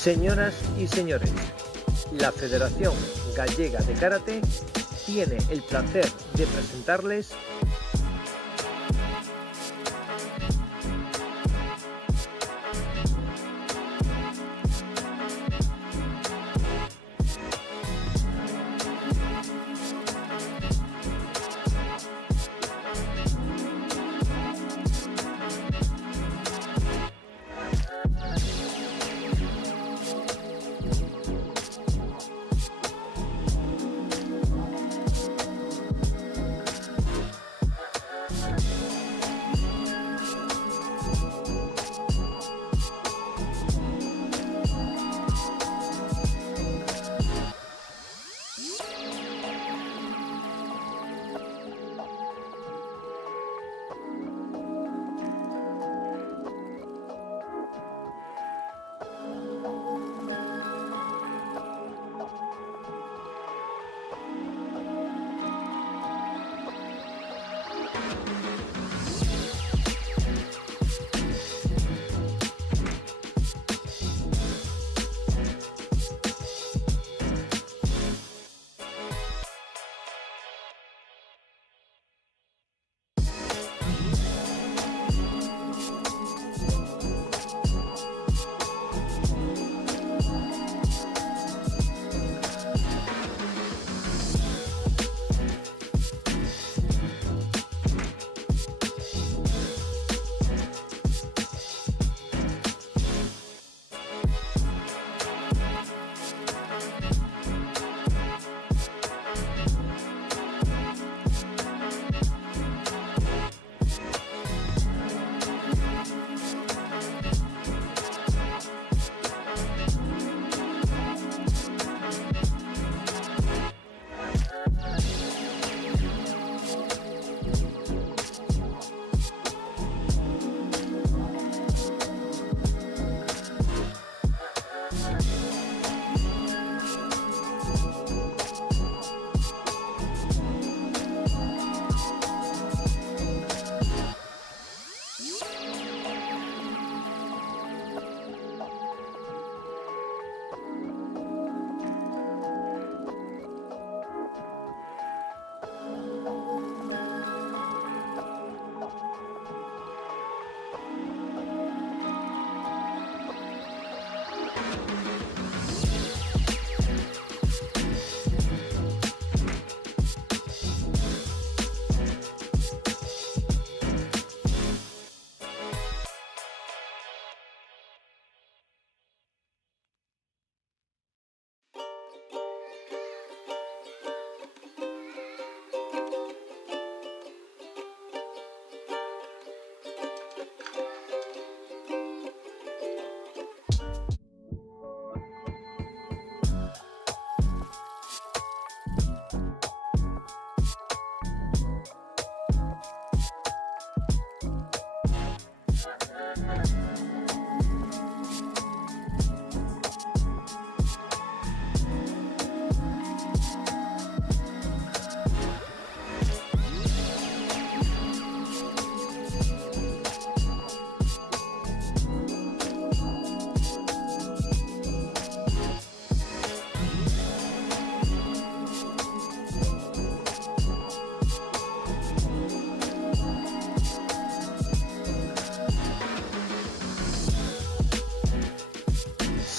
Señoras y señores, la Federación Gallega de Karate tiene el placer de presentarles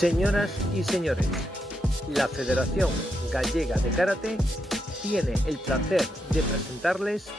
Señoras y señores, la Federación Gallega de Karate tiene el placer de presentarles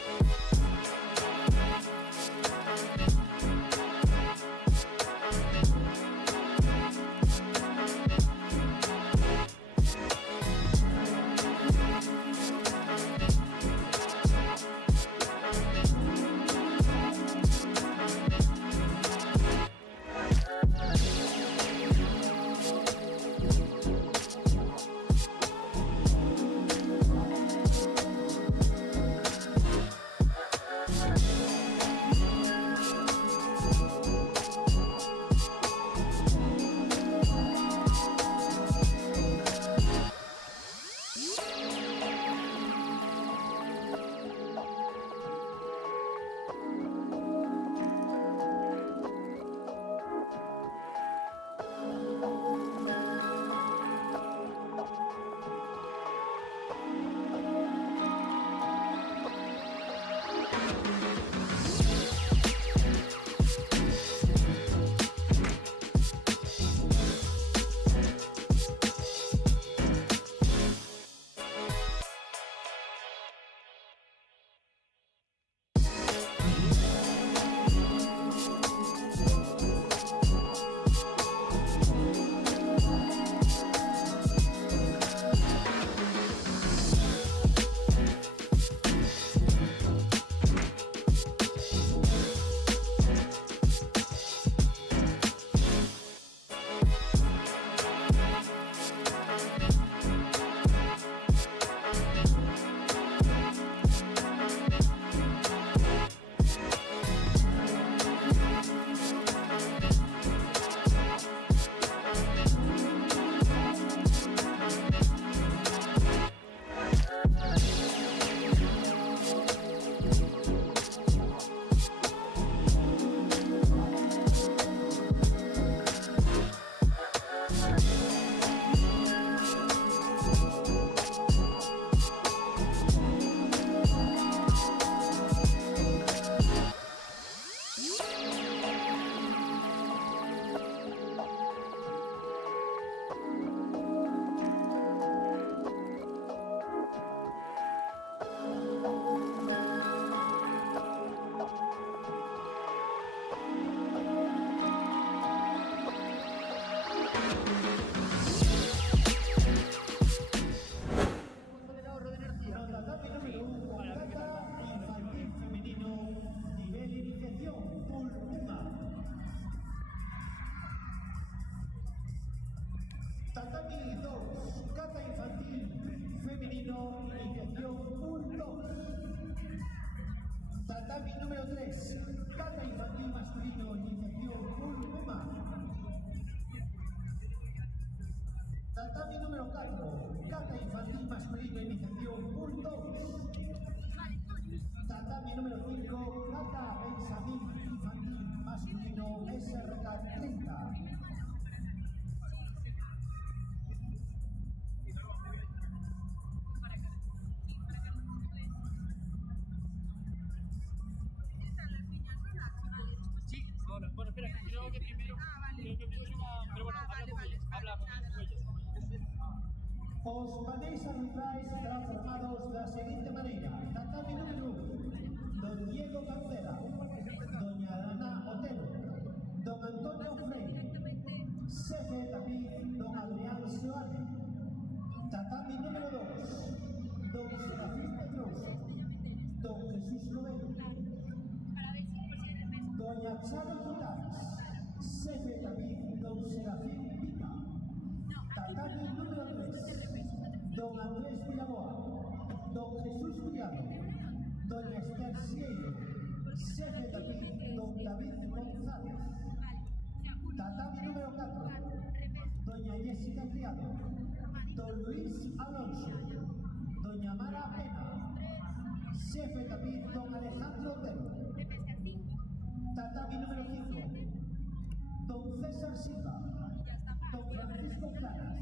masculino iniciación Bulldogs. Tatami número 5, Plata Benjamín infantil masculino SRK 30. Sí, ahora, bueno, espera, creo que primero, creo que primero va, pero bueno, habla con ellos. Os panéis arbitrais transformados de la siguiente manera. Tatami número 1, don Diego Cancela, doña Ana Otero, don Antonio Freire, Sefe David, don Adrián Seoane. Tatami número 2, don Serafín Pedroso, don Jesús Novelo, doña Charo Fotares, Sefe David, don Serafín Pipa. Tatami número 3, don Andrés Villaboa, don Jesús Criado, doña Esther Sieiro, Sefe David, don David González. Tatami número 4, doña Jessica Criado, don Luis Alonso, doña Mara Pena, Sefe David, don Alejandro Otero. Tatami número 5, don César Silva, don Francisco Claras,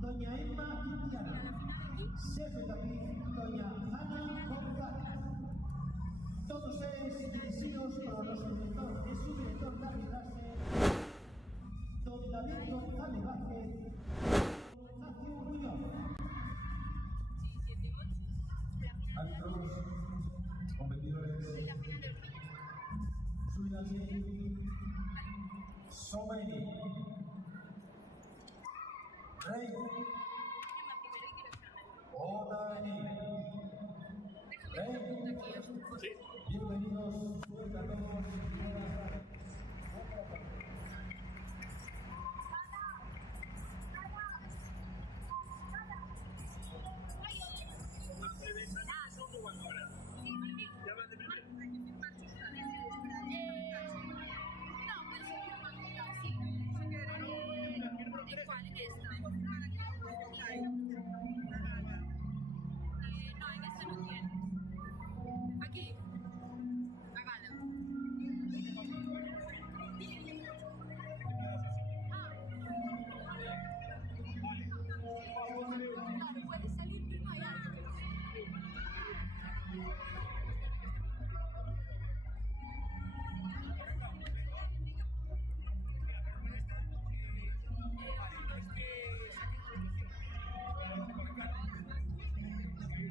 doña Emma Quintiana, Sefe David, doña Ana González. Todos ellos dirigidos por nuestro director y subdirector de arbitraje, don David González Vázquez, don Ignacio Muñoz. Árbitros, competidores, Suyasi, Someni, Rey, Otani, Rey, bienvenidos, suelta a todos, buenas tardes. ¿Cuál en esta? No, en esta no tiene. Aquí. Hágala. No, puede salir, pero no hay algo.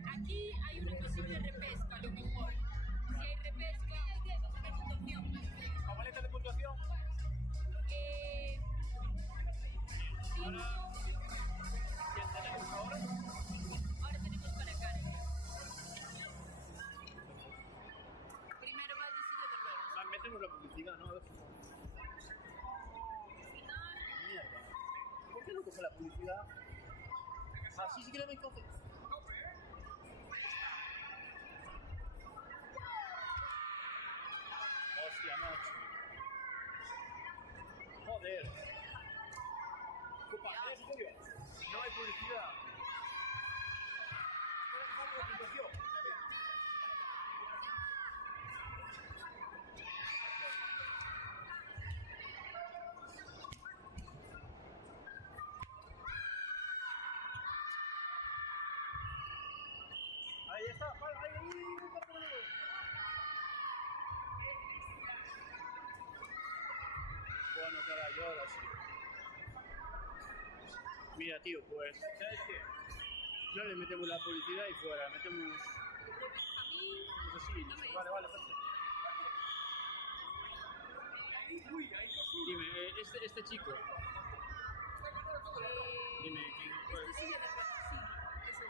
Aquí hay una posible repesca, a lo mejor. Si hay repesca, vamos a ver puntuación. ¿La maleta de puntuación? 5. ¿Quién tenemos ahora? Ahora tenemos para carga. Primero va el diseño de ruedas. Metemos la publicidad, ¿no? A ver si... Mierda. ¿Por qué no coge la publicidad? Así sí que le doy coge. Hostia, macho. Joder. ¿En serio? No hay publicidad. ¿Cuál es la puntuación? Ahí está, ahí, bueno, caray, ahora sí. Mira, tío, pues, ¿sabes qué? No le metemos la publicidad y fuera, metemos... Pues así, vale, perfecto. Dime, este chico. Dime, ¿quién fue? Este sí de repente, sí, es este.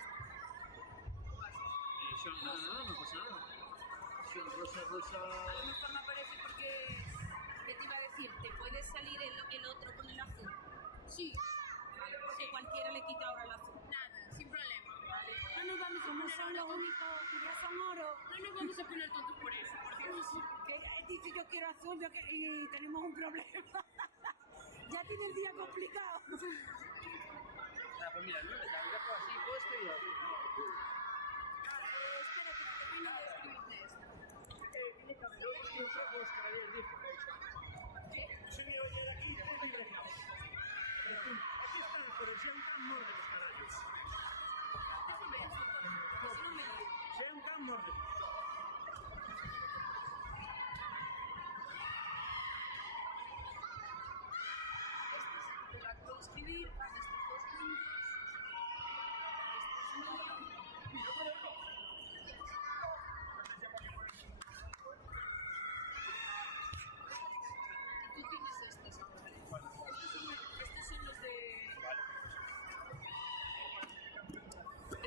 No pasa nada. Son rosa. A lo mejor me aparece porque, ¿qué te iba a decir? ¿Te puede salir el otro con el azul? Sí. Vale, porque cualquiera le quita ahora el azul. Nada, sin problema. Vale. No nos vamos a Como poner son los únicos que ya son oro, No nos vamos a poner tontos por eso, por Dios. que dice yo quiero azul y tenemos un problema. Ya tiene el día complicado. Pues mira, no le dejo así puesto y así. Espera, que termino de escribirte esto. Tiene que haber otro trozos que ayer dijo. Se me oye de aquí, aquí está la conexión tan morde los canallos. Sea un can morde. Te la puedo escribir, van estos dos puntos. Este es mío. Tú tienes estos ahora. Estos son los de...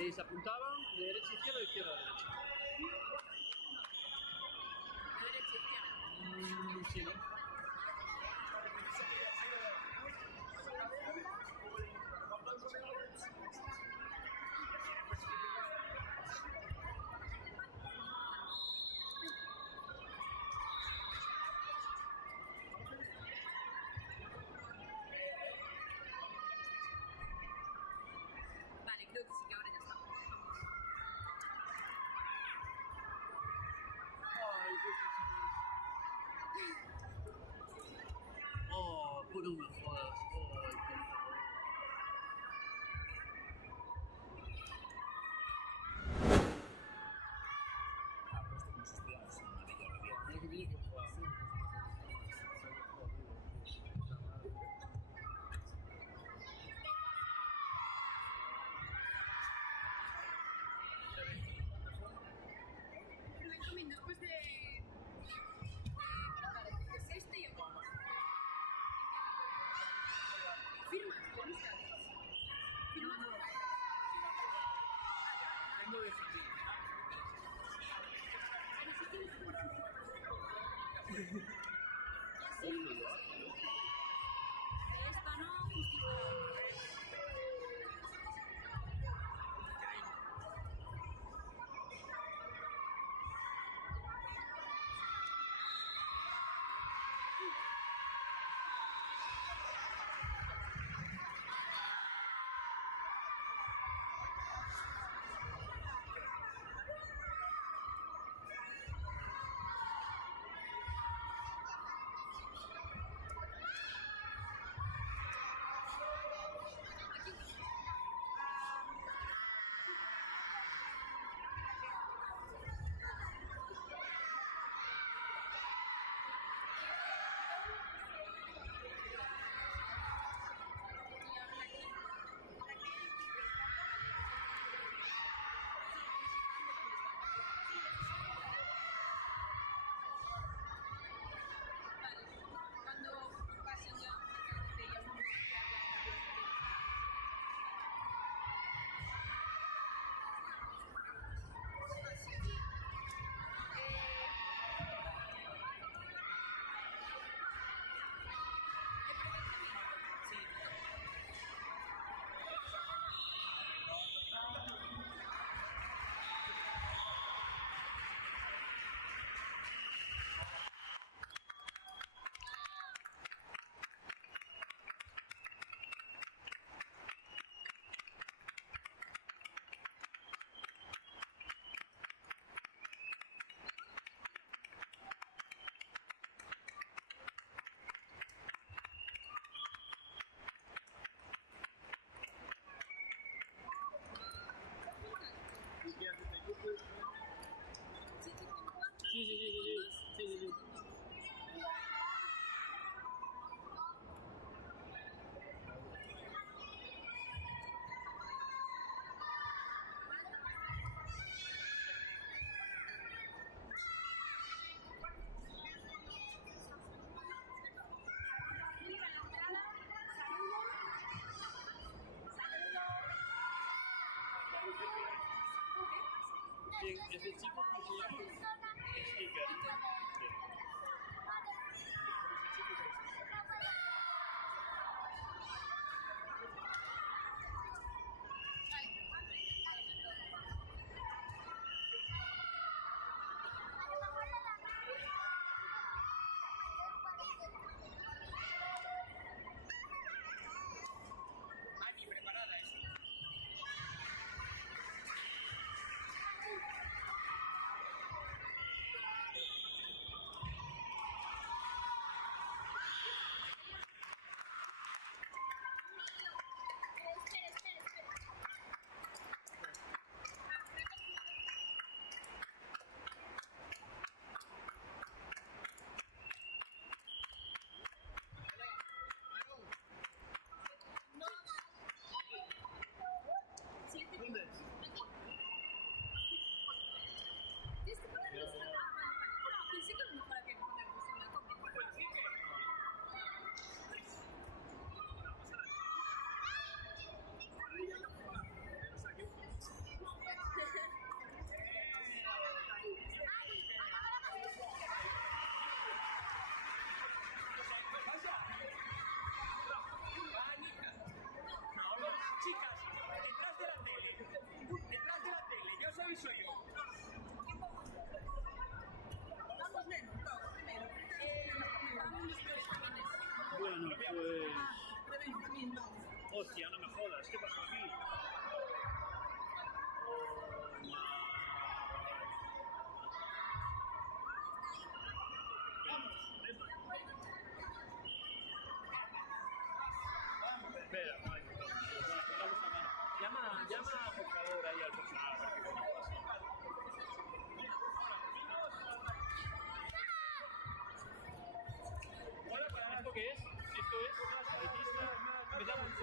Se apuntaban de derecha a izquierda o de izquierda a derecha. De derecha a izquierda. Sí, ¿no? Vale, creo que sí que ahora ya está. Ay, qué cosas. Oh, por no me jodas. Oh, por favor. Hay que venir que jugar. Benjamín, después de... Vale, que es este y el otro. Firmas, tienes que hacer. Firmas. Tengo de salir. Pero si tienes que poner. Esta no, justo. Sí. ¿Quién? ¿Ese chico cómo se llama? Iker. Ani, preparada esta.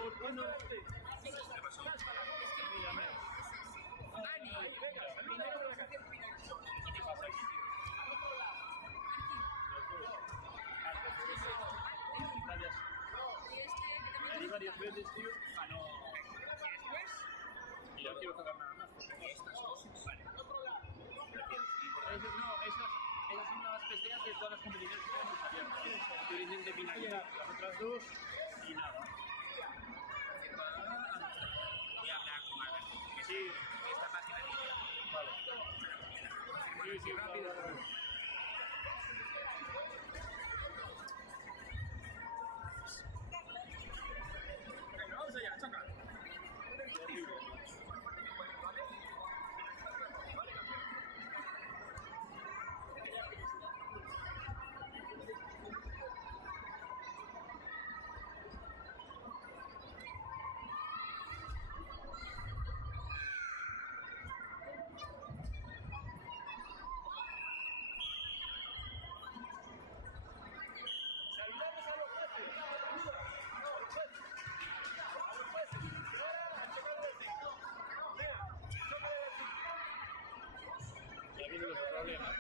¿Por qué no? Mírame. ¿Qué pasa aquí, tío? Gracias. Me di varias veces, tío. Ah, no. Y no quiero tocar nada más. Vale. Esas son las pestañas de todas las competiciones que tenemos abiertas. Yo intenté finalizar las otras dos y nada. Voy a hablar con Albert. Que sí. Esta página dice. Vale. Sí, sí, rápido. Venga, vamos allá, choca. Saludamos a los jueces. Ya vienen los problemas.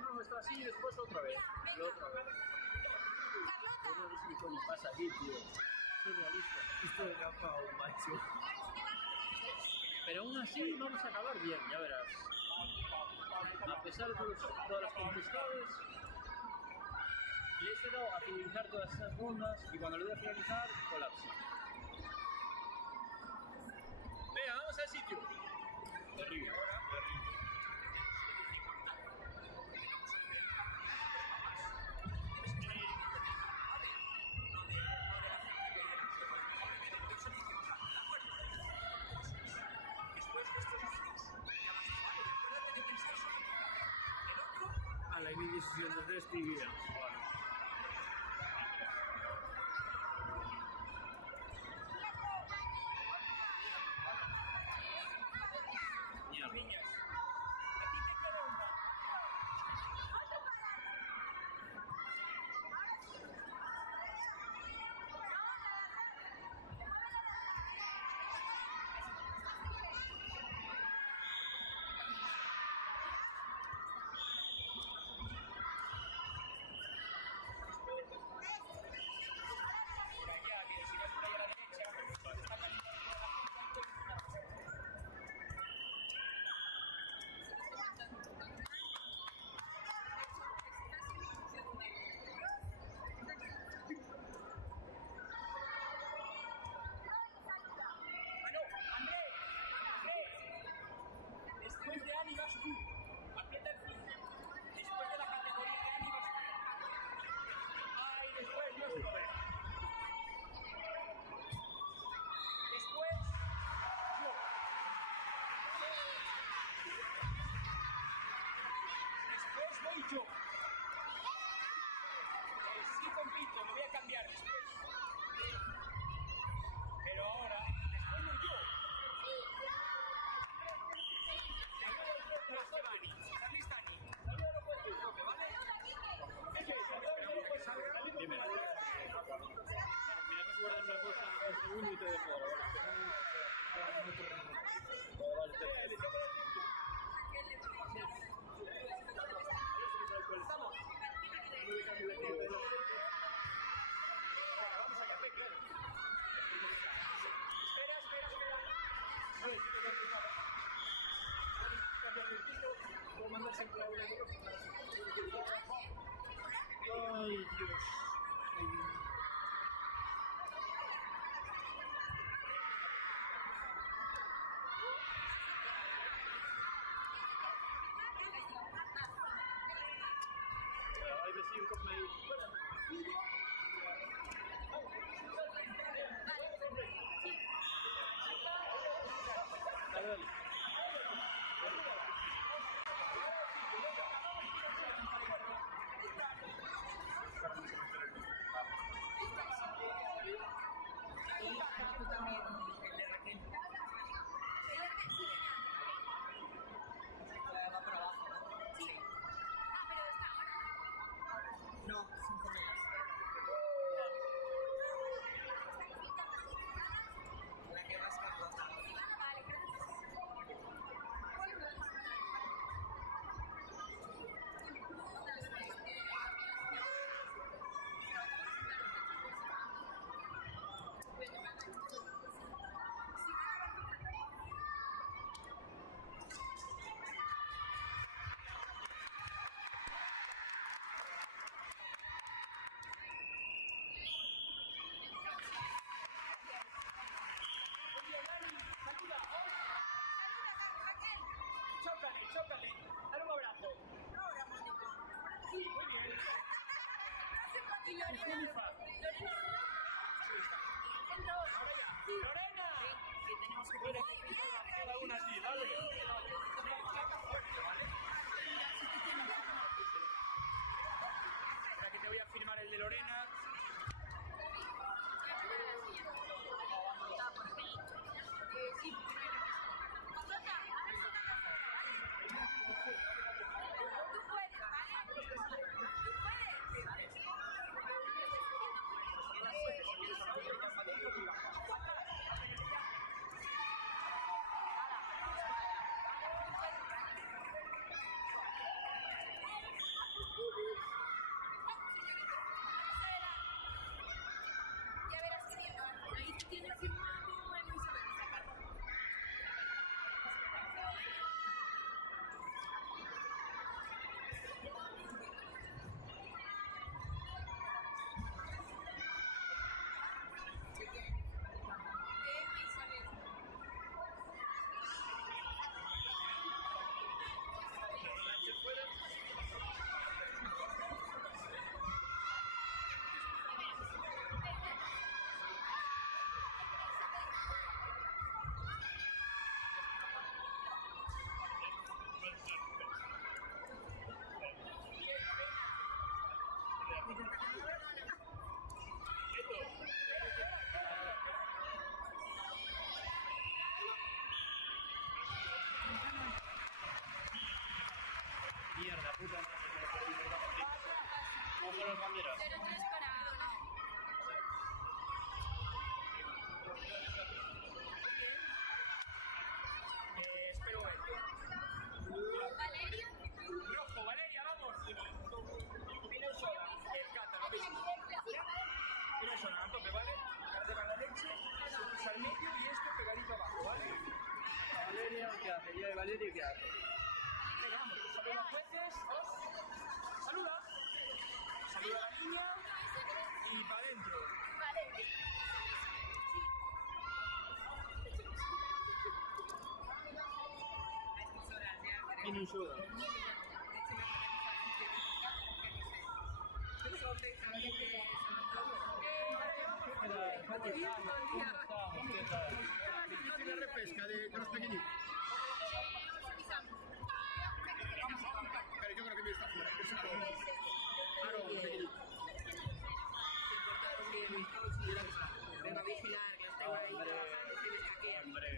No, está así y después otra vez. Y otra vez. No sé qué coño pasa aquí, tío. Soy realista. Esto de Rafa, macho. Pero aún así vamos a acabar bien, ya verás. A pesar de todas las tempestades, les he dado a finalizar todas esas rondas y cuando le doy a finalizar, colapsa. Venga, vamos al sitio. Terrible. A la iniciación de describir. Niñas, aquí te queda una. Por allá, que si vas por ahí a la derecha, está la línea de la Bueno, Andrés, después de Ani vas tú. Aprieta el fin. Después de la categoría de Ani vas tú. Ay, después yo estoy. Después, yo. Después voy yo. Sí compito, me voy a cambiar después. Pero ahora, después voy yo. ¿Estás lista, Ani? Saluda a los jueces, profe, ¿vale? Dime. Mira que guardar una cosa un segundo y te dejo ahora. Estamos. Vamos allá, ven, ven. Puedo mandar siempre a una. Ay, Dios. Hay que seguir con medio. Dale, dale. Tú también, el de Raquel. Va por abajo, ¿no? Sí. Ah, pero está ahora. Lorena. Ahora ya. Lorena. Que tenemos que poner cada una así, ¿vale? Espera que te voy a firmar el de Lorena. Ya verás que bien lo hace. Ahí tienes firmado en Isabel. Mierda, puta madre. ¿Cómo fueron las banderas? 03 para Ana. Espera un momento. Valeria. Rojo, Valeria, vamos. Pino soda, el cata, lo mismo. Pino soda, a tope, ¿vale? Carta con la leche, subimos al medio y esto pegadito abajo, ¿vale? Valeria, ¿qué hace? ¿Ya de Valeria qué hace? Venga, vamos. Saluda a los jueces. Saluda. Saluda a la niña. Y para adentro. Vale. Pino soda. La repesca de los pequeñitos. Pero yo creo que me está fuera. Es Aro, pequeñito. Venga a vigilar, que estoy ahí trabajando sin escaquear. Hombre.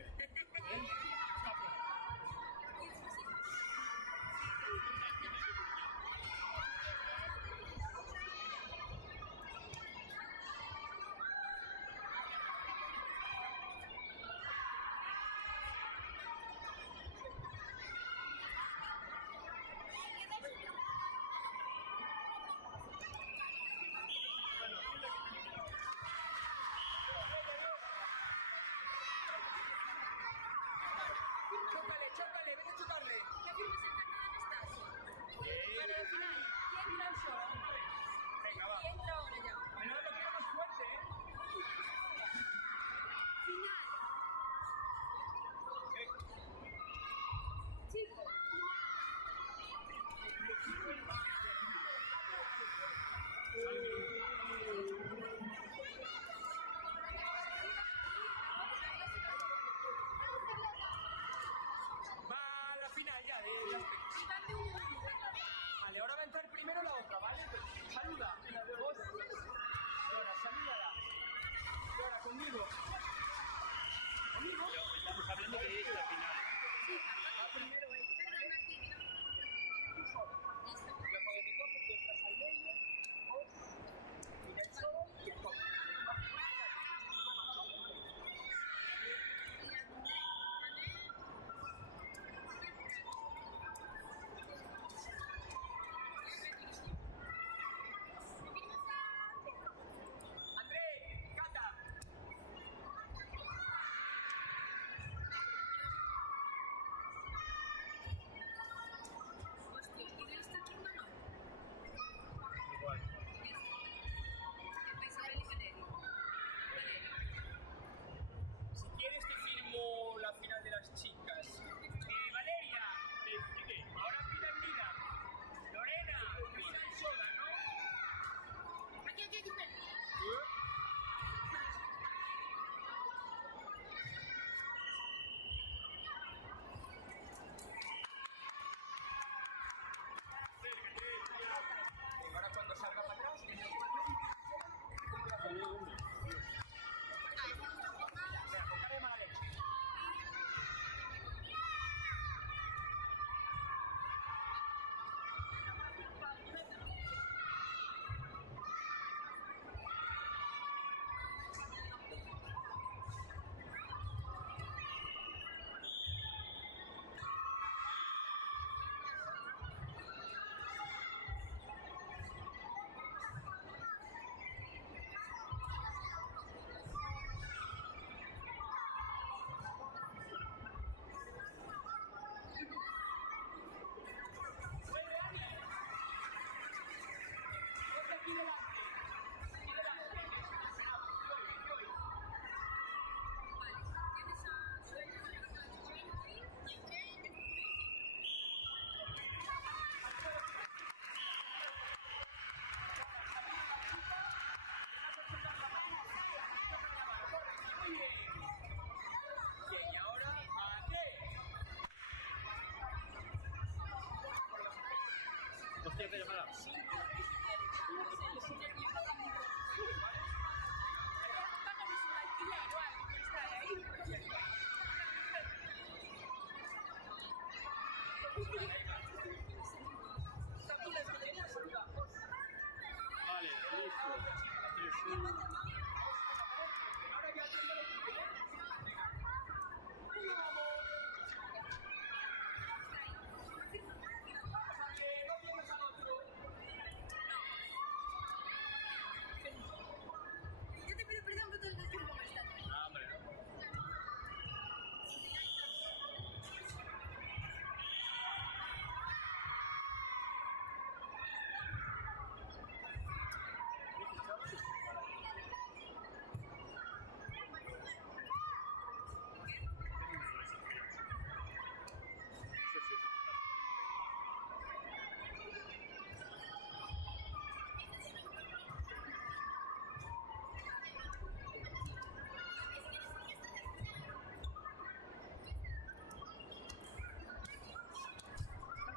Ahora cuando salga para atrás, y ahora aquí. Hostia, pero para. Vale, listo. 3-1. Yo te pido perdón por todas las veces que me molestas. Ah, hombre, no.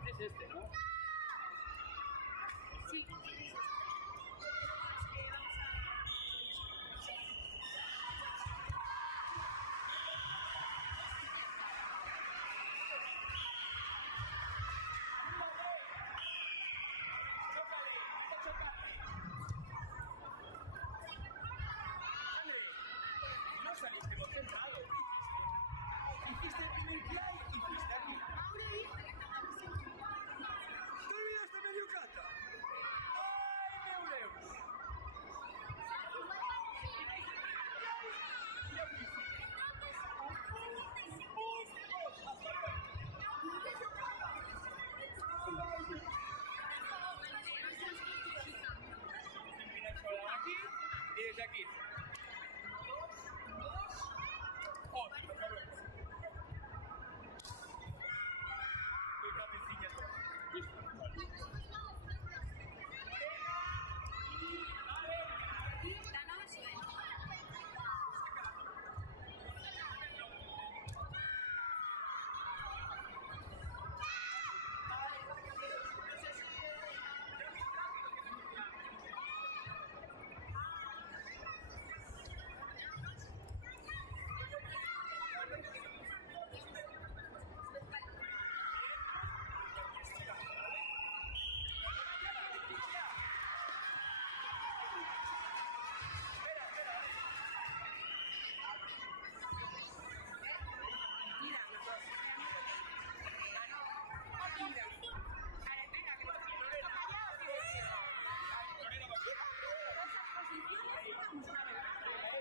Es este, ¿no? Sí. André, no saliste concentrado. ¿Qué hiciste? Hiciste el primer play y fuiste aquí. ¿Te olvidaste medio cata? ¡Ay, Neus! Aquí y desde aquí. Otro, hasta luego. Qué cabecilla toda. Listo. La nave suena.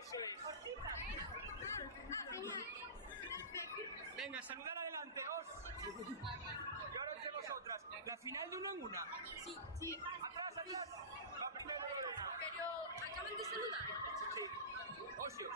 Eso es. Venga, saludar adelante, os. Y ahora entre vosotras. La final de uno en una. Sí, sí. Atrás, atrás. Va primero Lorena. Pero acaban de saludar. Sí. Osios.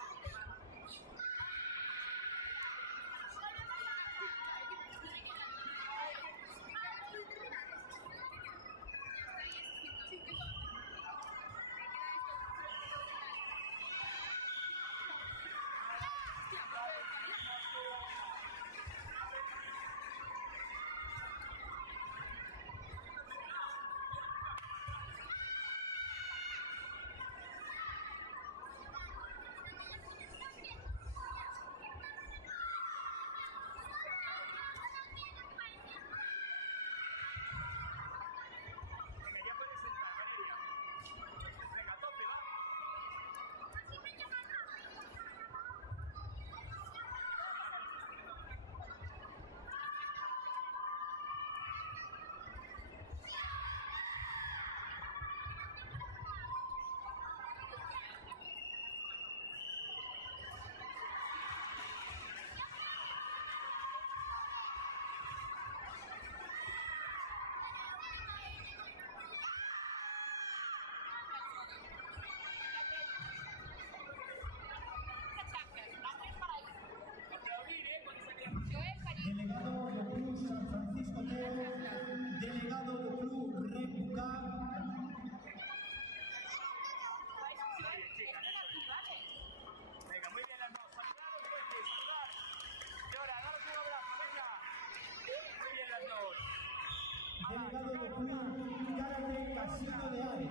Casino de Ares,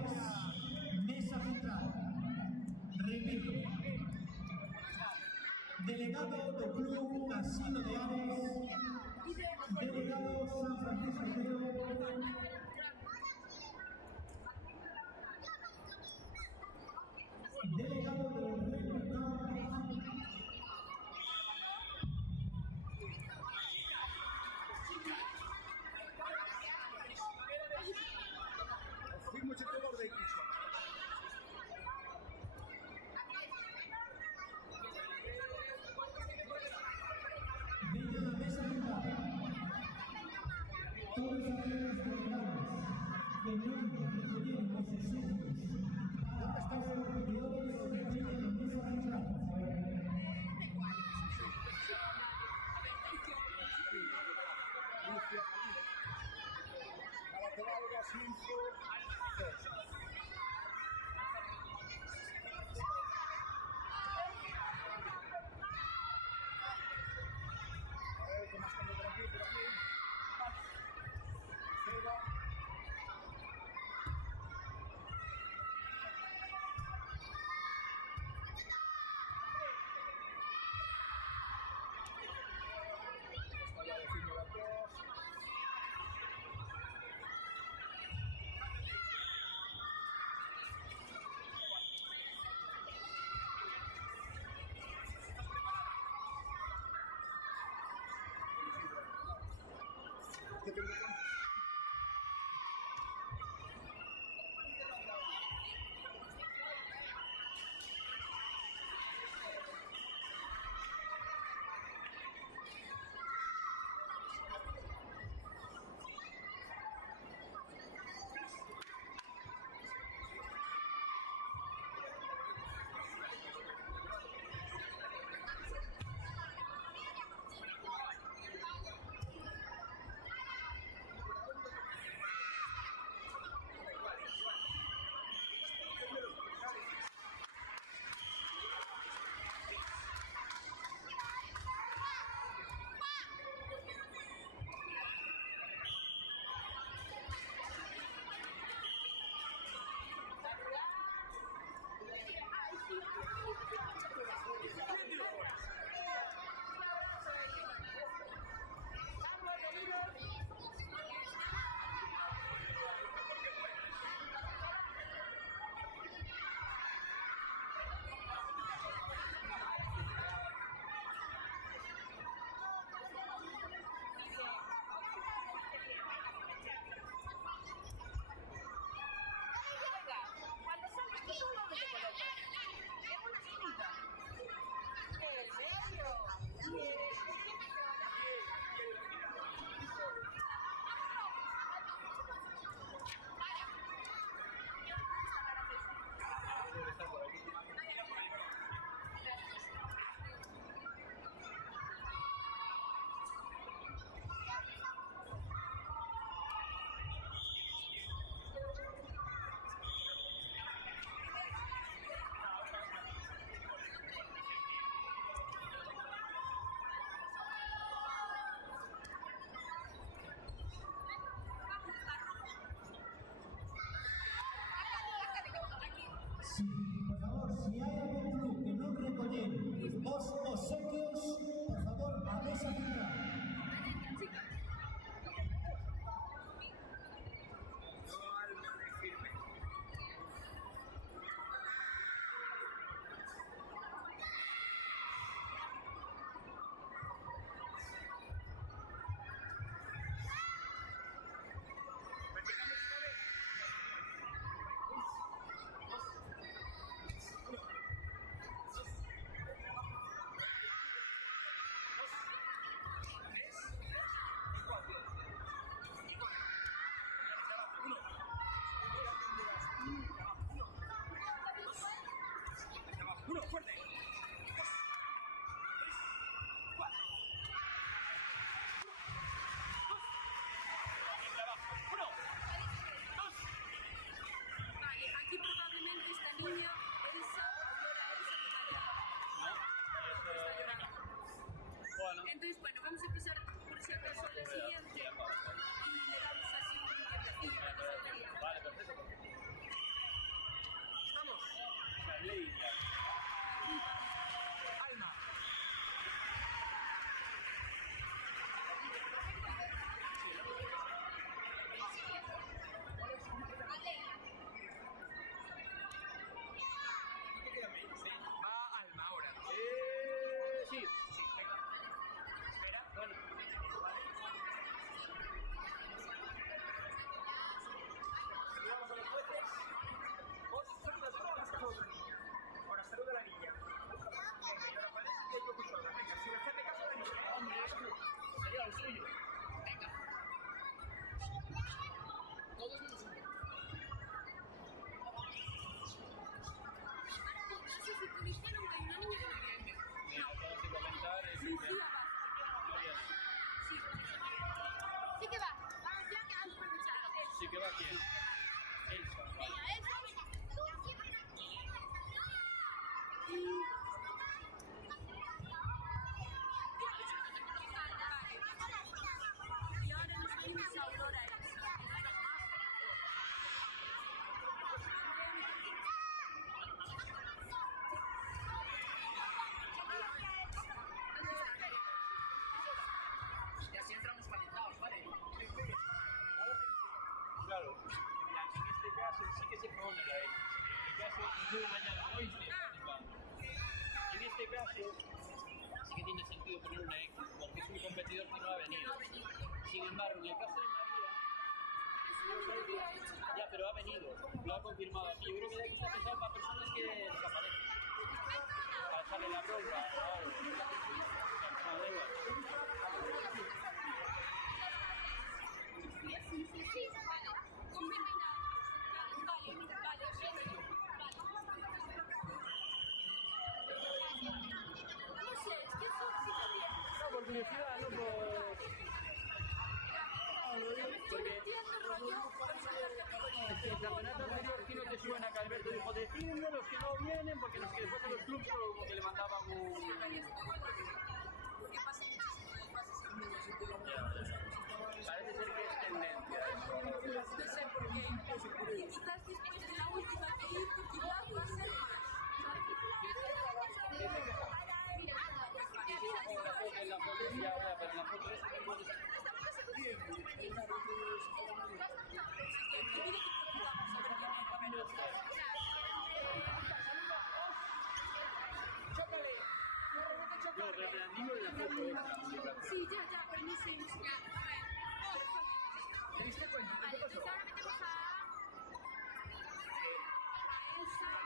mesa central. Repito, delegado del Club Casino de Ares, delegado San Francisco Otero, delegado del Reino. Firmo este borde de piso. Venga la mesa central. Todos aquellos delegados que no recibieron los excesos para estar competidores vengan la mesa central. Para que valga 5. A ver, ¿qué más tengo por aquí? Por aquí. Cero. Esta ya defino las dos. ¿Qué tengo acá? Cuando salgas tú solo, ¿dónde te colocas? En una esquinita. ¿En serio? Sí, por favor, si hay algún club que no recoller os obsequios, por favor, a mesa central. Uno, fuerte. Vale, aquí probablemente esta niña, Elsa, está llorando. Bueno, Entonces, bueno, vamos a empezar por si acaso la siguiente y le damos así un tiempecillo para que se ría. vale, perfecto. claro, en este caso sí que se pone la X. En el caso de la mañana, hoy en este caso sí que tiene sentido poner una X, porque es un competidor que no ha venido. Sin embargo, en el caso de María, ya, pero ha venido, lo ha confirmado aquí. Yo creo que la X está pensado para personas que desaparecen. Para echarle la bronca o algo. No, da igual. No, por curiosidad, no por... Porque el campeonato anterior sí no te suena que Alberto dijo decidme los que no vienen porque los que después de los clubes como que le mandaban un... Parece ser que es tendencia eso. No sé por qué. Estás dispuesto a la última que ir porque igual va a ser más. En la foto, ya, pero en la foto esa que pones... No, pero te la digo en la foto esa. Sí, ya, permiso. ¿Te diste cuenta? Vale, entonces ahora metemos a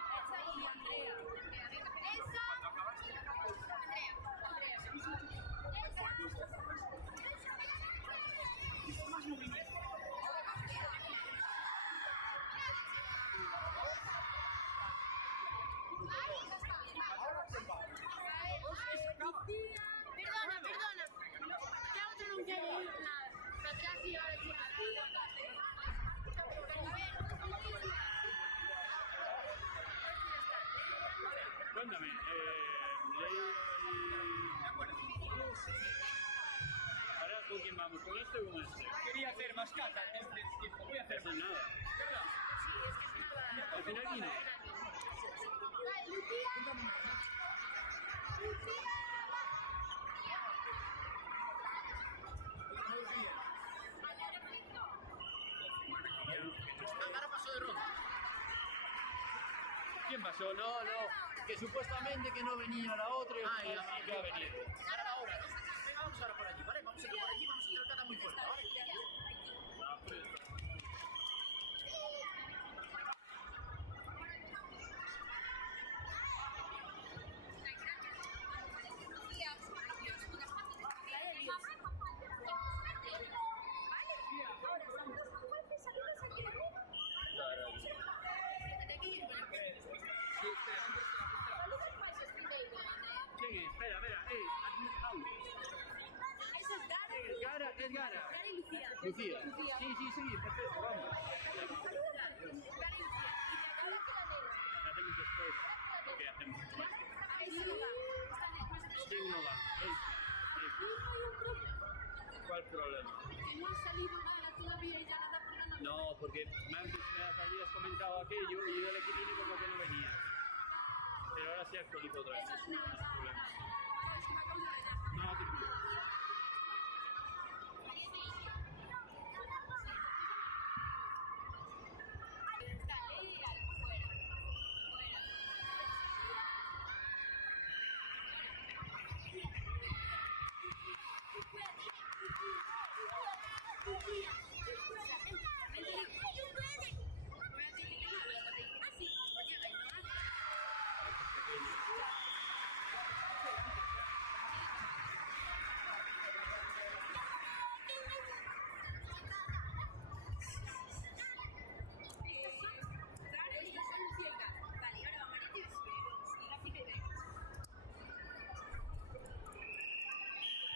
Elsa y Andrea. Perdona. Ya otro no quiere ir nada. Pero casi ahora sí. Cuéntame, ahora con quién vamos, ¿con este o con este? Quería hacer más cata, voy a hacer No, nada. ¿verdad? Sí, es que es nada. Al final vino. Vale, Lucía. Ahora pasó de ronda. ¿Quién pasó? No, que supuestamente que no venía la otra y al final sí que ha venido. Ahora la hora, ¿no? Venga, vamos ahora por allí, ¿vale? Vamos a ir por allí, vamos a hacer cata muy fuerte, ¿vale? ¿Quién es? Espera, Esa es Gara. Es Gara. Gara y Lucía. Lucía. Sí, perfecto, vamos. Gara y Lucía. La hacemos después. ¿Qué hacemos? ¿Quién no va? ¿Cuál problema? Que no ha salido Gara todavía y ya nada por la noche. No, porque me habías comentado aquello y yo del equilibrio como que no venía. Pero ahora sí actualizo otra vez. Eso no es problema. No, te preocupes.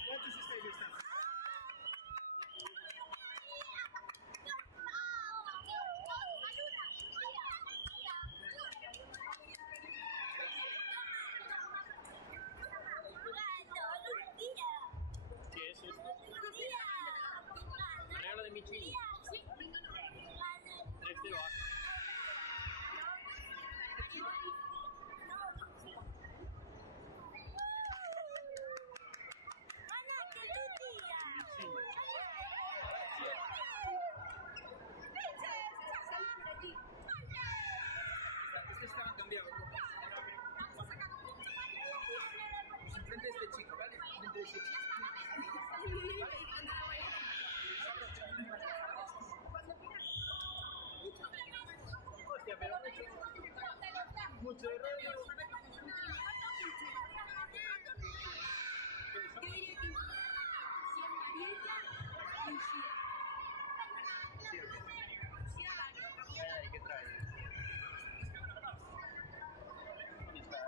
¿Cuántos estáis estando? ¿Qué es esto? Regalo de Michelin. 3-0 A. Mucho rollo. Yo diría que si es Marieta y ¿Qué trae? ¿Dónde está?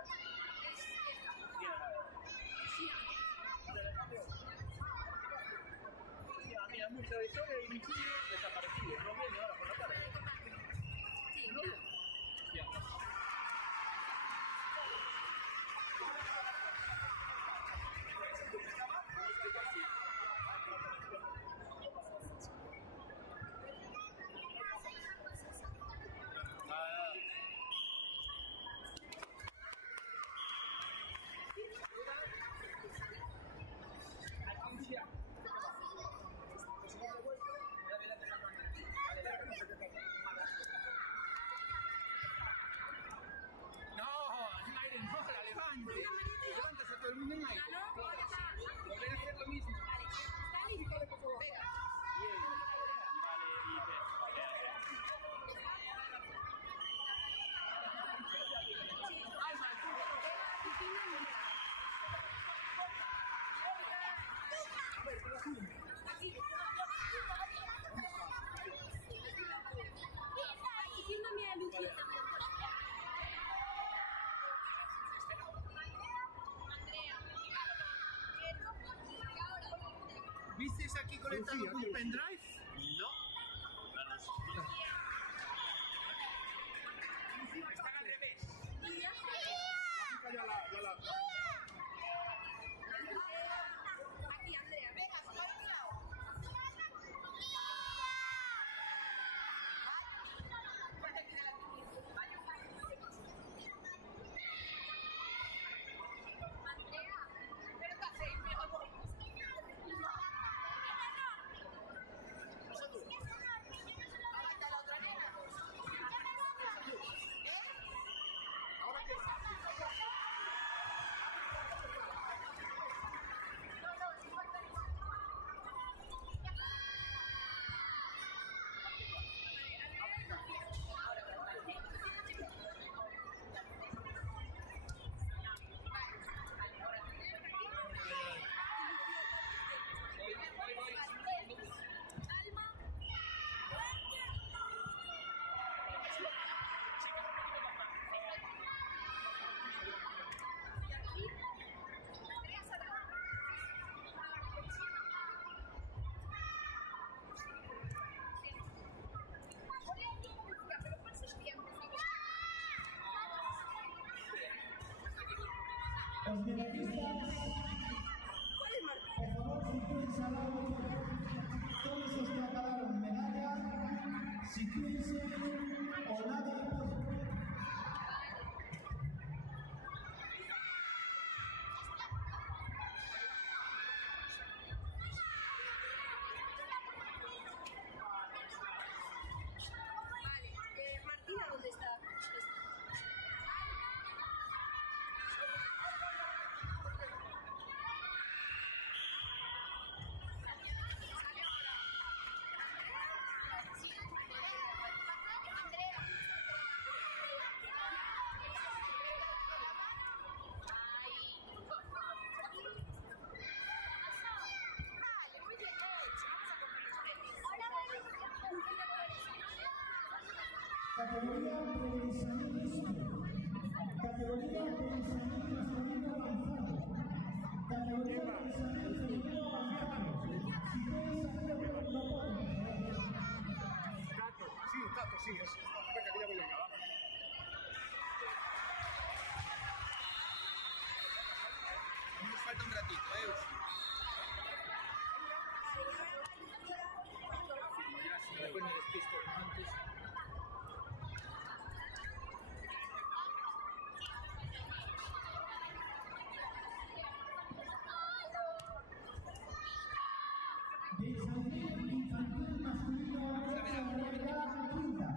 Mira, mucha historia y mi tío desaparecido. No viene ahora por la tarde. Sí, claro. Ya. No, en aire no, la levante. Levántase todo el mundo en aire. Volver a hacer lo mismo. ¿Está listo? Espera. Vale, y ¿qué hace? Diciéndome a Luquita. ¿Viste aquí conectado con un pendrive? No. Están al revés. Aquí, Andrea. Los medallistas, por favor, sitúense al lado. Todos los que acabaron medalla, sitúense o lado de podio. Vale, Martina, ¿dónde está? Categoría pensanismo. Categoría pensanismo masculino avanzado. Categoría pensanismo femenino avanzado. Si puedes hacerlo, no puedes. Tato, sí, es. Venga, que ya voy a acabar. Nos falta un ratito, Ya, si después me despisto antes. Infantil masculino avanzado, categoría quinta.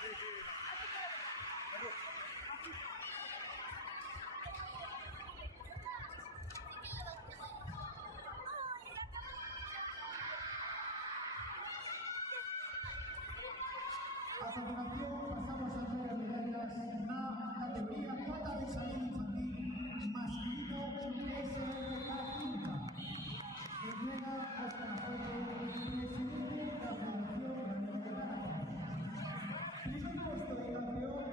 A continuación pasamos a entregar medallas en la categoría cuota de salud infantil masculino SLK Quinta. Entrega Oscar Afonso, presidente de la Federación Gallego de Karate. Primer puesto de campeón,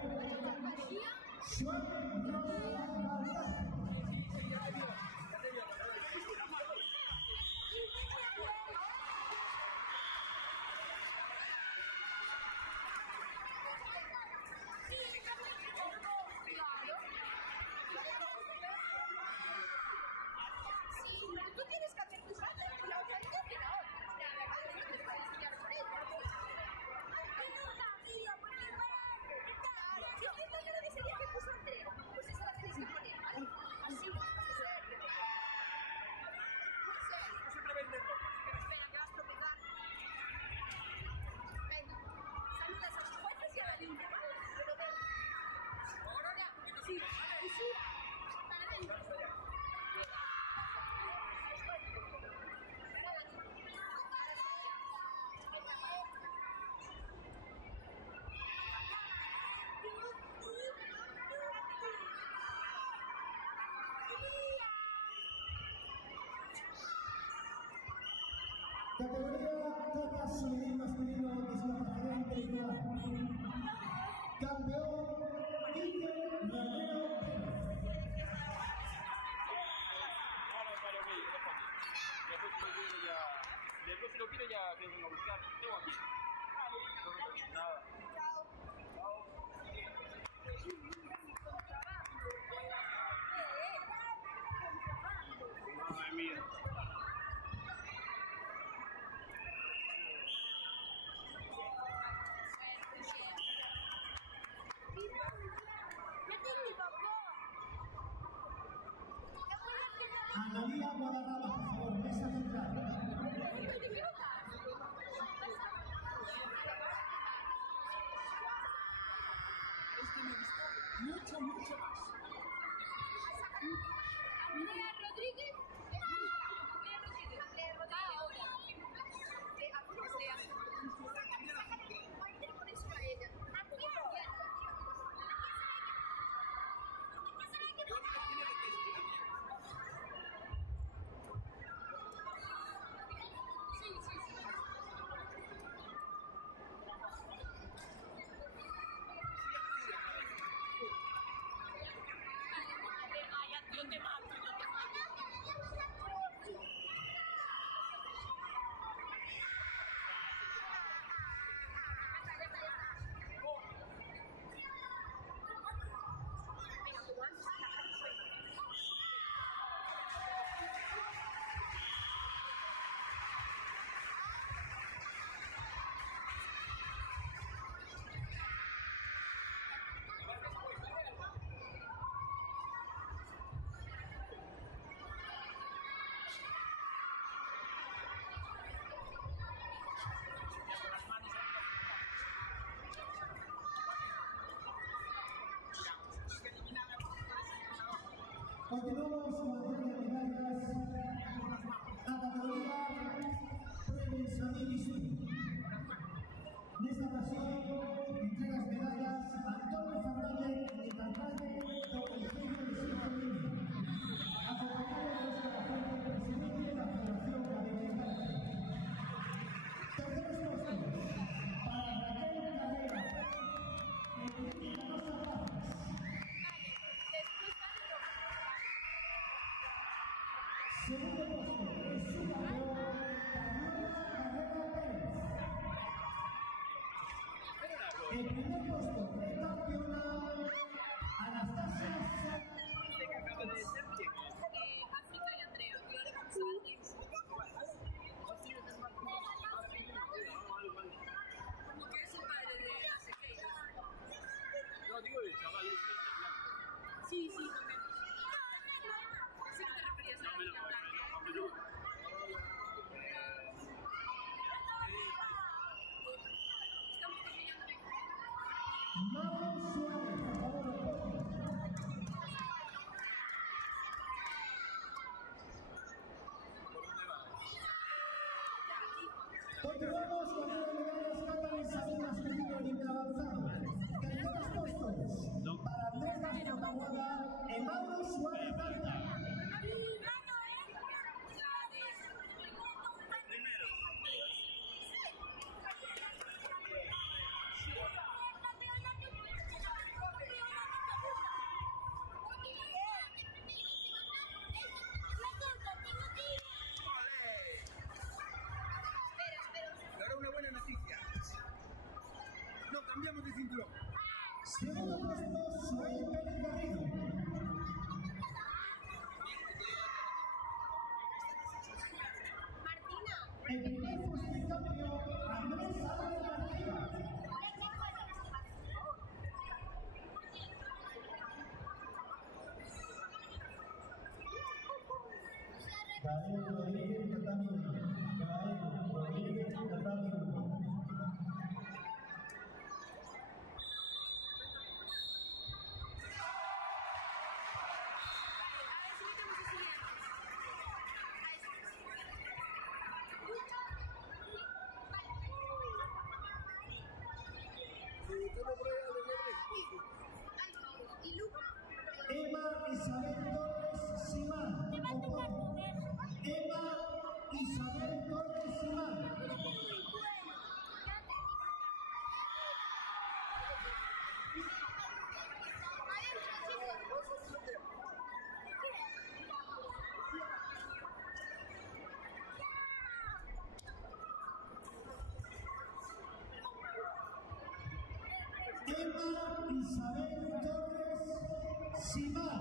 Joan Rosa Baltar. Tú tienes que hacer tus saltos y la otra no tiene ahora. No te puedes enseñar por eso. Claro, yo le desearía que puso Andrea. Pues esa la tenéis que poner, ¿vale? Así, serio. No siempre venderlo. Espera, que vas a tropezar. Venga, saludas a los jueces y a la niña, ¿vale? Pero ven. Ahora ya. Sí, sí. Vale, venga. Categoría Copa Juvenil Masculino Discapacidad Intelectual. Campeón Iker Romero Pérez. Después si lo quiere ya que venga a buscar. Tengo aquí. Nada. Madre mía. Analía Guadarrama, por favor, mesa central. Mucho más. Andrea Rodríguez. Andrea Rodríguez. Andrea ahora. Andrea. Por eso a ella. Continuamos con la entrega de medallas. La categoría Premios Amiguis. En esta ocasión entregas medallas a Antonio Fernández de Cantante con el premio de Silva Lima, acompañado de Oscar Afonso, presidente de la Federación Gallego de Karate. Terceros puestos para Raquel Carrera, Enrique Canosa Pazas. Segundo puesto es su campeón, Carlos Carrera Pérez. El primer puesto precampeona, Anastasia África y Andrea. Gloria González. Como que es el padre de las Sequeiras. No, digo el chaval ese, el blanco. Sí, también. Sí que te referías a la niña blanca. Estamos terminando de Segundo puesto, Suel Pérez Garrido. El primer puesto de cambio, Andrés Álvarez García. Gael Rodríguez, tatami 1. Gael Rodríguez, tatami 1. Emma Isabel Torres Simán. Emma Isabel Torres Simán. Emma Isabel Torres Simán.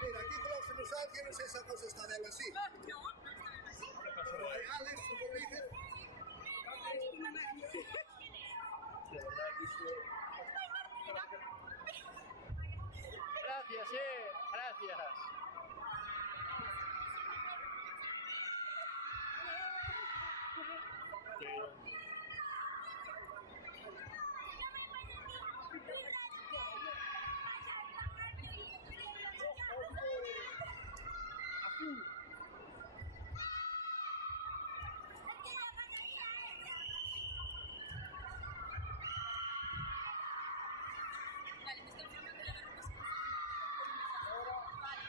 Mira, aquí con los usados tienes esa cosa está de así. No, no está así. Alex, ¿cómo le dices? De verdad que Gracias, gracias. Vale, me estoy llamando de la representación. Vale.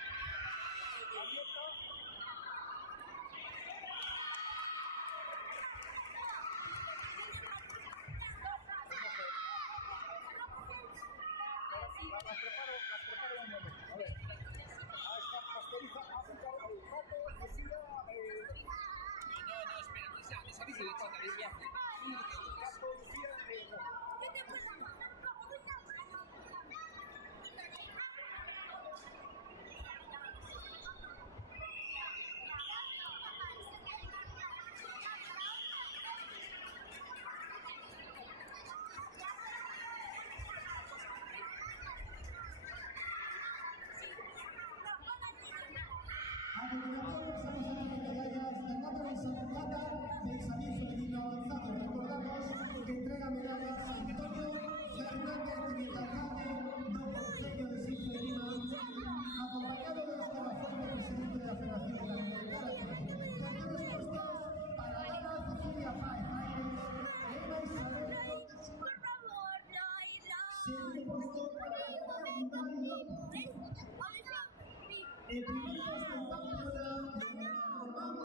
Las preparo un momento. A ver. A esta pastoriza, azúcar, el pato, cocina, No, espera, no esa bicicleta también viaja. pato, Lucía, A continuación pasamos a las medallas de Nápoles en Santa Plata, pensamiento femenino avanzado. Recordamos que entrega medallas Antonio Fernández Trinidad, do Concello de Sinfre Lima, acompañado de Oscar Afonso, presidente de la Federación de Karate. Terceros puestos para Ana Cecilia Páez Aires, Emma Isabel Torres Simán. Segundo puesto para Ana López. El primer puesto en campeona de Román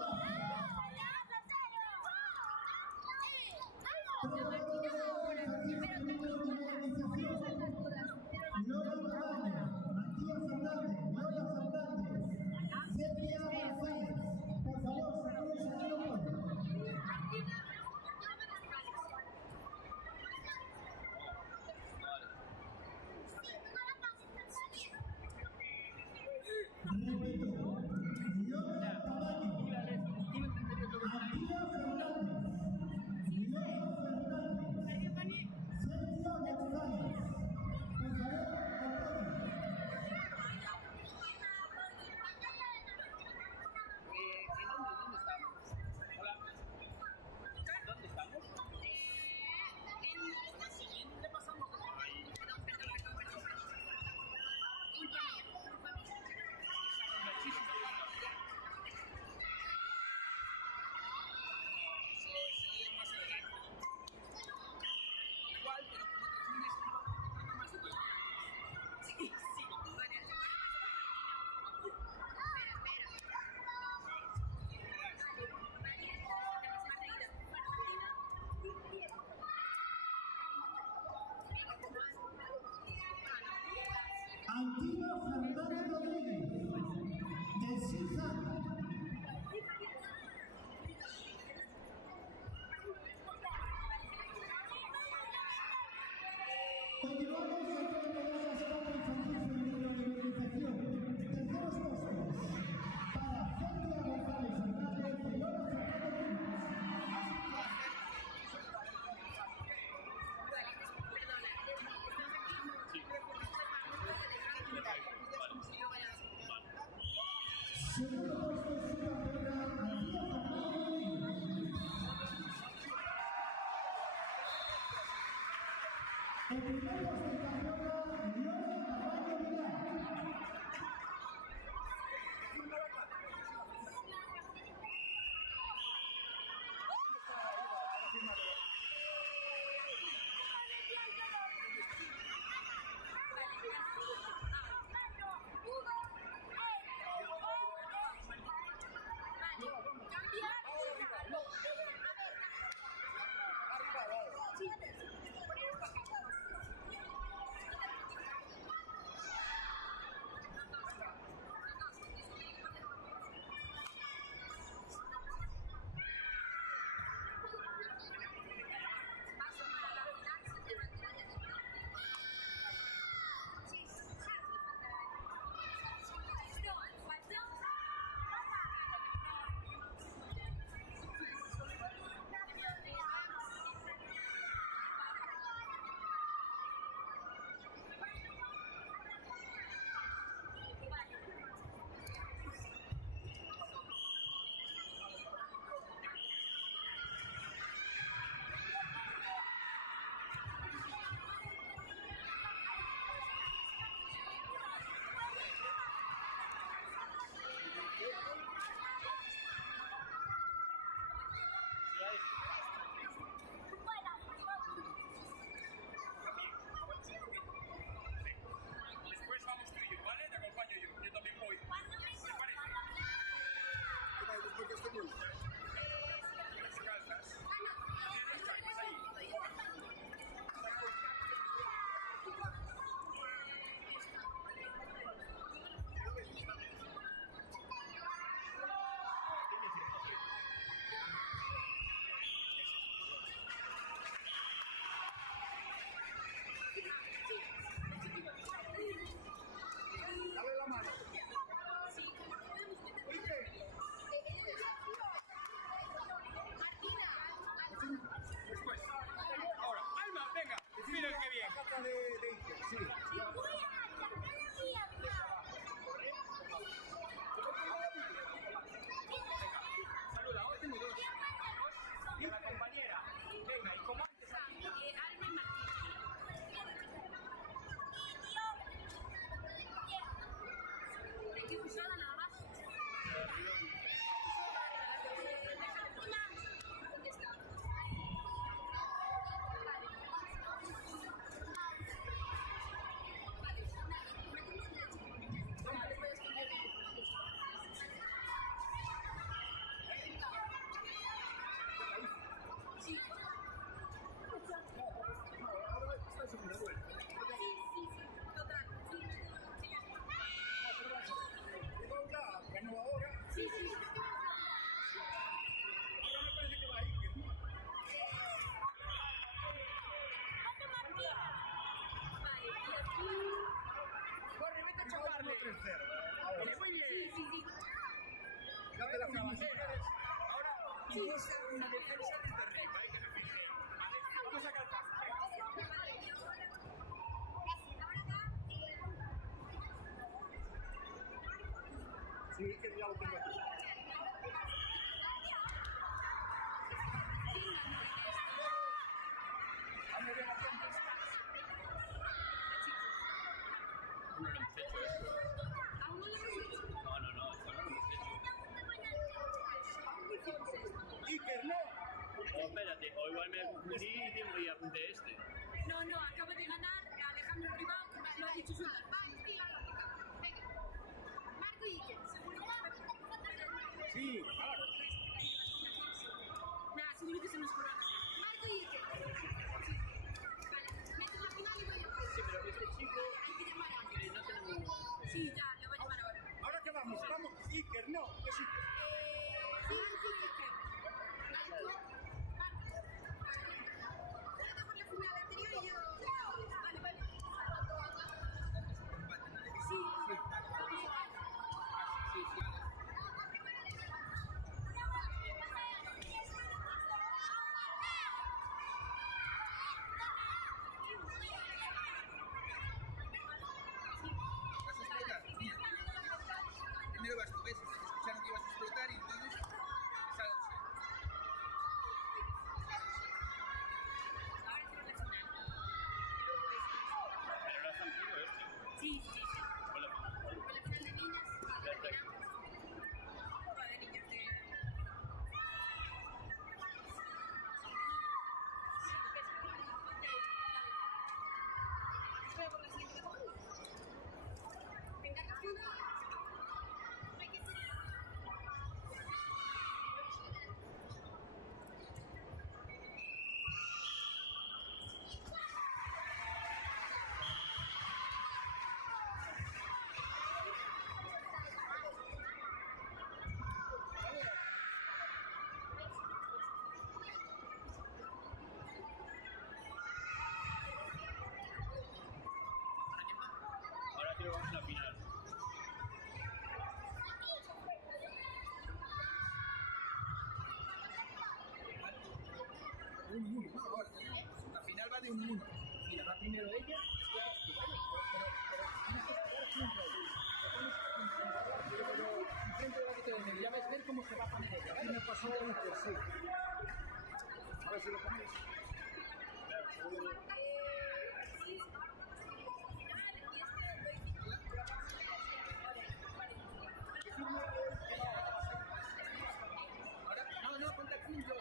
Lola Magaña, Matías Fernández, Lola Fernández, Celia González. Por favor, saludos a Nino Pueblo. Repetimos En primer puesto campeona Dios Caballo Vidal. Después vamos tú y yo, ¿vale? Te acompaño yo. Yo también voy. ¿Te parece? Después de este bus. Las calzas. Tienes las calzas ahí. Dale la mano. Después. Ahora, Alma, venga. Mira el que bien. Cata de Iker, sí. Saluda, hoy tengo dos. Y a la compañera. Venga, y como antes aquí. Alma y Martín. Hay que usarla nada más. Ahora está en segunda vuelta. Ganó ahora. Sí, sí. Ahora me parece que va Iker, ¿no? Corre, vete a Vamos chocarle. 3-0. Ahora. Muy bien. Sí, sí, sí. Date la Una firma. bandera. Ahora, impulsa una defensa desde arriba. Hay que se fije. Vamos a calzar. Sí, Iker ya lo tengo aquí. Vamos bien atentos. No lo hemos hecho esto. Aún no lo hemos hecho. No, esto no lo hemos hecho. Iker, no. Oh, espérate, o igual me confundí y tengo y apunté este. No, acaba de ganar Alejandro Ribao, que lo ha dicho su Marco y Iker, seguro. Sí, claro. Nada, seguro que se nos corre. Marco y Iker. Sí. Vale, mete la final y voy a hacer. Sí, pero este chico Hay que llamar a no tenemos... Sí, ya, le voy a llamar ahora. Ahora que vamos, vamos. Iker, no. Es Iker. Sí, Marco y Iker. Vale, tú. Marco. Yo dejo la final anterior y yo... Vale. Sí, sí. Primero vas tú, ¿ves? Escucharon que ibas a explotar y entonces sales. 1 uno, ¿no? Ahora, la final va de 1 uno. Mira, va primero ella, después vas tú, ¿vale? Pero tienes que jugar junto a ella. Te pones enfrente de la que te vende. Ya ves ver cómo se va a poner ella. Aquí me pasó de un sí. A ver si lo ponéis. Ahora, no, ponte aquí yo.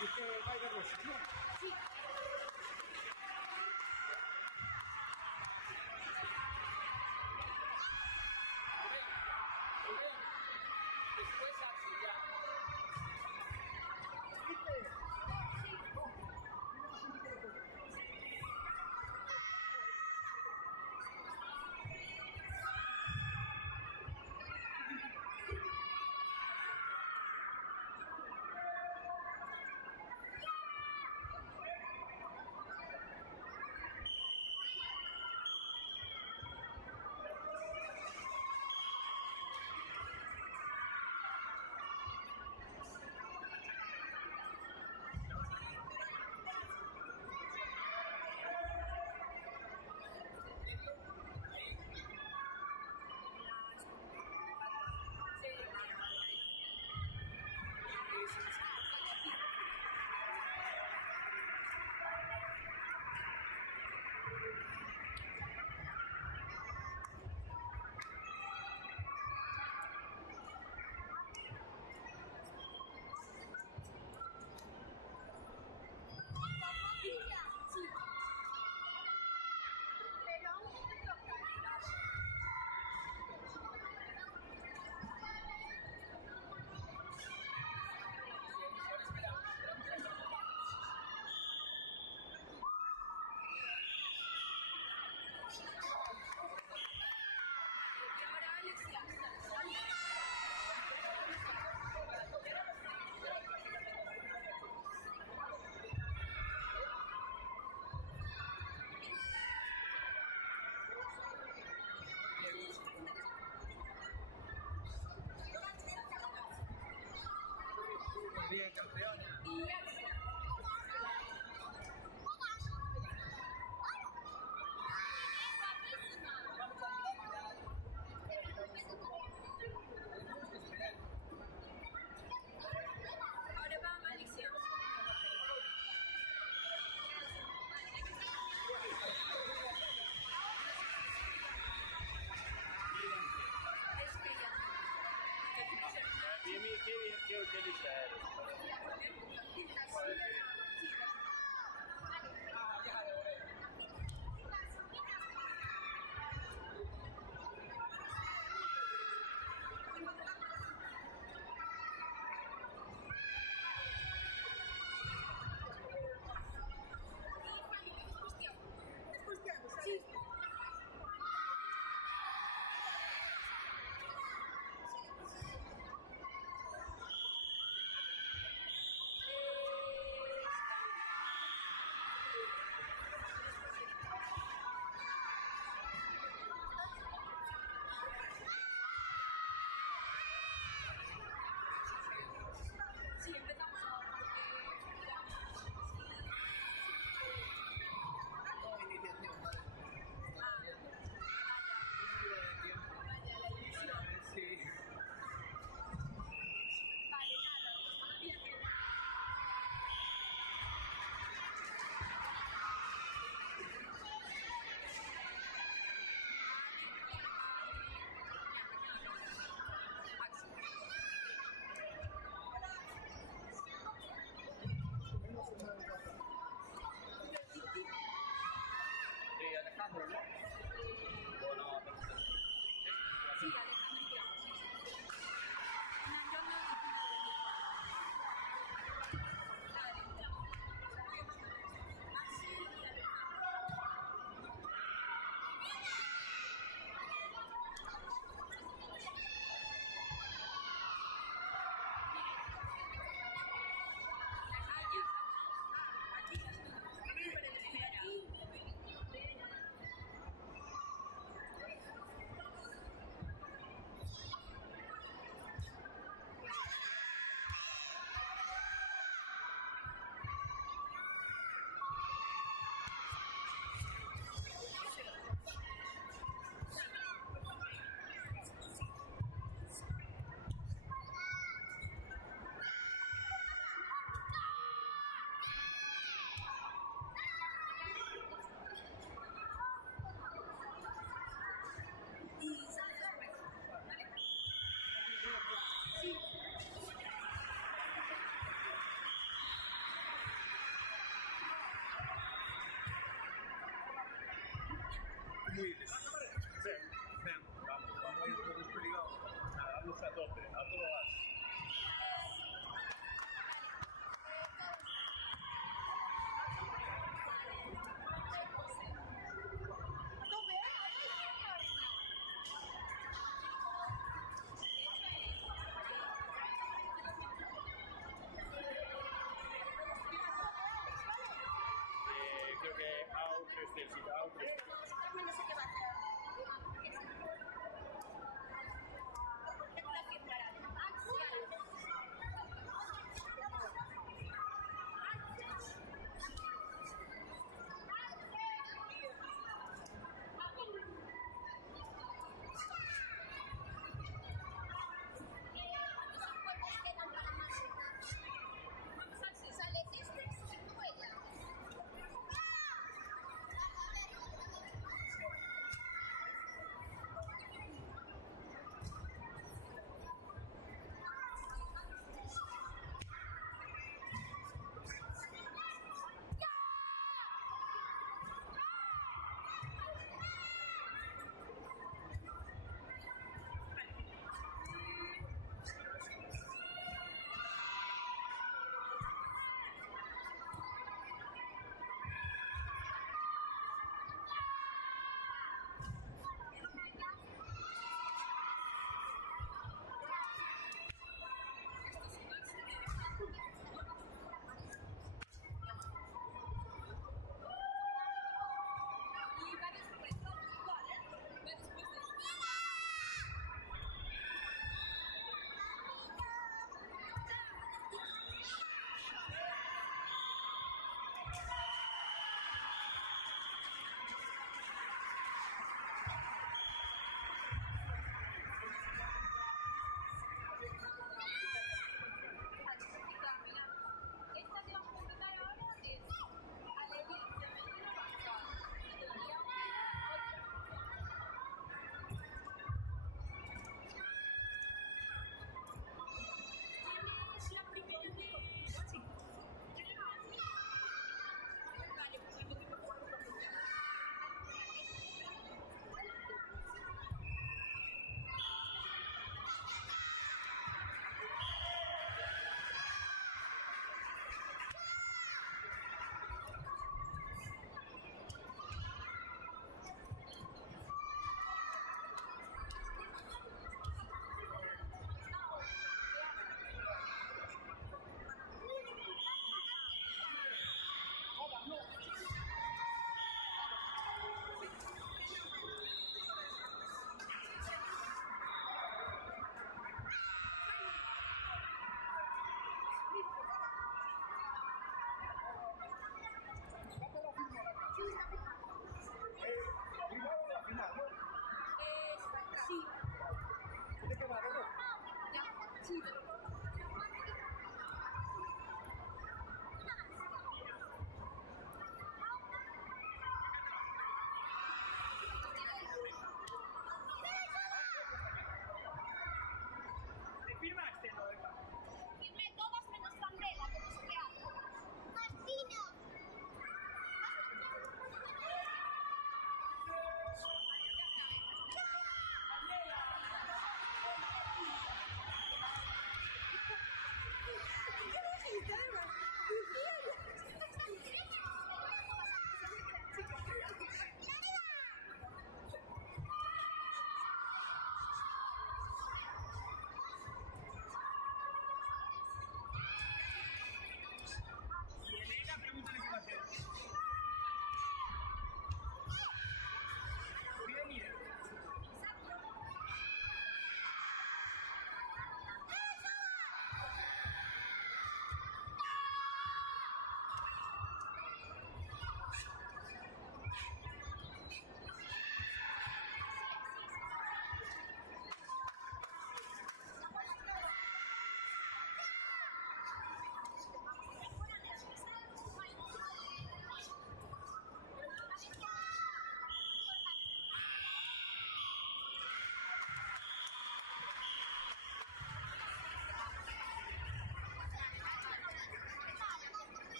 Sí que va a ir a los ¿no? Sí. Después así ya. Bien, campeona. Ahora va Alicia. Qué utilizar eres. Sí. Sí, empezamos ahora Sí. Vale, nada, pues todavía queda. Sí, Alejandro, ¿no? O no, Sí, Alejandro y yo. No, yo no. Vale. Así y Alejandro. Aquí, pero el primero. ¿Cómo dices? Ven, Ven, vamos a ir un poco despeligado. nada, vamos a tope, a todo gas. Creo que out 3 sí, out 3. No sé qué va a hacer.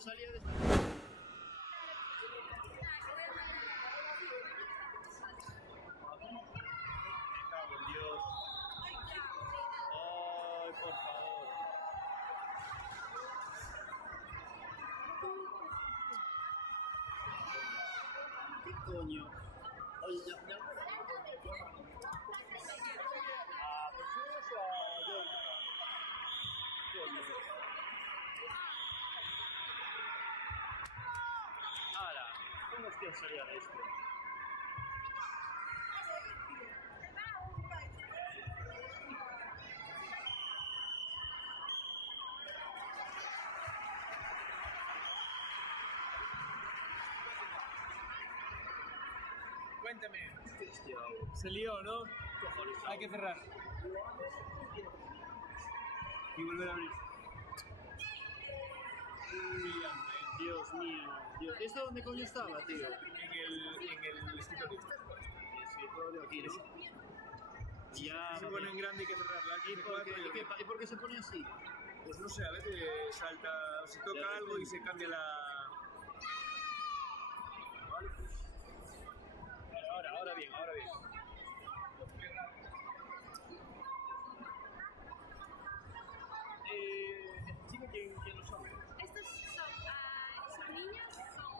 no salía de esta. Me cago en Dios. Ay, por favor. ¿Qué coño? Oye, ya. Ah, pues subes a John. Coño. Ahora, ¿cómo es que salía de esto? Cuéntame. Hostia, Se lió, ¿no? cojones. Hay que cerrar. Y volver a abrir. Uy, hombre, Dios mío. Dios. ¿Esto dónde coño estaba, tío? En el escritorio. Sí, todo de aquí, ¿no? Ya. Se pone en grande y hay que cerrarla. ¿Y por qué se pone así? Pues no sé, a veces salta, se toca algo y se cambia la... Vale, pues. Ahora bien. Dime quién lo sabe. Estos son niñas, son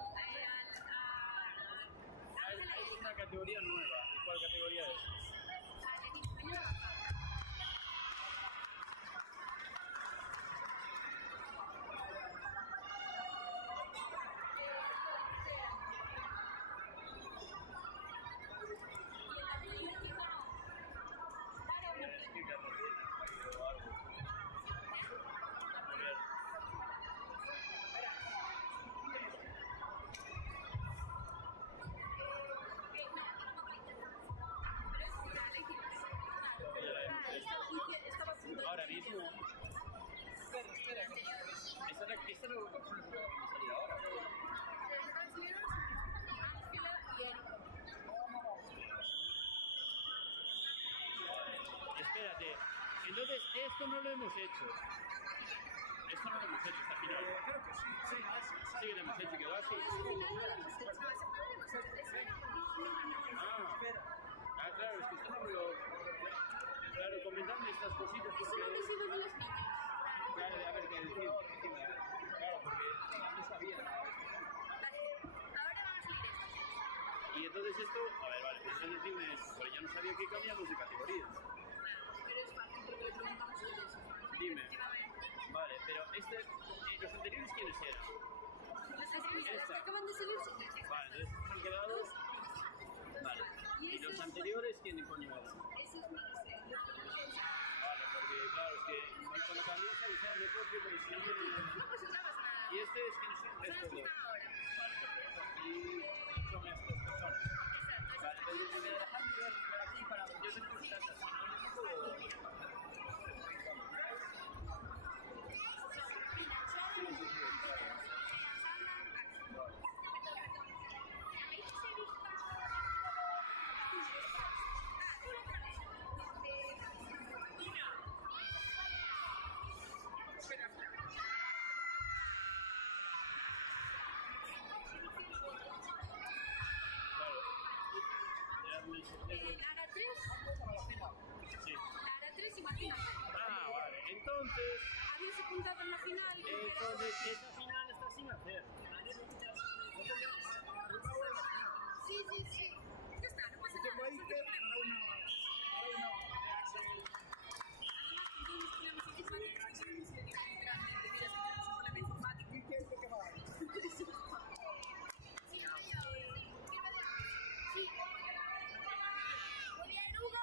Es una categoría nueva. ¿Y cuál categoría es? Ahora mismo. Espera. Esta no va a salir ahora. Espérate. Entonces, esto no lo hemos hecho. Esto no lo hemos hecho hasta el final. Creo que sí. Sí que lo hemos hecho y quedó así. Ah, claro, es que esto no me lo... Claro, comentadme estas cositas porque... Claro, a ver qué decir. Claro, porque no sabía nada de esto. Ahora vamos a leer esto. Y entonces esto... A ver, vale, entonces dime eso, porque yo no sabía que cambiamos de categorías. Pero es fácil porque le preguntamos a ellos. Dime. Vale, pero los anteriores, ¿quiénes eran? Los anteriores que acaban de salir son estos. Vale, entonces han quedado... Vale. ¿Y los anteriores quién coño eran? Eso es mi deseo. Vale, porque claro, es que cuando cambié se avisaron de copia, porque si no me... No, pues no pasa nada. ¿Y quiénes son? Son los Estos que dos. están ahora. Vale, perfecto. Y son estas personas. Exacto. Vale, entonces si me dejan ver aquí para... Yo tengo que estar así, no puedo... Lara 3. Sí. Lara 3 y Martina. Ah, vale. Entonces... Habías apuntado en la final. Entonces, esa final está sin hacer. Sí. Ya está, no pasa nada. Muy bien, Hugo.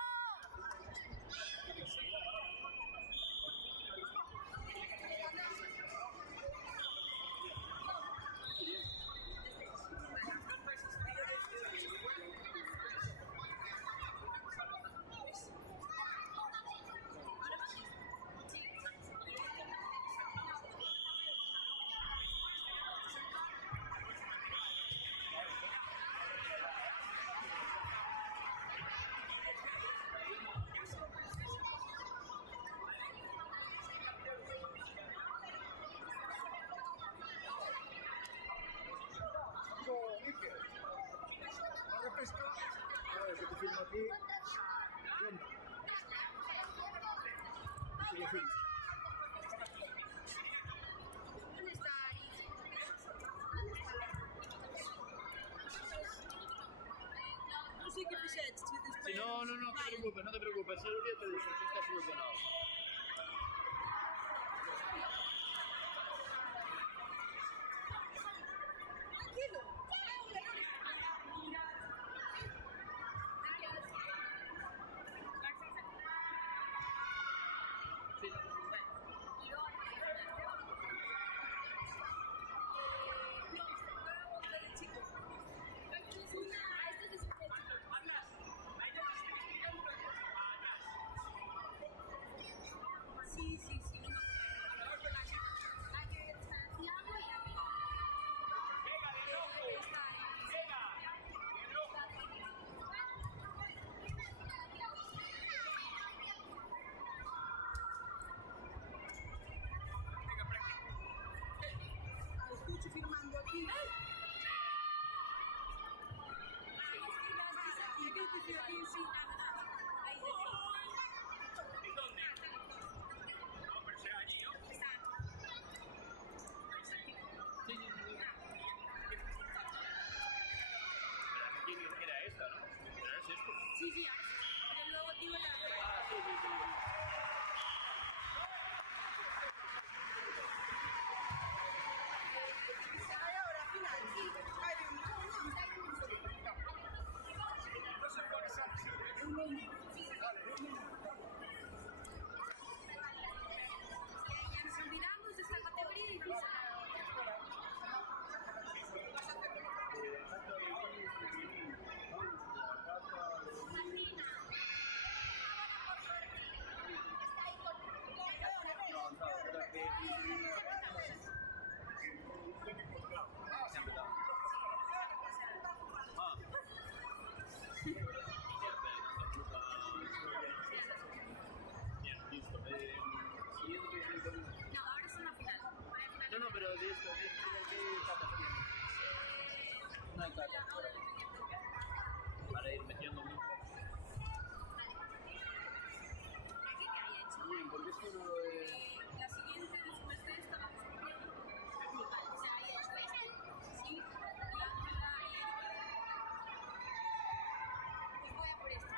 que fixetes despois? Si no, no te preocupes, el olvídate de eso, está solucionado. Tranquilo. Sí. Sí, sí, sí. No me acuerdo. La que está Santiago y a mí. Venga, de rojo. Venga. De rojo. Venga, práctica. Escucho firmando aquí. ¿Y dónde? No, pero será allí, ¿no? ¿Quién era esta, no? Pero es esto. Sí, sí, pero luego digo la... Ah, sí. Ahora, final, sí. Hay un... No se puede saber. Nos olvidamos de esta categoría y vamos a la otra. No, ahora es una final. No, pero de esto, ¿qué está pasando? Una carta. Para ir metiendo mucho. Bien, porque esto no es... La siguiente después de esta vamos a poner... Vale, o sea, ahí después. Sí, y arriba ahí. Pues voy a por esta.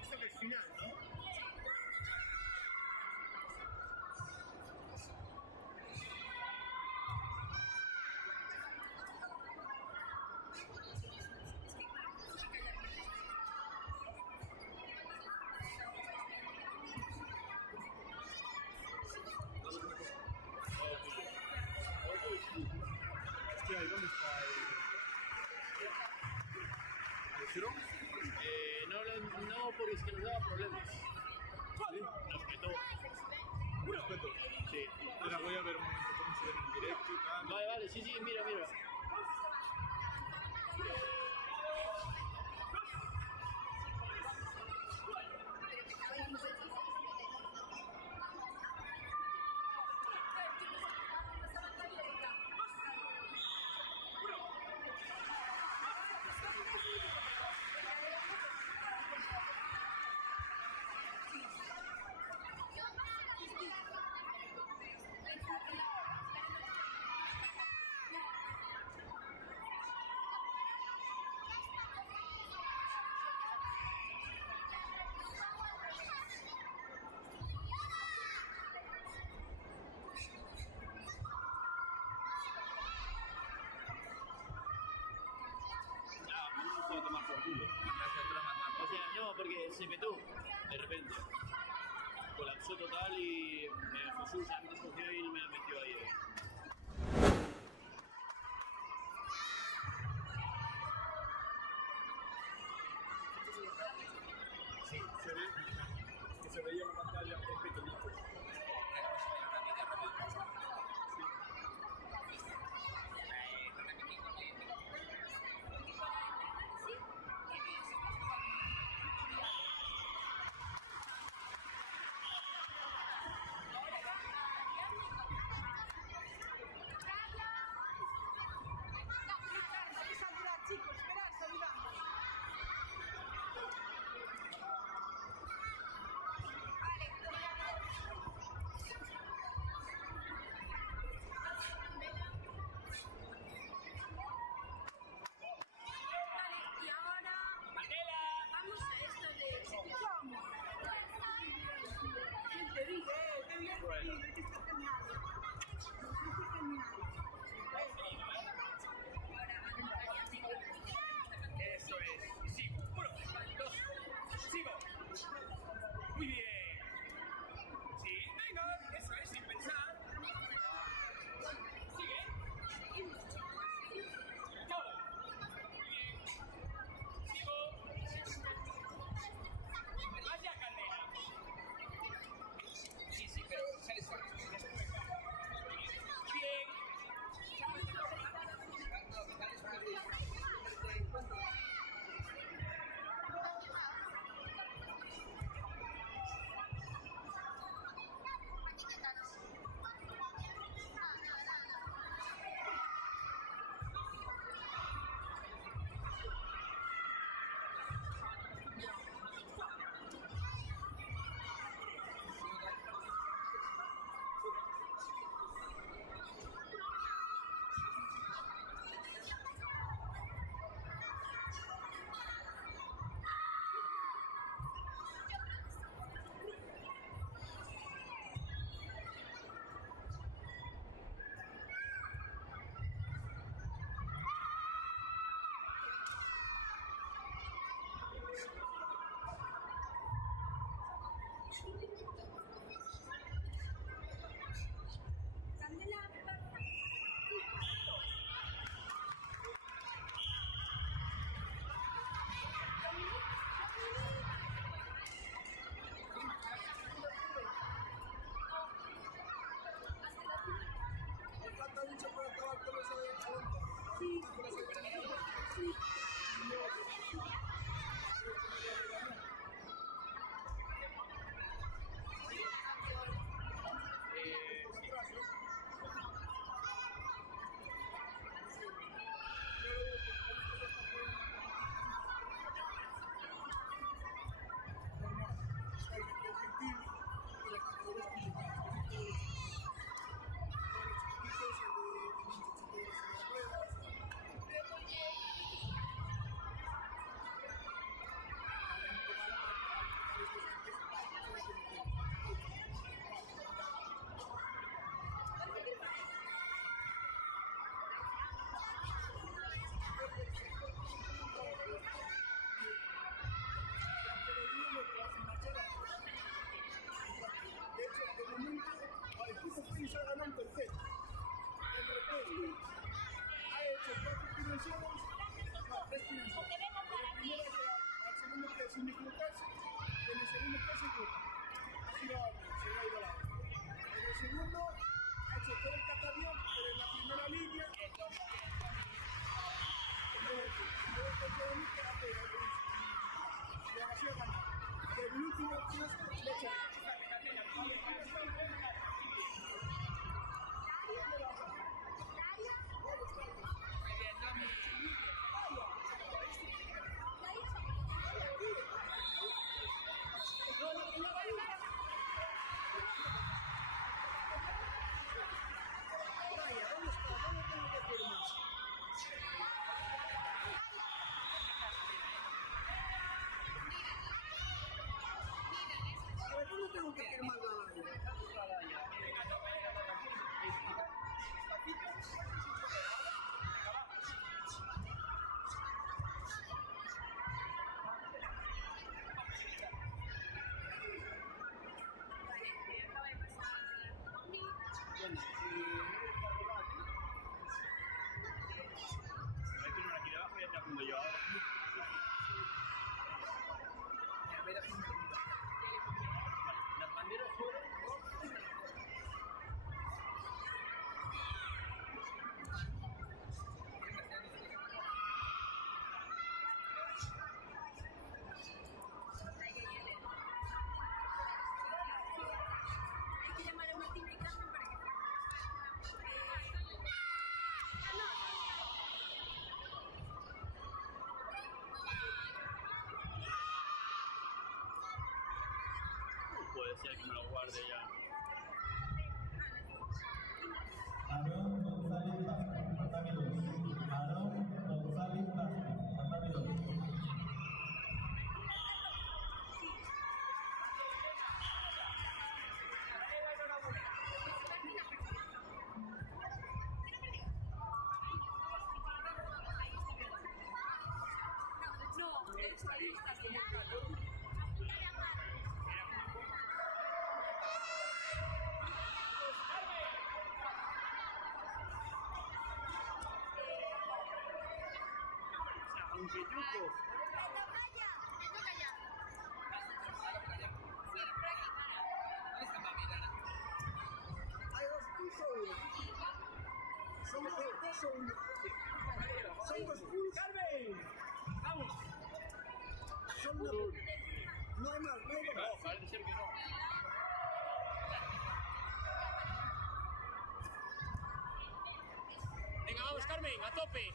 Esto que es final, ¿no? Hostia, ¿y dónde está el Chrome? No, porque es que nos daba problemas. Nos petó. Un respeto. Sí. Ahora voy a ver un momento cómo se ve en el directo y tal. Vale, sí, mira. se petó de repente. Colapsó total y Jesús antes cogió y me metió ahí. Sí, se ve que se veía en la pantalla en pequeñito. Eso es. Sigo. 1, 2. Sigo. Muy bien. Sí, venga. Eso es, sin pensar. Sigue. Todo. Muy bien. Sigo. Vaya Candela. Sí, pero sale solo. Bien. Falta mucho para acabar con eso de talento. Sí. Está ganando el set. El repente ha hecho 4 dimensiones, no, 3 dimensiones. El primero al segundo que sin equivocarse, en el segundo que se equivoca. Ha girado bien, se le ha ido la otra. En el segundo ha hecho todo el catavión, pero en la primera línea el último le echa. Mira, puede ser que me lo guarde ya. Aarón González Vázquez, tatame 2. Aarón González Vázquez, tatame 2. Aunque truco. Hay dos puntos. Son dos o uno. Son dos puntos. ¡Carmen! ¡Vamos! Son dos. No hay más, no hay más. No, parece ser que no. Venga, vamos, Carmen, a tope.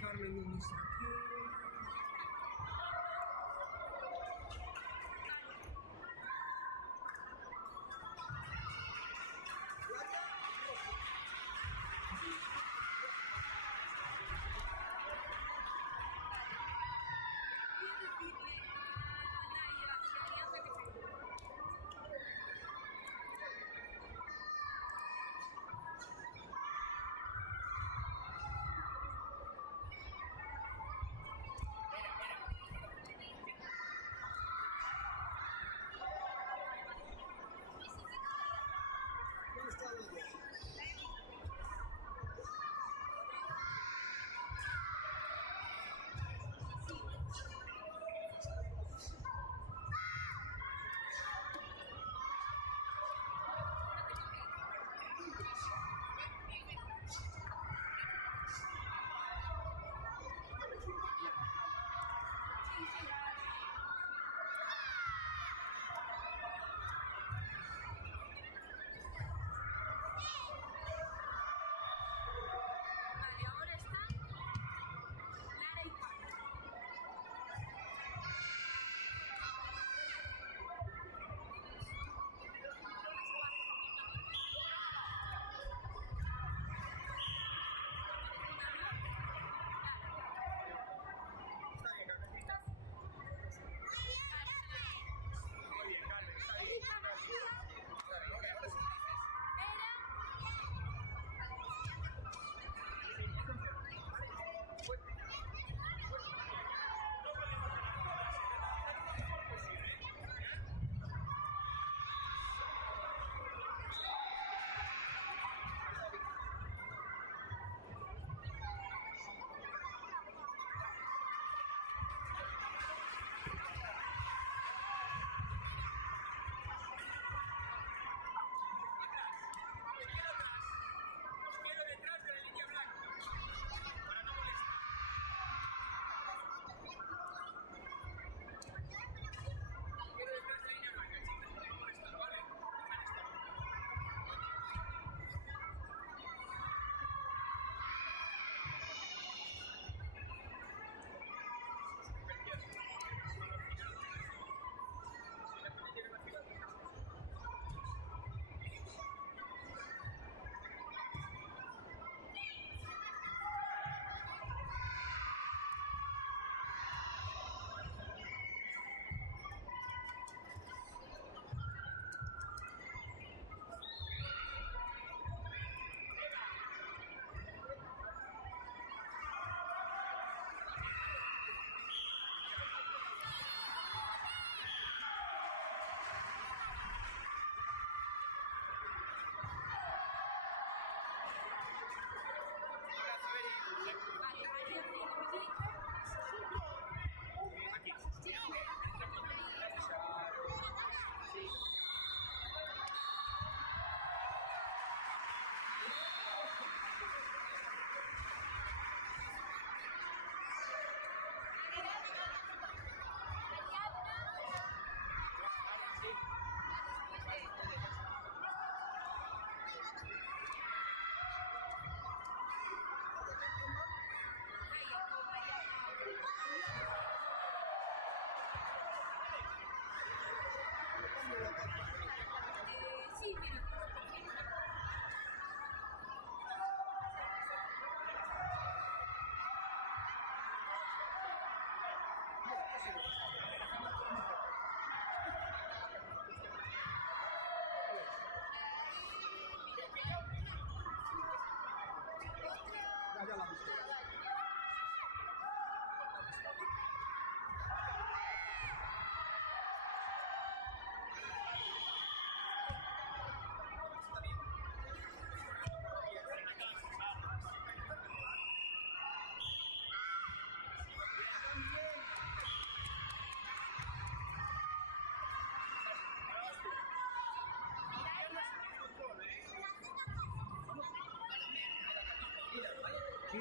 Carmen no está aquí.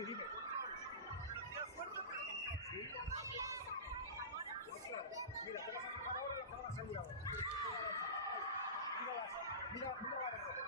dime. Velocidad fuerte, pero con fe. Sí. Ostras, mira, te vas a fijar ahora y lo que va a salir ahora. Mira la recorte.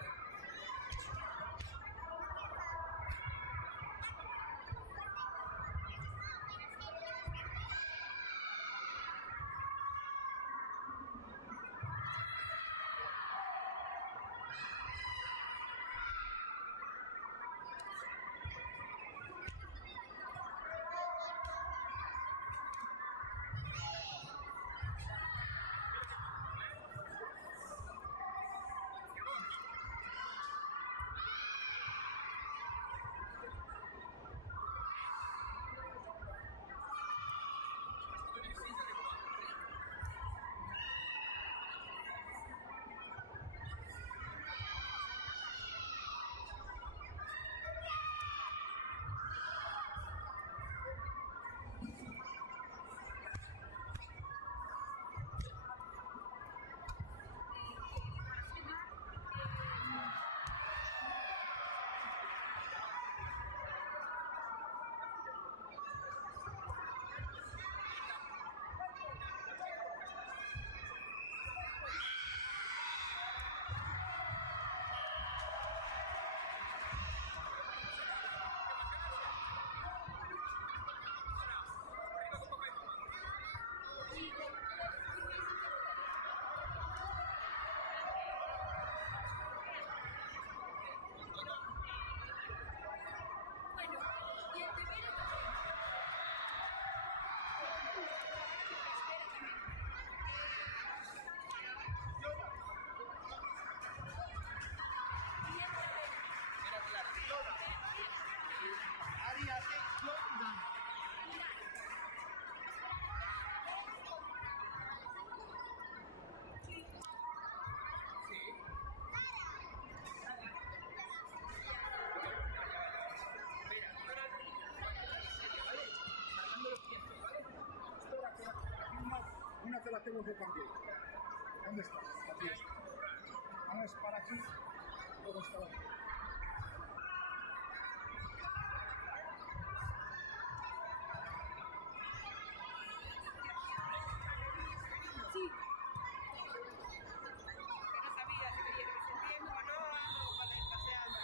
Ari hace Jordan. Una te la tengo que cambiar. ¿Dónde está? Aquí está. Una es para aquí, luego está la otra. Sí. Yo no sabía si quería que me sentiera o no, o para ir paseando.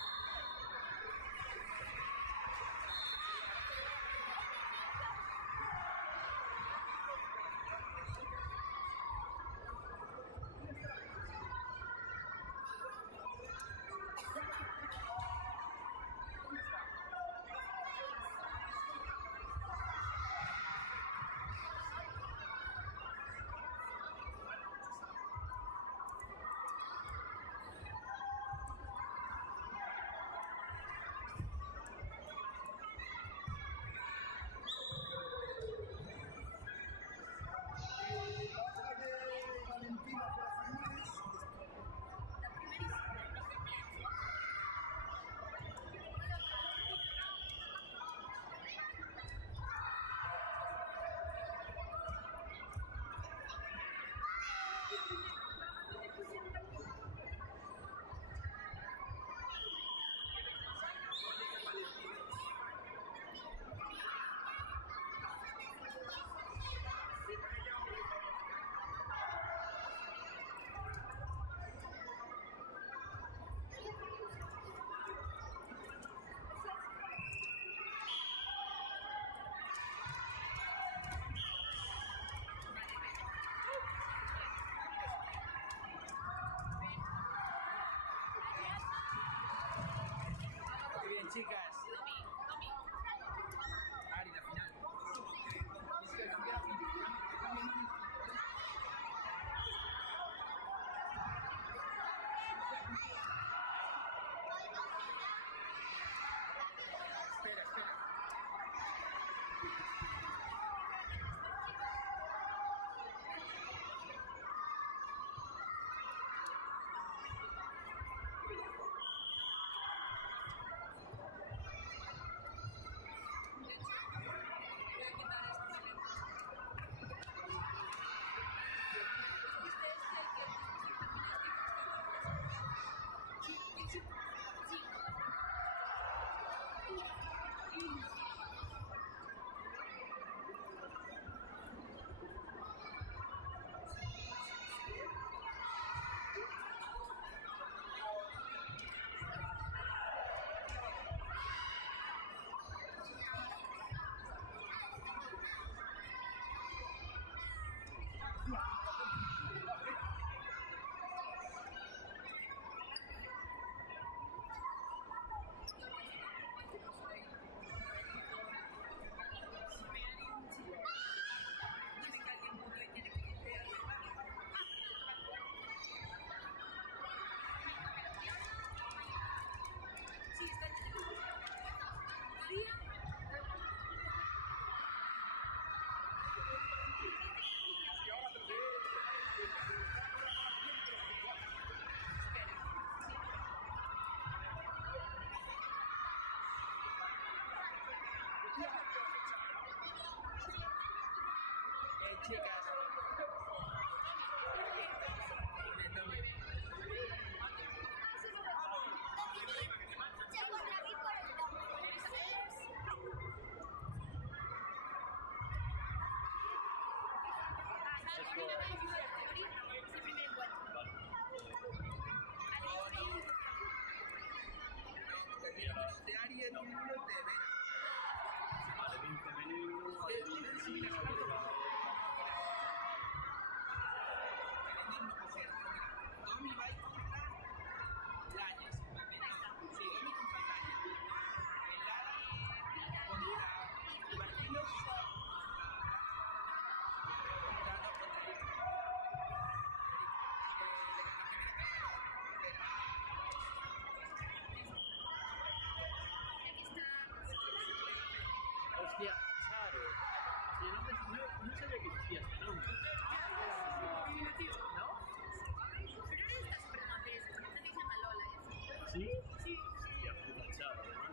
¿Sí? Sí. Ya, muy cansado, además.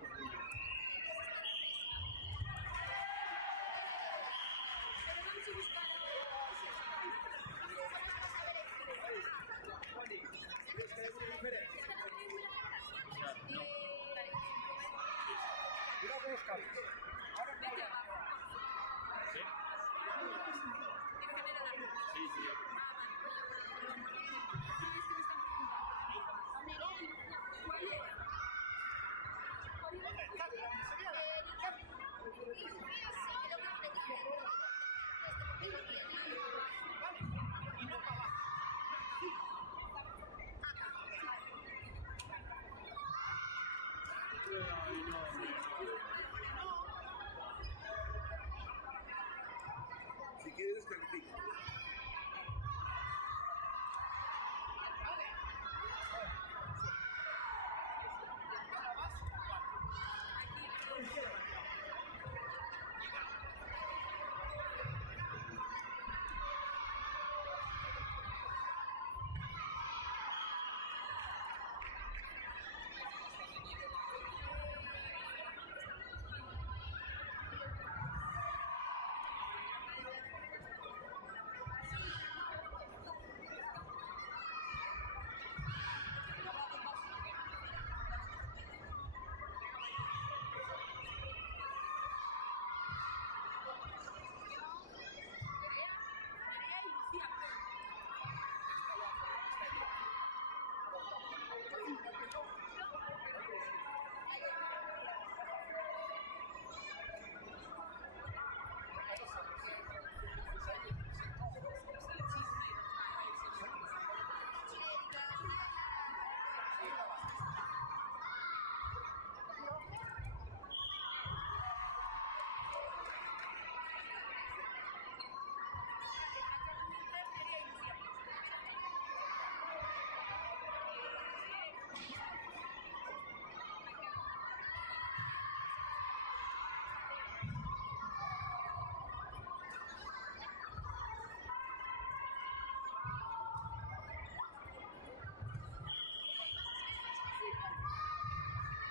Pero vamos a buscar No. Cuidado con los cables. Ahora vete abajo. ¿Sí? En general. Sí, sí. Sí, es que me están preguntando. ¿Cuál era? y no para abajo. Ay, no. Si quieres, descalifica.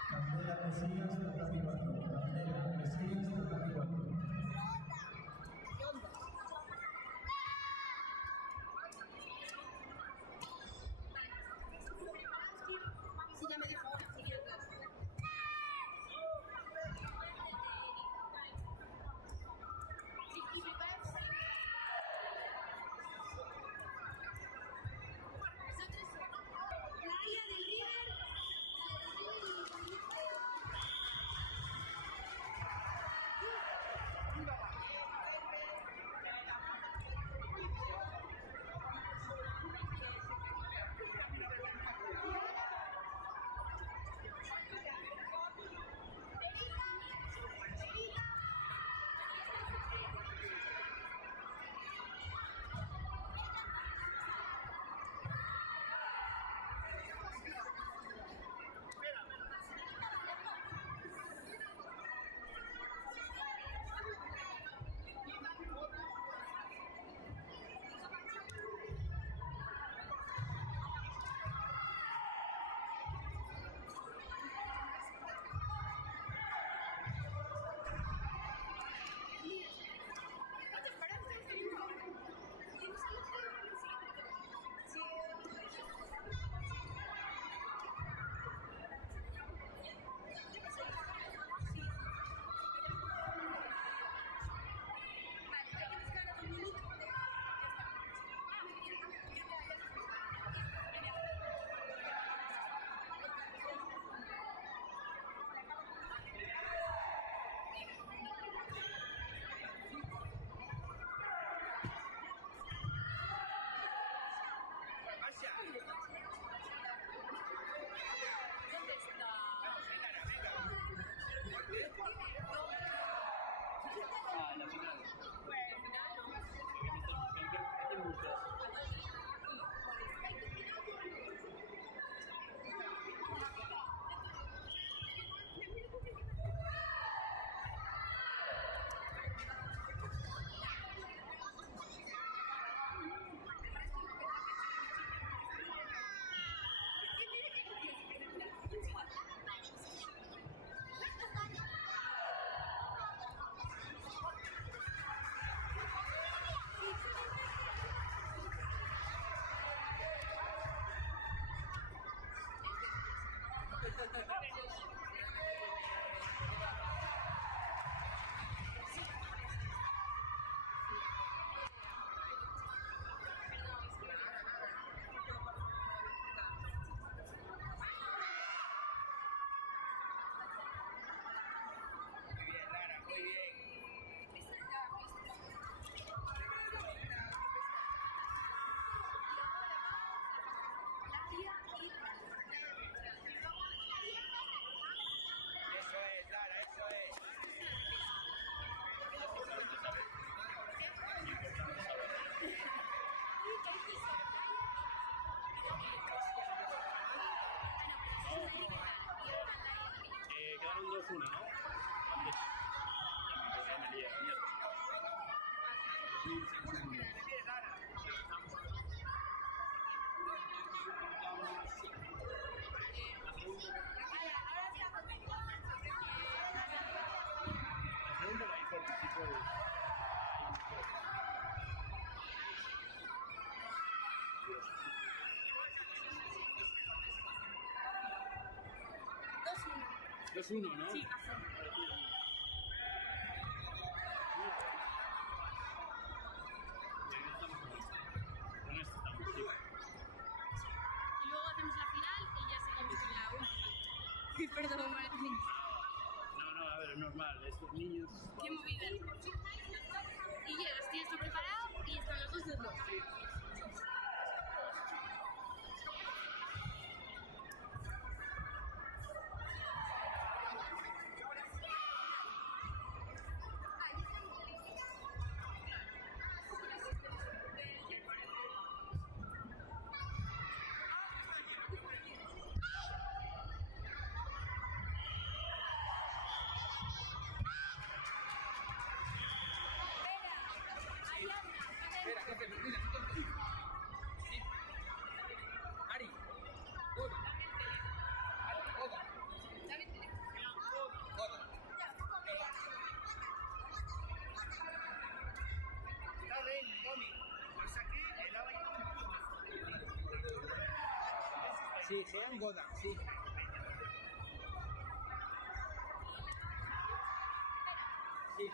Candela Mesías, Tatapiguato. Candela Mesías, Tatapiguato. Sí, ya me dijo ahora. La área del líder. Quedaron 2-1, ¿no? Andrés. Ya me lié, mierda. 2000 segundos. La segunda la hizo si puedes. Dos 2-1, ¿no? Sí, casi. Con esto estamos, sí. Y luego hacemos la final y ya seguimos con la última. Perdón, Martín. No, a ver, es normal. Estos niños... Qué movida. Y llegas, tienes todo preparado y están los dos de dos. Espera, ¿qué hacemos? Mira, entonces. Sí. Ari. Goda. Goda. Goda. Está bien, Tommy. Pues aquí el agua Sí, Jean Goda, sí. Sí,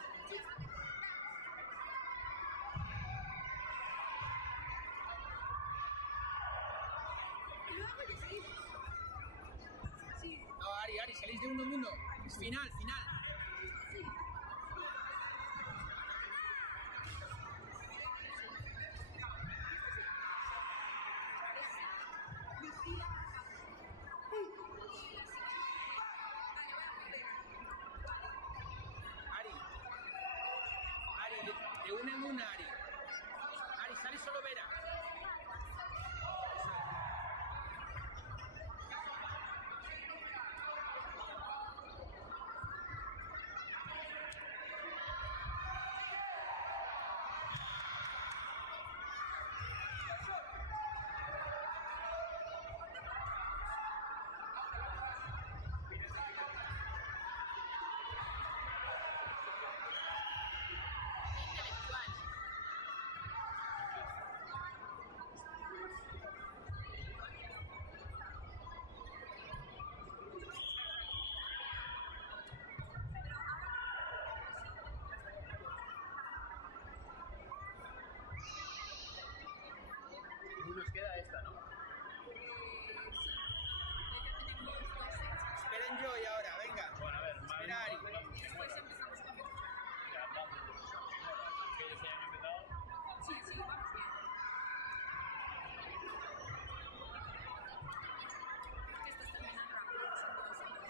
sí. No, Ari, salís de 1-1. Final. Ari, de 1-1, Ari. Ari, sale solo Vera. Y nos queda esta, ¿no? Esperen yo y ahora, venga. Bueno, a ver, Espera, Ari. Después empezamos con Ya hablamos de los que ellos hayan empezado. Sí, vamos bien. Que esto es terminar rápido, son 2 horas.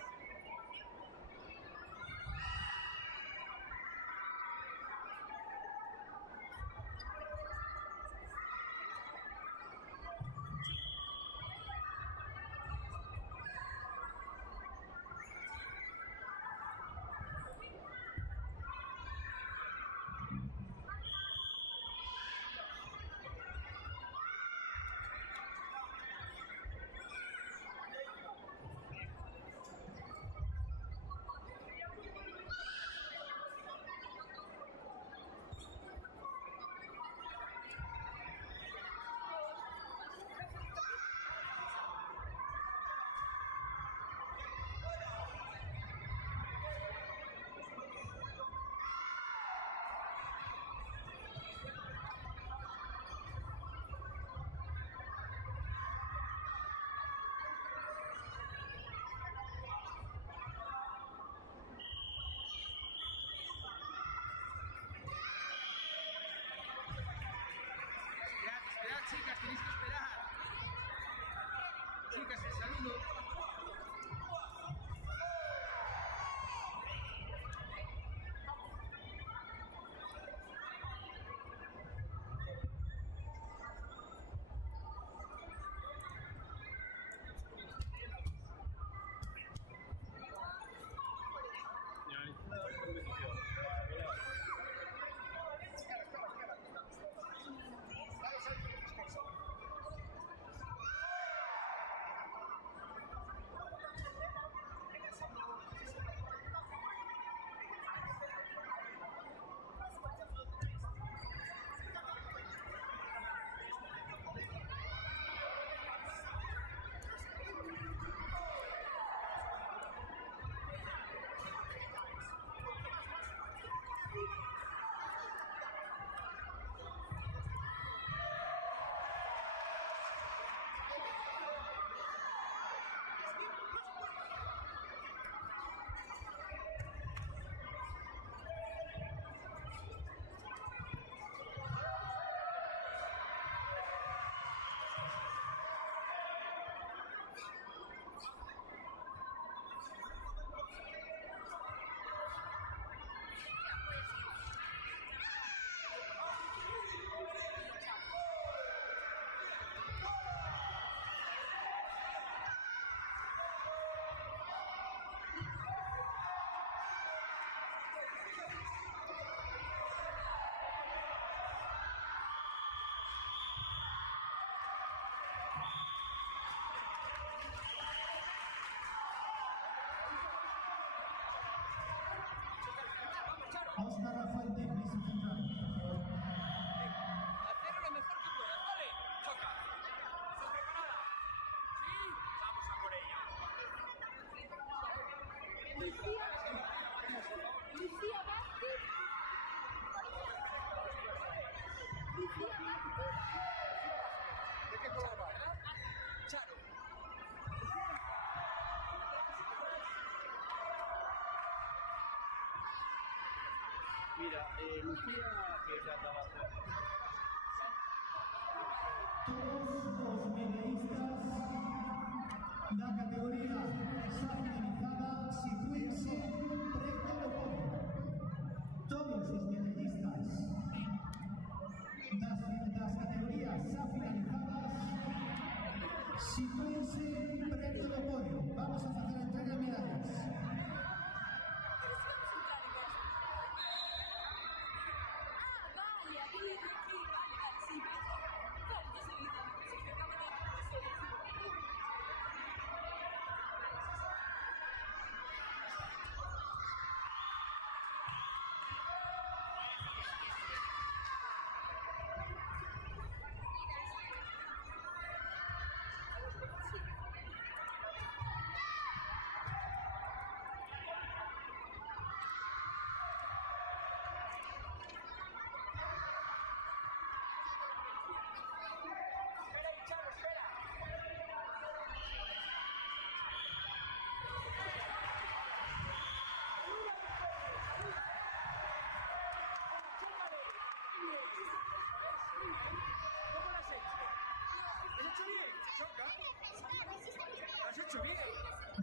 Mira, Lucía, que es la trabaja. Todos los medallistas da categoría finalizada sitúense frente ao podio. Todos os medallistas das categorías xa finalizadas sitúense frente ao podio. Vamos a facer a entrega de medallas.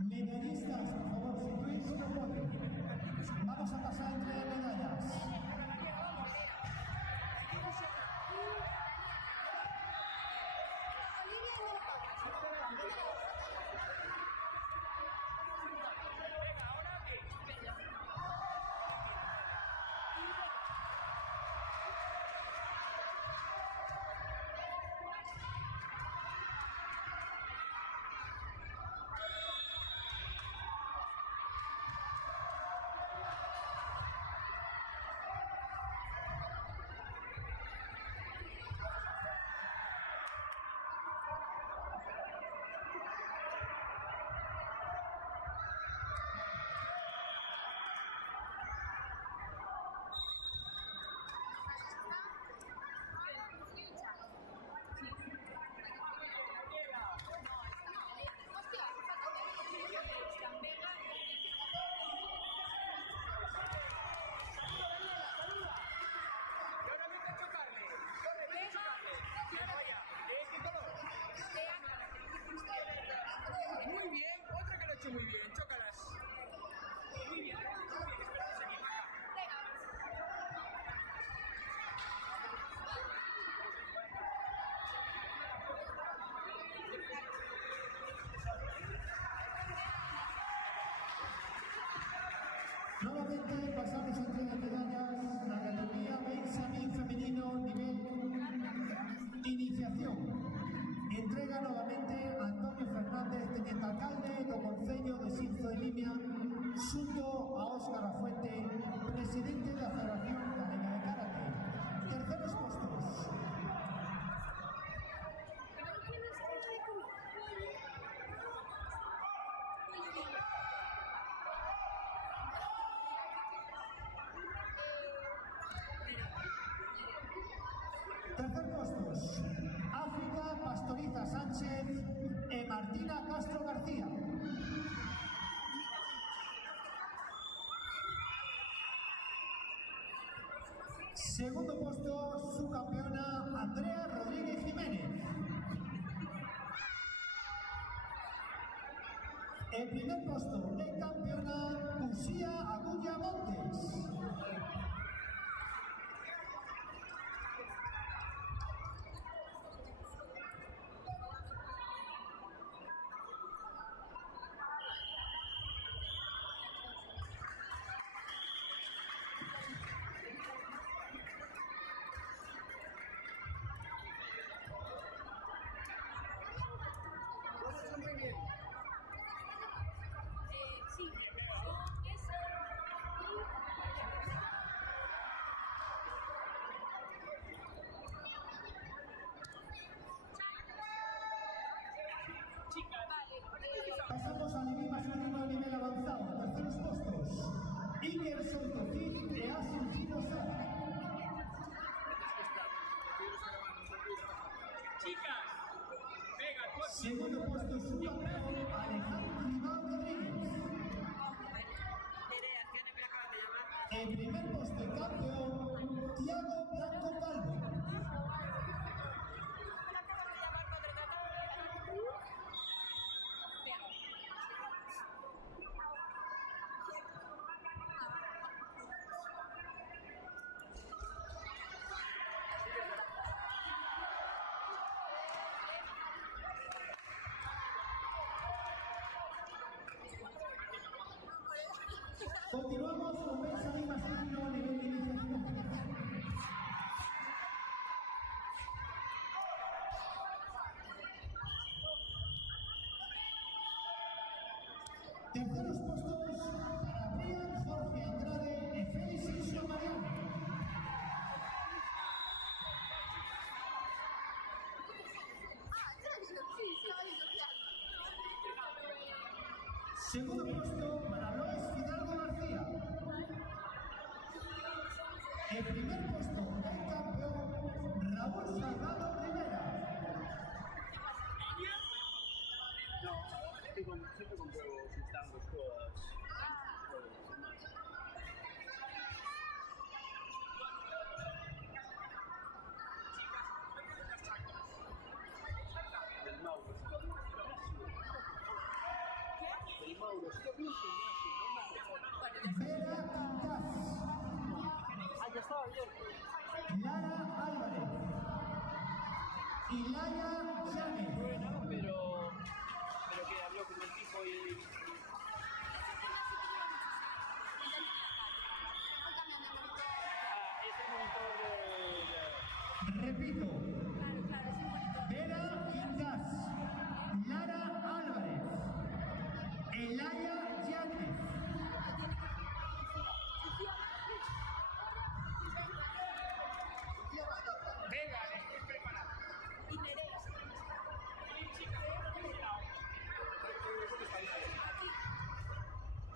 Medallistas, por favor, sitúense en el podio. Vamos a pasar entre medallas. Muy bien, otra que lo ha hecho muy bien, chócalas. Muy bien, espera, se equivoca. Nuevamente pasamos a entrega de medallas la categoría Benjamín femenino nivel iniciación. Entrega nuevamente a Antonio Fernández, teniente alcalde do Concello de Xinzo de Limia, xunto a Óscar Afuente, presidente da Federación Galega de Karate. Terceros postos. Tercer postos, África Pastoriza Sánchez e Martina Castro García. Segundo posto, su campeona Andrea Rodríguez Jiménez. El primer puesto de campeona Lucía Agulla Montes. Pasamos al nivel masculino a nivel avanzado. Terceros postos, Iker Soutocid e Asunción Sara. Chicas, venga, tú aquí. Segundo puesto, su campeón Alejandro Iván Rodríguez. El primer puesto de campeón Terceros puestos para Brian, Jorge Andrade y Félix Isla Mariano. Segundo puesto para Lois Fidalgo García. El primer puesto, el campeón Raúl Salgado Rivera. No, siempre compro sus tangos todas. El Mauro, el Mauro, está bien Vera Quintas. Ah, ya estaba bien. Lara Álvarez. Ilaya Llanes. Bueno, pero que habló con el tipo y... Ah, es el monitor de... Repito. Vera Quintas. Lara Álvarez. Ilaya Llanes. Venga, estoy preparado. Y Nerea.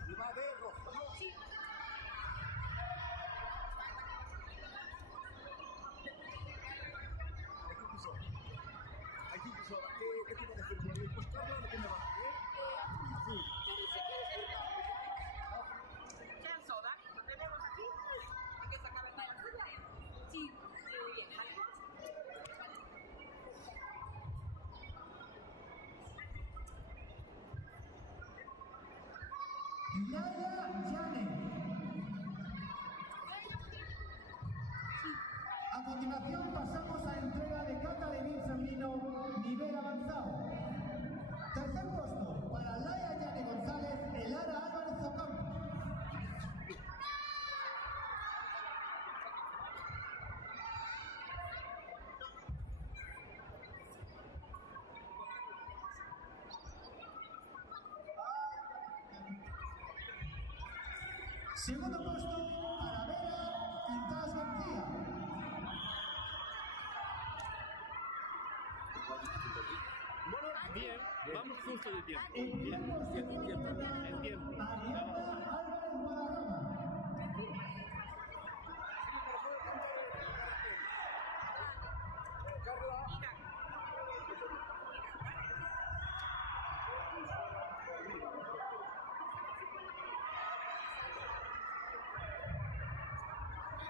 Y va de rojo. Sí. Aquí puso, ¿qué tipo de fútbol? ¿El postcarro de qué me va? Azul. ¿Quieres soda? ¿Lo tenemos aquí? Hay que sacar la suya. Sí, muy bien. ¿Vale? Ilaya Llanes. A continuación pasamos a entrega de cata de vino femenino nivel avanzado. Tercer puesto para Laia Llanes González, Elara Álvarez Ocampo. Segundo puesto para Vera Quintas García. Bueno, bien, vamos justo de tiempo. El primer Bien, puesto en tiempo. Ariadna Álvarez Guadarrama.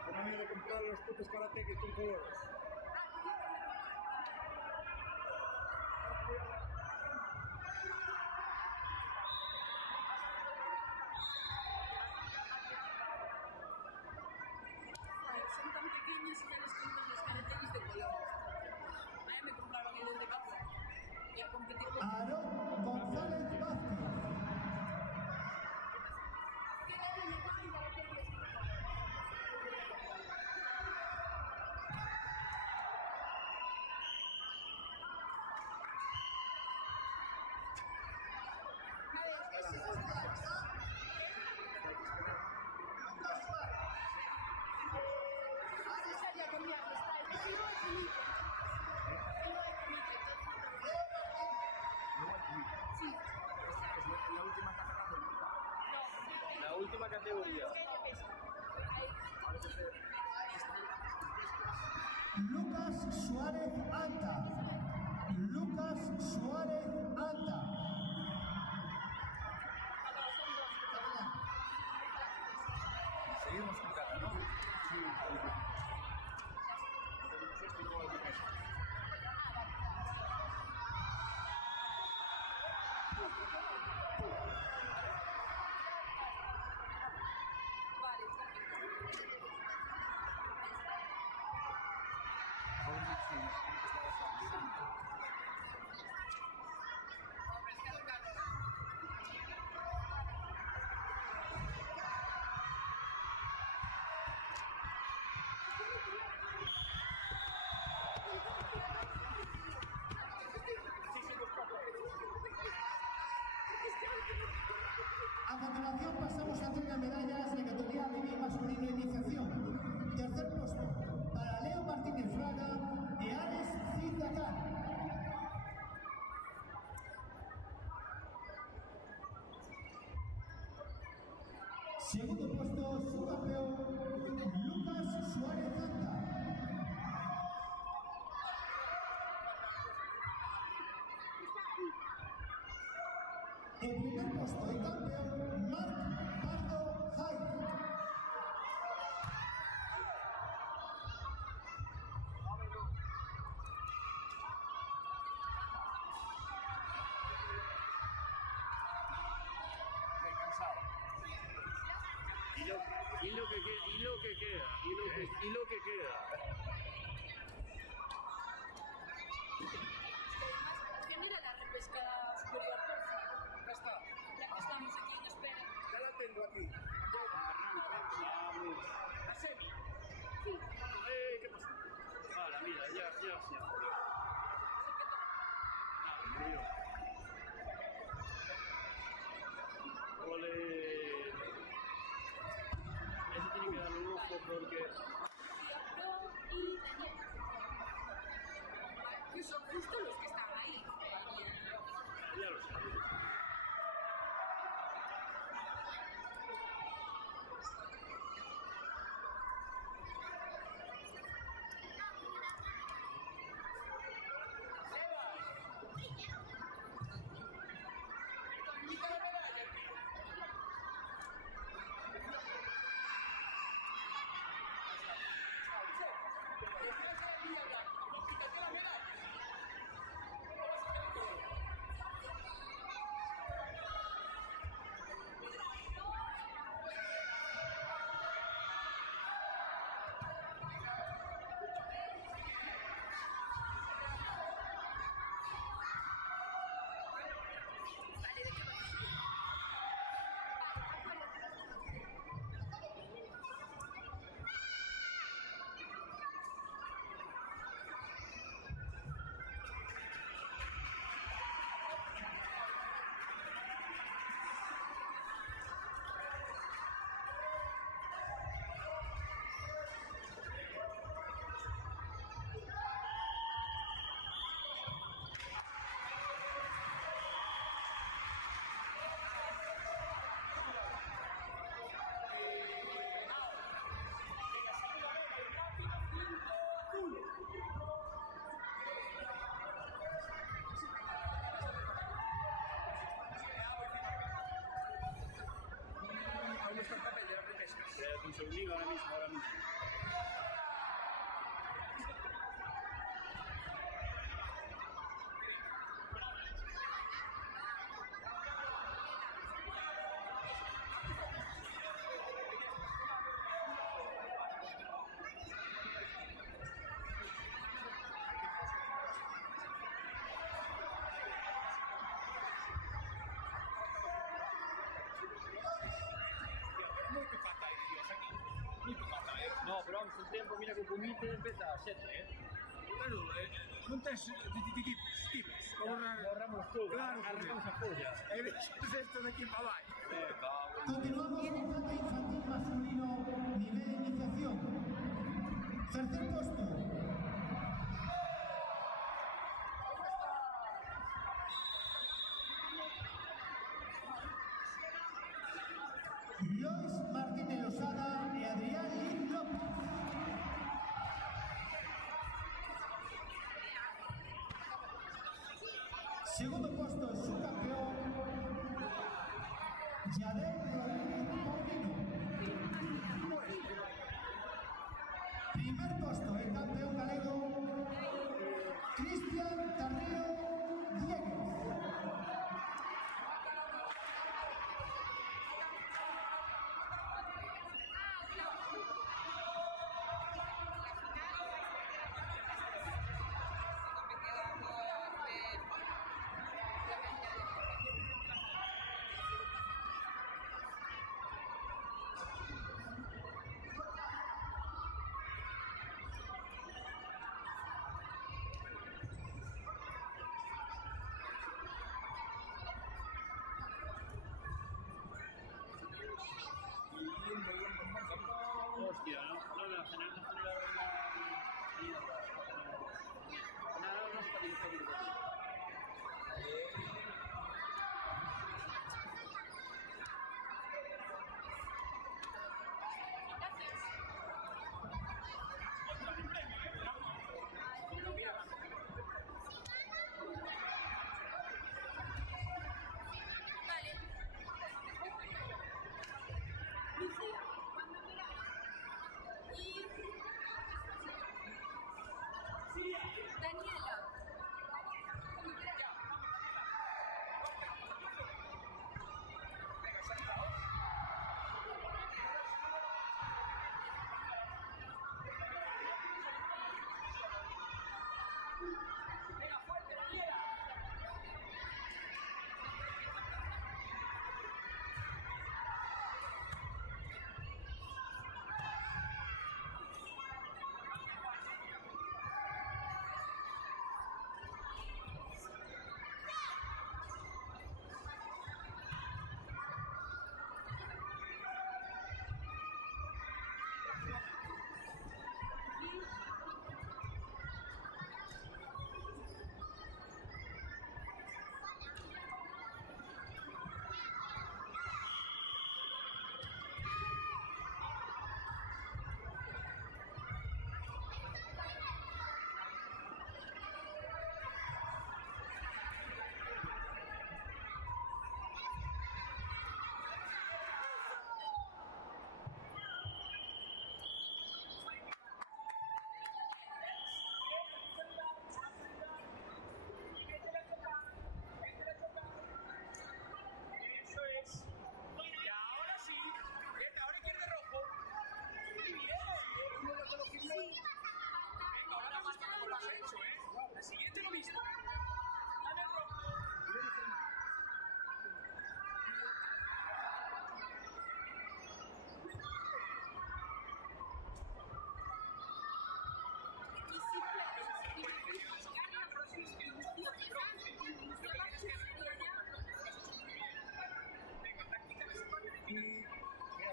¿Cómo han ido a comprar los putos karate que son colores? Son tan pequeños y ya les compran los carteles de colores. Ahora me compraron el de casa. Y a competir con... Aarón González Vázquez. La última categoría. Lucas Suárez Anta. Lucas Suárez Anta. Seguimos con cata, ¿no? Sí. A continuación pasamos a entrega medallas de categoría Levi masculino iniciación. Tercer puesto para Leo Martínez Fraga y Ares Zizdacar. Segundo puesto, su campeón, Lucas Suárez Zanta. El primer puesto y campeón, Marc Pardo Jaime. Y lo que queda. ¿Quién era la repescada superior, porfa? Ya está. La que estamos aquí en espera. Ya la tengo aquí. La semi. ¿Qué pasa? Ahora, mira, ya. Murió. Ole. Ese tiene que darle un ojo porque... Y Daniel. Que son justo los que están ahí. Ya lo sabía. Aún está el papel de la repesca. Un segundito ahora mismo. Muy picata, dirías aquí. Muy picata, No, pero vamos, el tiempo, mira que o comité empeza a 7, Bueno, non tes tipos. Borramos todo, Claro, arrancamos a polla. E deixas esto de aquí para abaixo. Continuamos con plata infantil masculino nivel iniciación. Tercer puesto. Lois Martínez Losada y Adrián Lin López. Segundo puesto, su campeón, Yadel Rodríguez Paulino. Primer puesto, el campeón galego, Cristian Tarreo Diegues.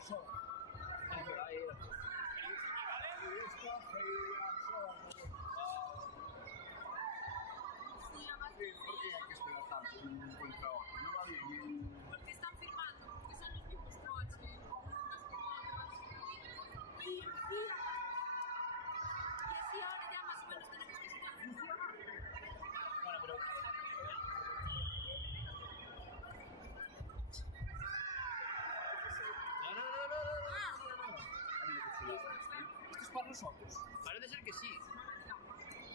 sola. Pero ahí era. Y esta feria sola. Sí, la más ¿Por qué hay que esperar tanto un buen trabajo? No va bien. porque están firmando, porque son los mismos coches, unos como otros. Y así ahora ya más o menos tenemos que sacar funcionar. Bueno, pero. Esto es para nosotros. Parece ser que sí.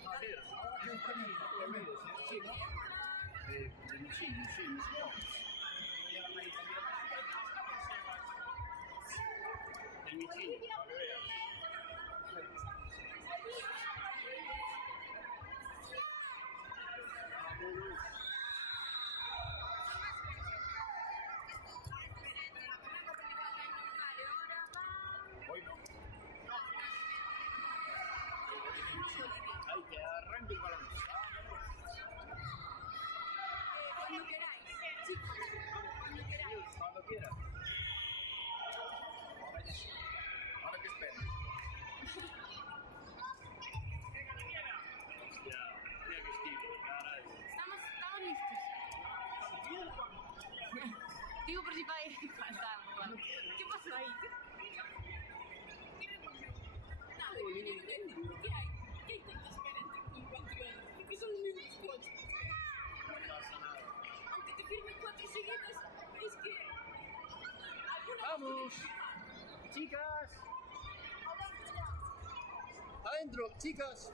Ahora que es medio, sí, ¿no? Sí, no sé. El Michini, para que veas. Hoy no. Ay, que arranque el balón. Cuando queráis, chicos, cuando queráis. Cuando quiera. Ahora que esperen. Hostia, mira que estilo, caray. Estamos listos. Digo por si falta. ¿Qué pasó ahí? Nada, que viene de decir, ¿qué hay? ¿Qué hay tanta espera entre un encuentro y otro? Porque son los mismos coches. No pasa nada. Aunque te firmen 4 seguidas, es que... ¡Vamos! ¡Chicas! ¡Adentro, chicas!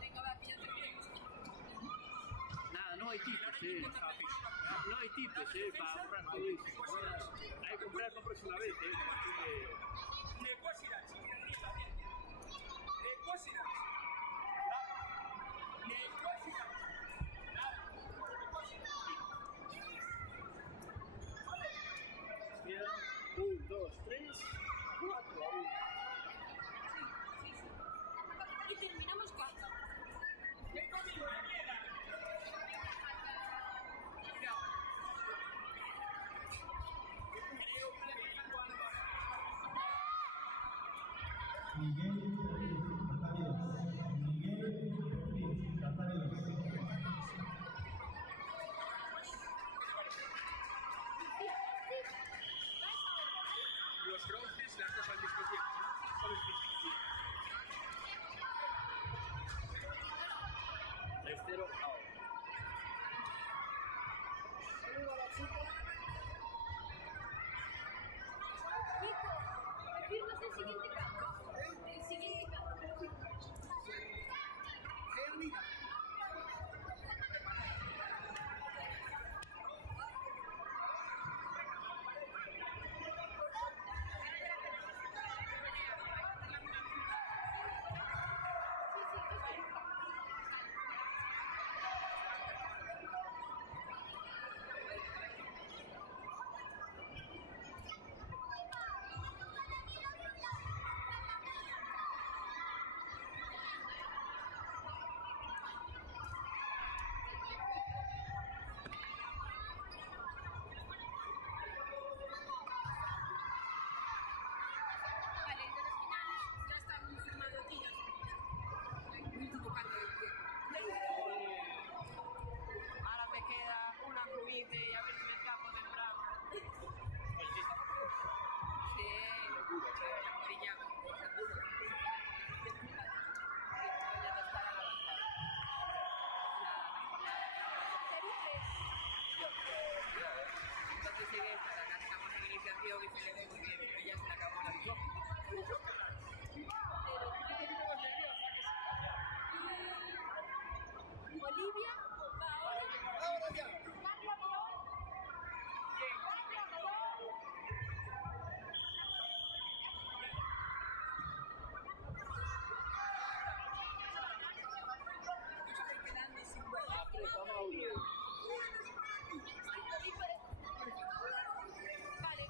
Venga, va, que ya terminemos. Nada, no hay tipos, No hay tipos, para comprar todo eso. Hay que comprar la próxima vez, Quedan 1, 2, 3, 4 aún. Y terminamos cuando. Miguel Catareos. Los bronces, las dos al mismo tiempo. Son el mismo. 3-0 ahora. Nico, ¿me firmas el siguiente campo? El siguiente campo, ¿me lo firmas? Vale, de los finales ya están firmando aquí. El último canto del pie. Ahora me queda una crudite y a ver si me escapo del bravo. Sí, la morillada. Ya no estará avanzada. Entonces sigue esta, la sacamos en iniciación y se le ve muy bien, pero ya se le acabó la vida. Olivia va ahora. Ahora ya. Estoy quedando sin vuelo. Aprieta, Mauro. Vale.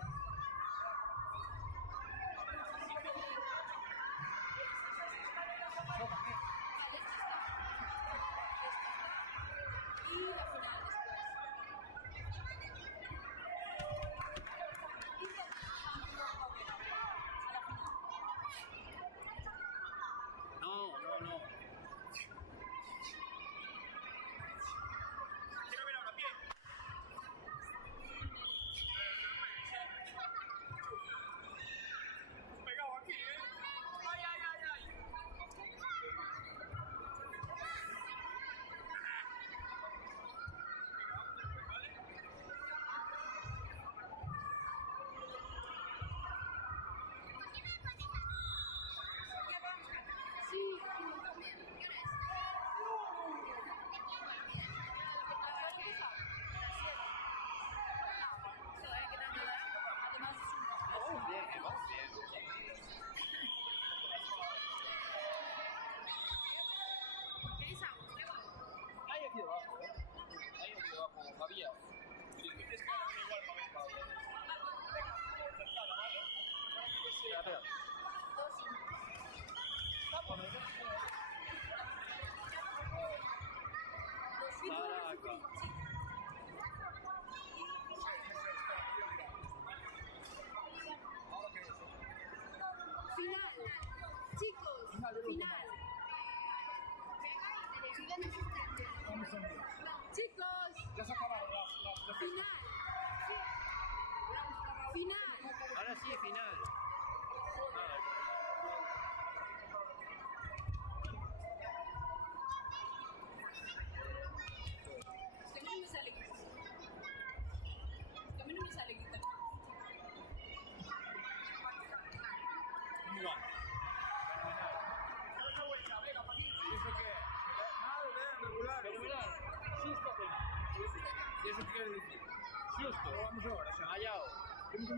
Sí, final. Es que a mí no me sale guitarra. A mí no me sale guitarra. Muy bueno. ¿Y eso qué? Regular. Fenomenal. Susto apenas. ¿Y eso qué quiere decir? Susto. Vamos ahora, ya. Hallao. ¿Cómo que O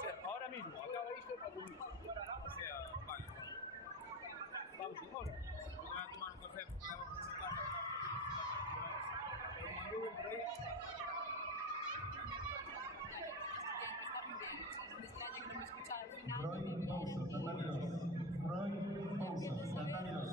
sea, ahora mismo. Acaba esto para dormir. O sea, vale. Vamos ahora. Porque voy a tomar un café porque estaba con un par de pero un mandugo por ahí. Está muy bien. Me extraña que no me escuchara al final. Freud Pouso, Tatamiros. Freud Pouso, Tatamiros.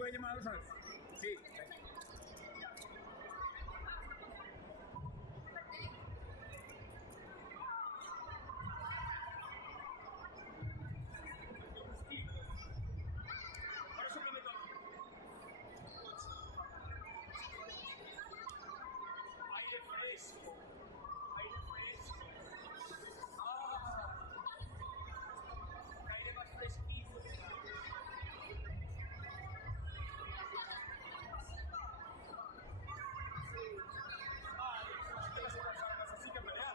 puede llamar a los altos? Sí. Ahora sí que me toca. Aire fresco. Aire fresco. Aire más fresquito. Así que pelear,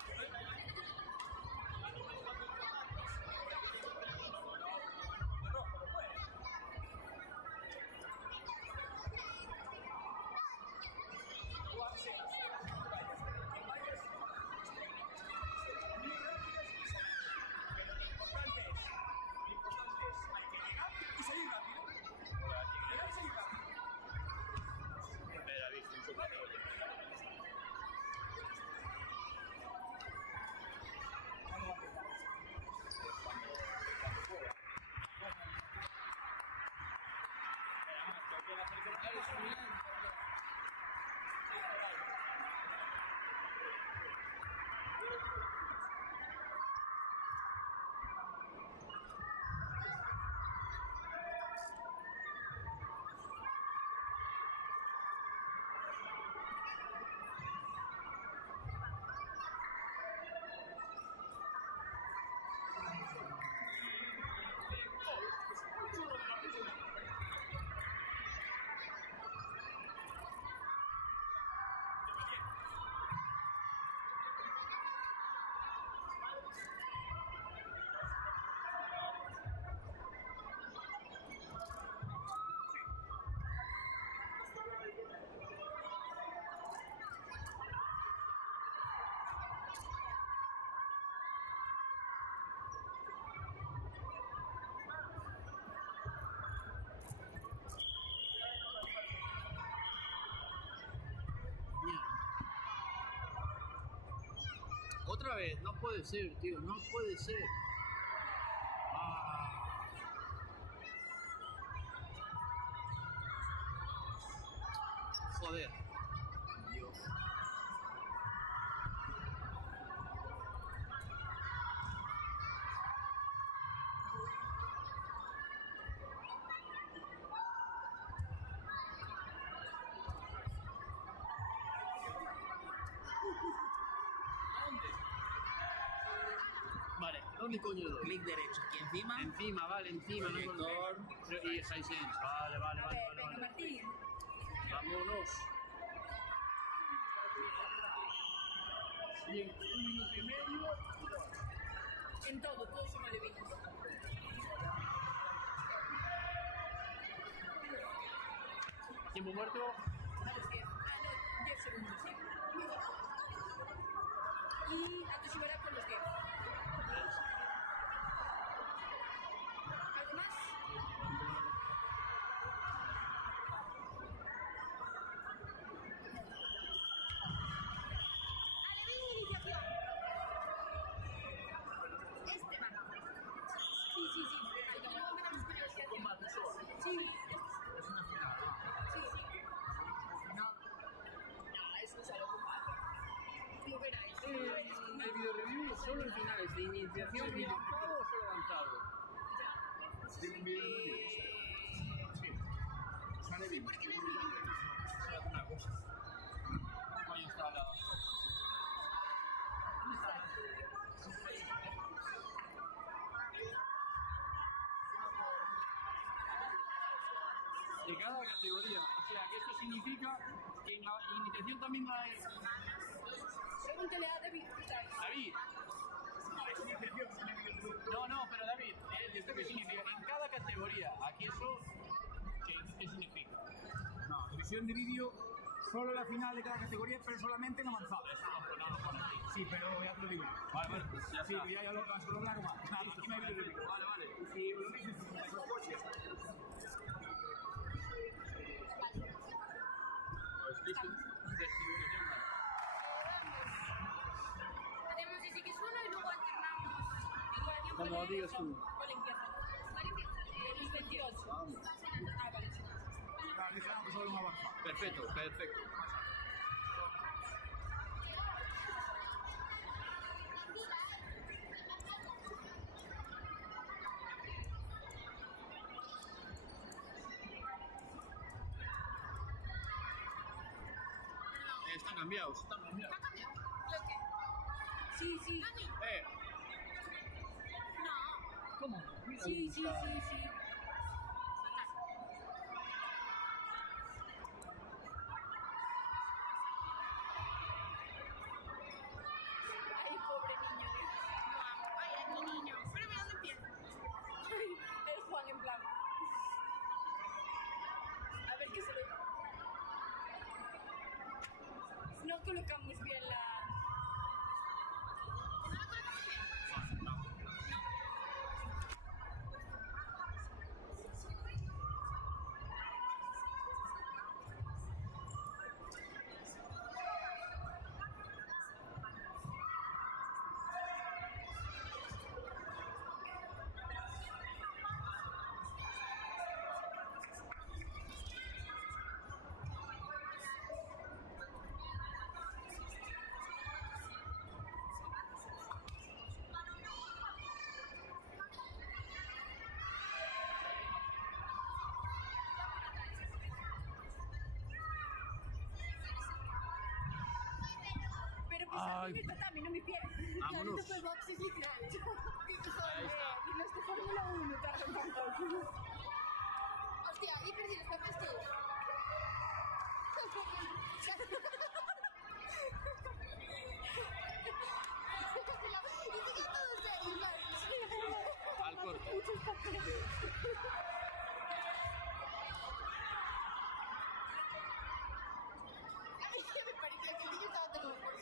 Otra vez, no puede ser, tío, no puede ser. Joder. Dios. Vale, ¿dónde coño lo doy? Clic derecho aquí encima. Encima, vale, encima. Proyector. No, y Hisense, vale, vale, A vale, ver, vale, venga, vale. Martín. Vámonos. Y en 1 minuto y medio. En todo, todo son adivinas. Tiempo muerto. Vamos, que. No, 10 segundos, sí. Y atoxivará con los 10. ¿Algo más? Sí. Ahí va. Luego metemos con el que Combate solo. Sí. Es una final. Sí. Final. No, eso es algo combate. Como queráis. El video review es solo en finales de iniciación y avanzado o solo avanzado. Tiene un video review. Sí. Sale bien. Sale alguna cosa. Coño está la. De cada categoría. O sea, que esto significa que en la iniciación también hay. Pregúntale a David. David. No, pero David, ¿esto qué significa? En cada categoría. Aquí eso, ¿qué significa? No, división de vídeo, solo la final de cada categoría, pero solamente en avanzado. Eso no lo pone aquí. Sí, pero ya te lo digo. Vale, pues ya Sí, está. ya lo vas a lograr más. Nada, aquí me hay vídeo review. Vale. Si lo dices, los coches. Pues listo. Distribución. Hacemos ese que suena y luego alternamos. Duración Como con digas eso. tú. ¿Cuál empieza? ¿Cuál empieza? Los 28. Vamos. Ah, vale. Perfecto, perfecto. Están cambiados, están cambiados. ¿Ha cambiado? ¿Lo qué? Sí, sí. ¿Dani? No. ¿Cómo? Mira, Sí, sí, sí, sí. Ay, pobre niño. Lo amo. Ay, es mi niño. Pero mira dónde empieza. El Juan en plan. A ver qué se ve. No colocamos bien la... ¿No la colocamos bien? No. Pero pues a mí me toca, a mí no me pie. Vámonos. Esto fue boxes literal. Ahí está. Y los de Fórmula 1 tardan tanto. Hostia, y perdí los papeles todos. Al corte. Muchos papeles. Ay, que me parecía que el niño estaba todo por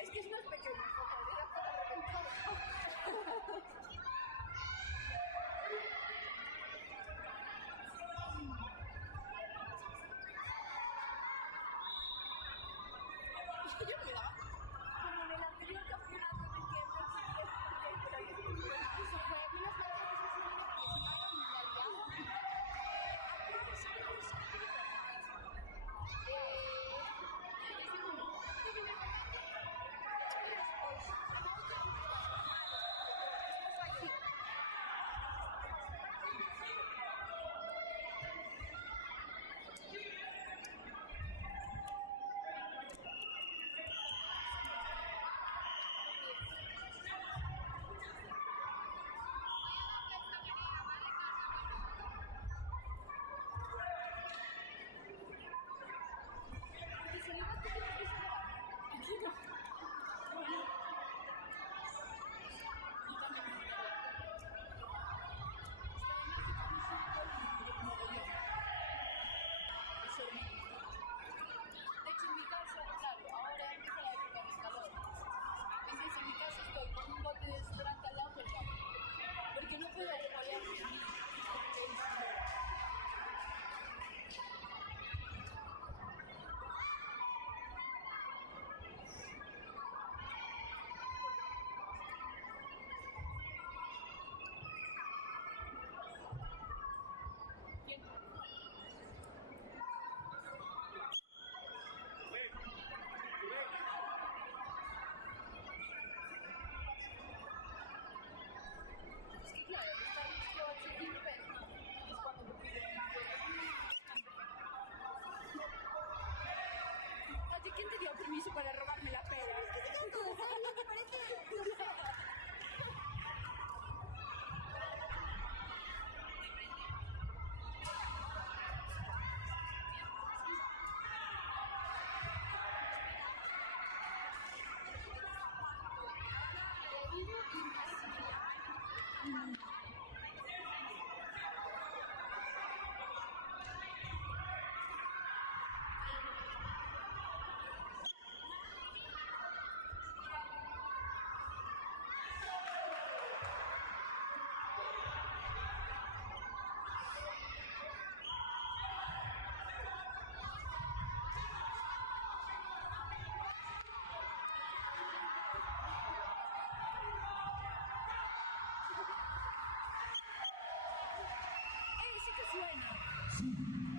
Es que es más pequeño, era para reventar. Yo me daba.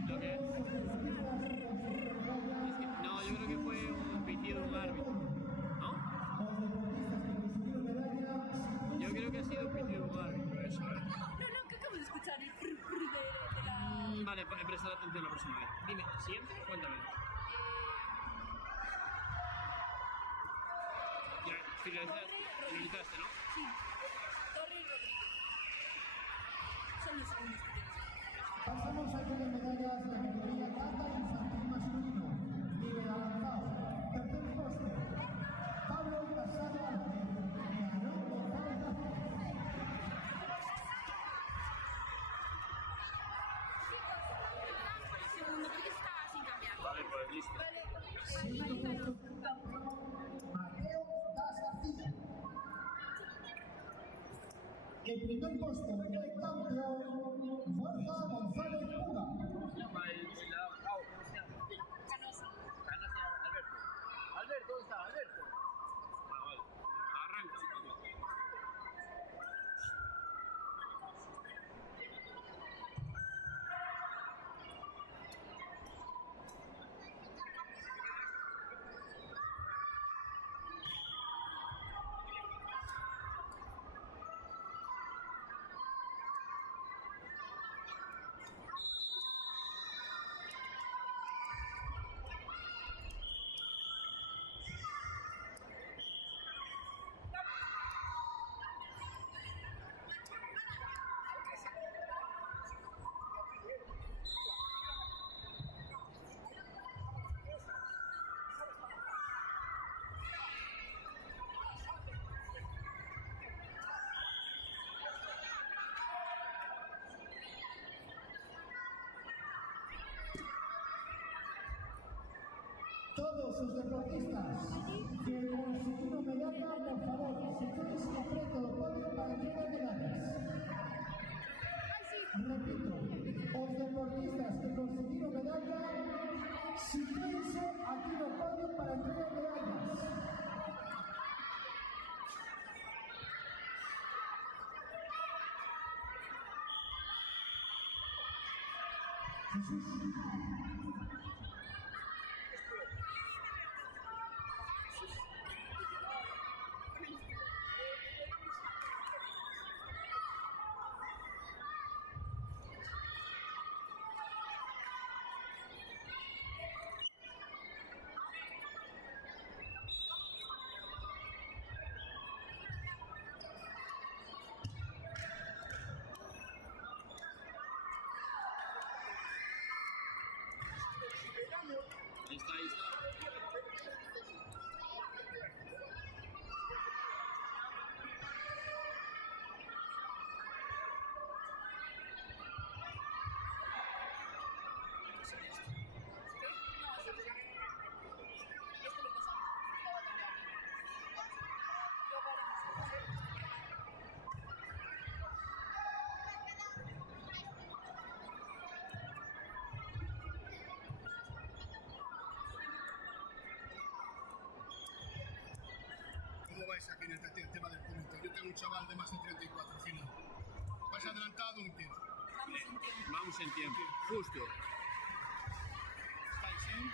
Lo que... Es que, no, yo creo que fue un pitido de un árbitro, ¿no? Yo creo que ha sido un pitido de un árbitro, eso, ¿eh? No, que acabo de escuchar el de la... Vale, prestar atención la próxima vez. Dime, ¿siguiente? Cuéntame. Ya, finalizaste, ¿no? Sí, Torre y Rodríguez. Son los segundos que tienes. Pasamos a que de medallas de la categoría plata infantil masculino. Nivel avanzado. Tercer puesto. Pablo Casado Álvarez. Y Aarón González Lazo. Segundo, porque estaba sin cambiar. Vale, pues listo. Segundo puesto. Mateo Das García. El primer puesto del campeón, Borja González Puga. ¿Cómo se llama el avanzado? ¿Cómo se llama? Canosa. Alberto. Alberto, ¿dónde está? Alberto. Ah, vale. Arranca. Todos sus deportistas que consiguieron medalla, por favor, situéis completo el podio para entregar medallas. Repito, los deportistas que consiguieron medalla, sitúense aquí en el podio para entregar medallas. Jesús. Ahí está. Esto lo pasamos. Estaba cambiando. Luego haremos eso. ¿Cómo vais aquí en el tema del público? Yo tengo un chaval de más de 34 final. ¿Vais adelantado o en tiempo? Vamos en tiempo. Justo. ¿Estáis, eh?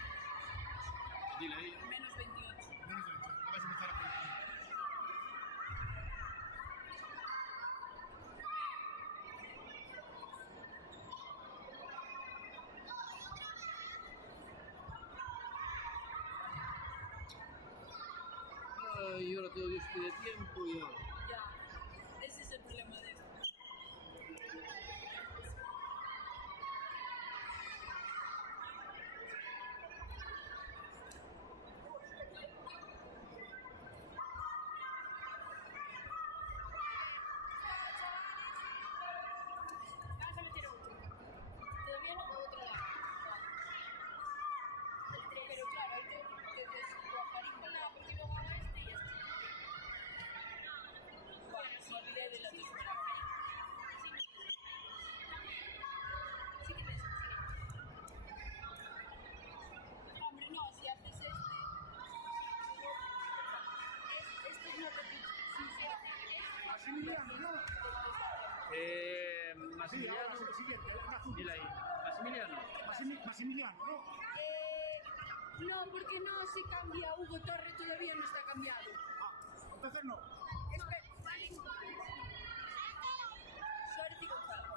Dile ahí. Menos 28. Menos de 20. Ya vais a empezar a contar. Ay, ahora todo Dios pide tiempo y ahora. Ya. Ese es el problema de esto. Vamos a meter otro. Todavía no otro lado. Pero claro, hay que descuajar. No, porque luego hago este y este. Bueno, me olvidé de la tercera. Sí que me Hombre, no, si haces este es una repetición. Si se hace Maximiliano, ¿no? Massimiliano. Sí, ahora es el siguiente, el azul. Dile ahí. Maximiliano. Maximiliano, ¿no? No, porque no se cambia. Hugo Torre todavía no está cambiado. Entonces no. Suárez y Gonzalo.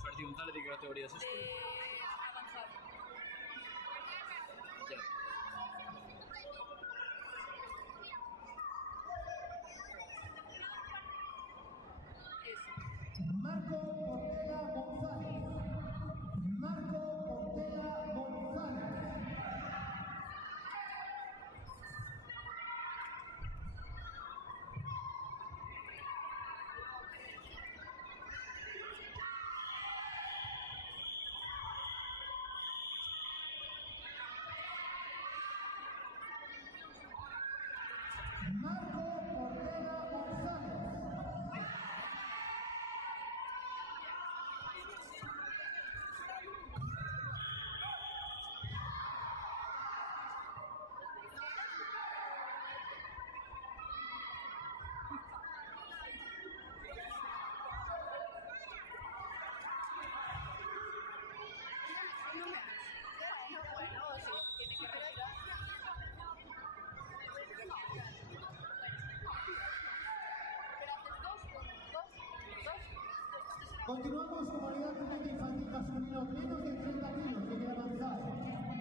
Suárez y González, ¿de qué categoría es esto? De avanzado. Ya. Marco Portela González. Marco Portela González. Marco Portela González. Continuamos con modalidad juvenil infantil masculino menos de 30 kilos de avanzar.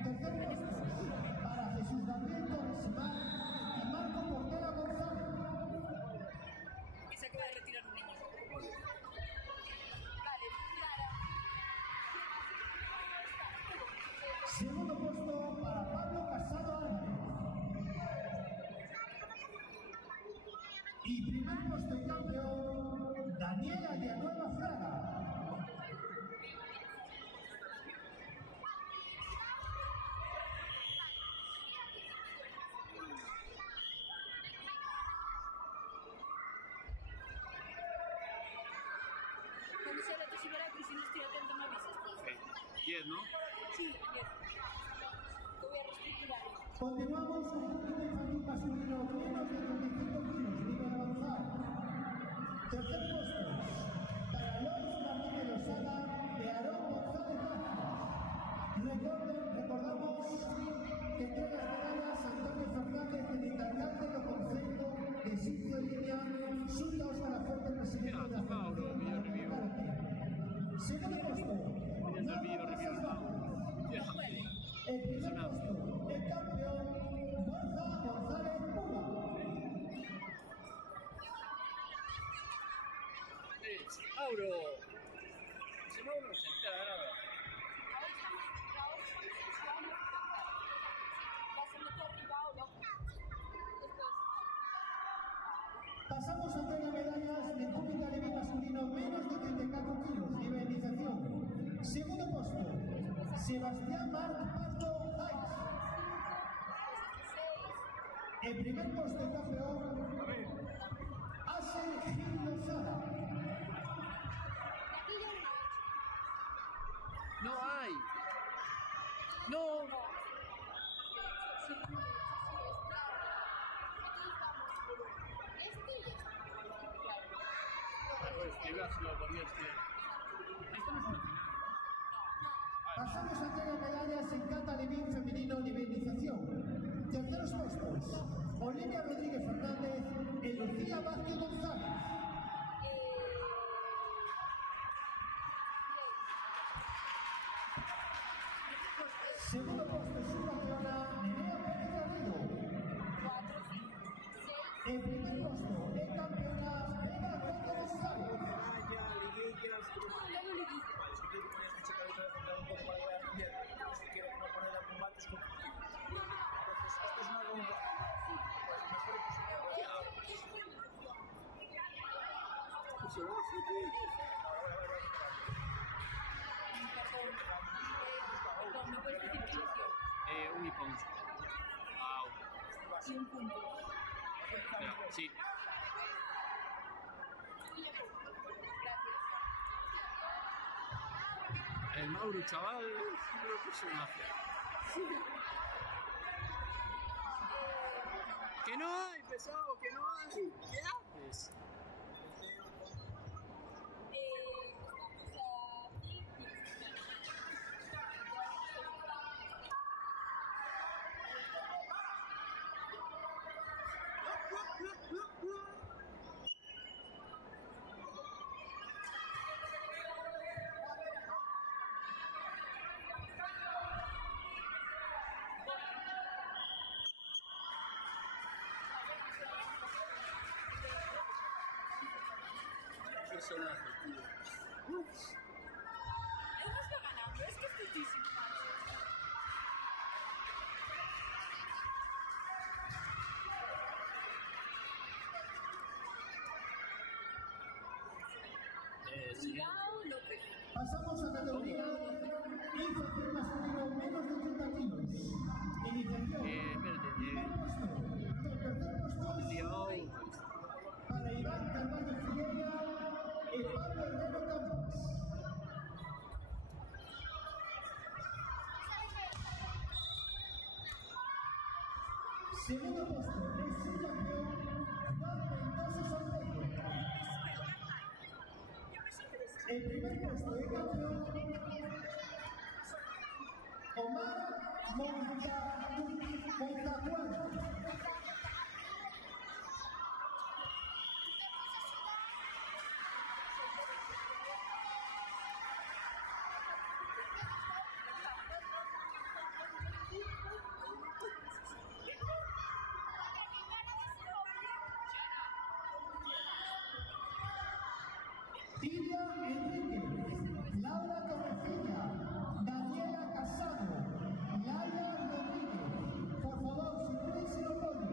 Tercer puesto para Jesús Gabriel Torres y Marco Portela González. Que se acaba de retirar un niño. Vale, Clara. Segundo puesto para Pablo Casado Álvarez. Y primer puesto y campeón, Daniela Villanueva Fraga. Cuando sea la tesibera, que si no estoy atento me avisas. 10, ¿no? Sí, bien. Te voy a reestructurar. Continuamos con el equipo infantil masculino menos de 35 kilos, nivel avanzar. Tercer puesto para Lois Martínez Lozada de Aarón González Vázquez. Recordamos que entrega las medallas Antonio Fernández del Intercambio do Conceito de Ciclo de Línea, Xunta Óscar Aforte, presidente de la Federación de Karate. Segundo puesto, Norma Casas Vázquez. El primer puesto, el campeón, Borja González Puga. ¡Mauro! Si Mauro no se entera de nada. Vas a meter arriba o no. Después. Pasamos a entrega medallas de Cúbica de masculino menos de 34 kilos, nivel iniciación. Segundo puesto, Sebastián Marc Pardo Zais. El primer puesto y campeón, Asen Gil Lozada. ¡No hay! ¡No! Escribíaselo, porque este... Esto no es una final. Pasamos a entrega medallas en kata de bien femenino nivel iniciación. Terceros puestos, Olivia Rodríguez Fernández y Lucía Vázquez González. Segundo puesto es su campeona Nerea Pérez Garrido. El primer puesto es campeona Vega Coto González. No puedes decir inicio. Un iPhone. Wow. Sí, un punto. Espera, sí. El Mauro, chaval, es un personaje. ¡Que no hay, pesado! ¡Que no hay! ¿Qué haces? personaje, tío. Él no está ganando, es que es putísimo, macho. Siguiente. Cuidado, López. Pasamos a categoría infantil masculino menos de 30 kilos. Iniciación. Espérate, Primer puesto. El tercer puesto Liao. para Iván Carvalho Figueira y Pablo Herrero Campos. Segundo puesto, es su campeón Juan Mendoza Santelmo. El primer puesto de campeón Omar Montajuan. Silvia Enrique, Laura Torrecilla, Daniela Casado, Laia Rodríguez. Por favor, silencio en el podio.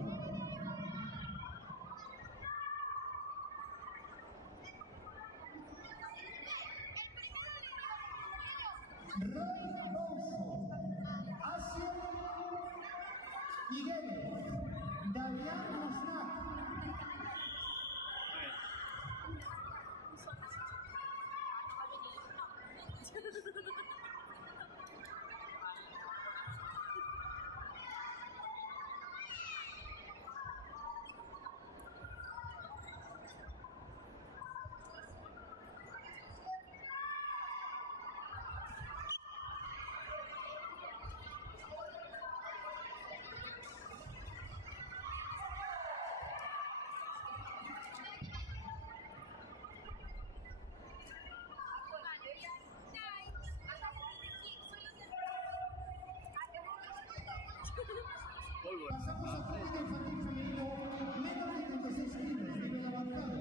Roy Bouso, Asia Miguel, Damián Mosnac. Pasamos a práctica infantil femenino menos de 36 kilos, nivel avanzado.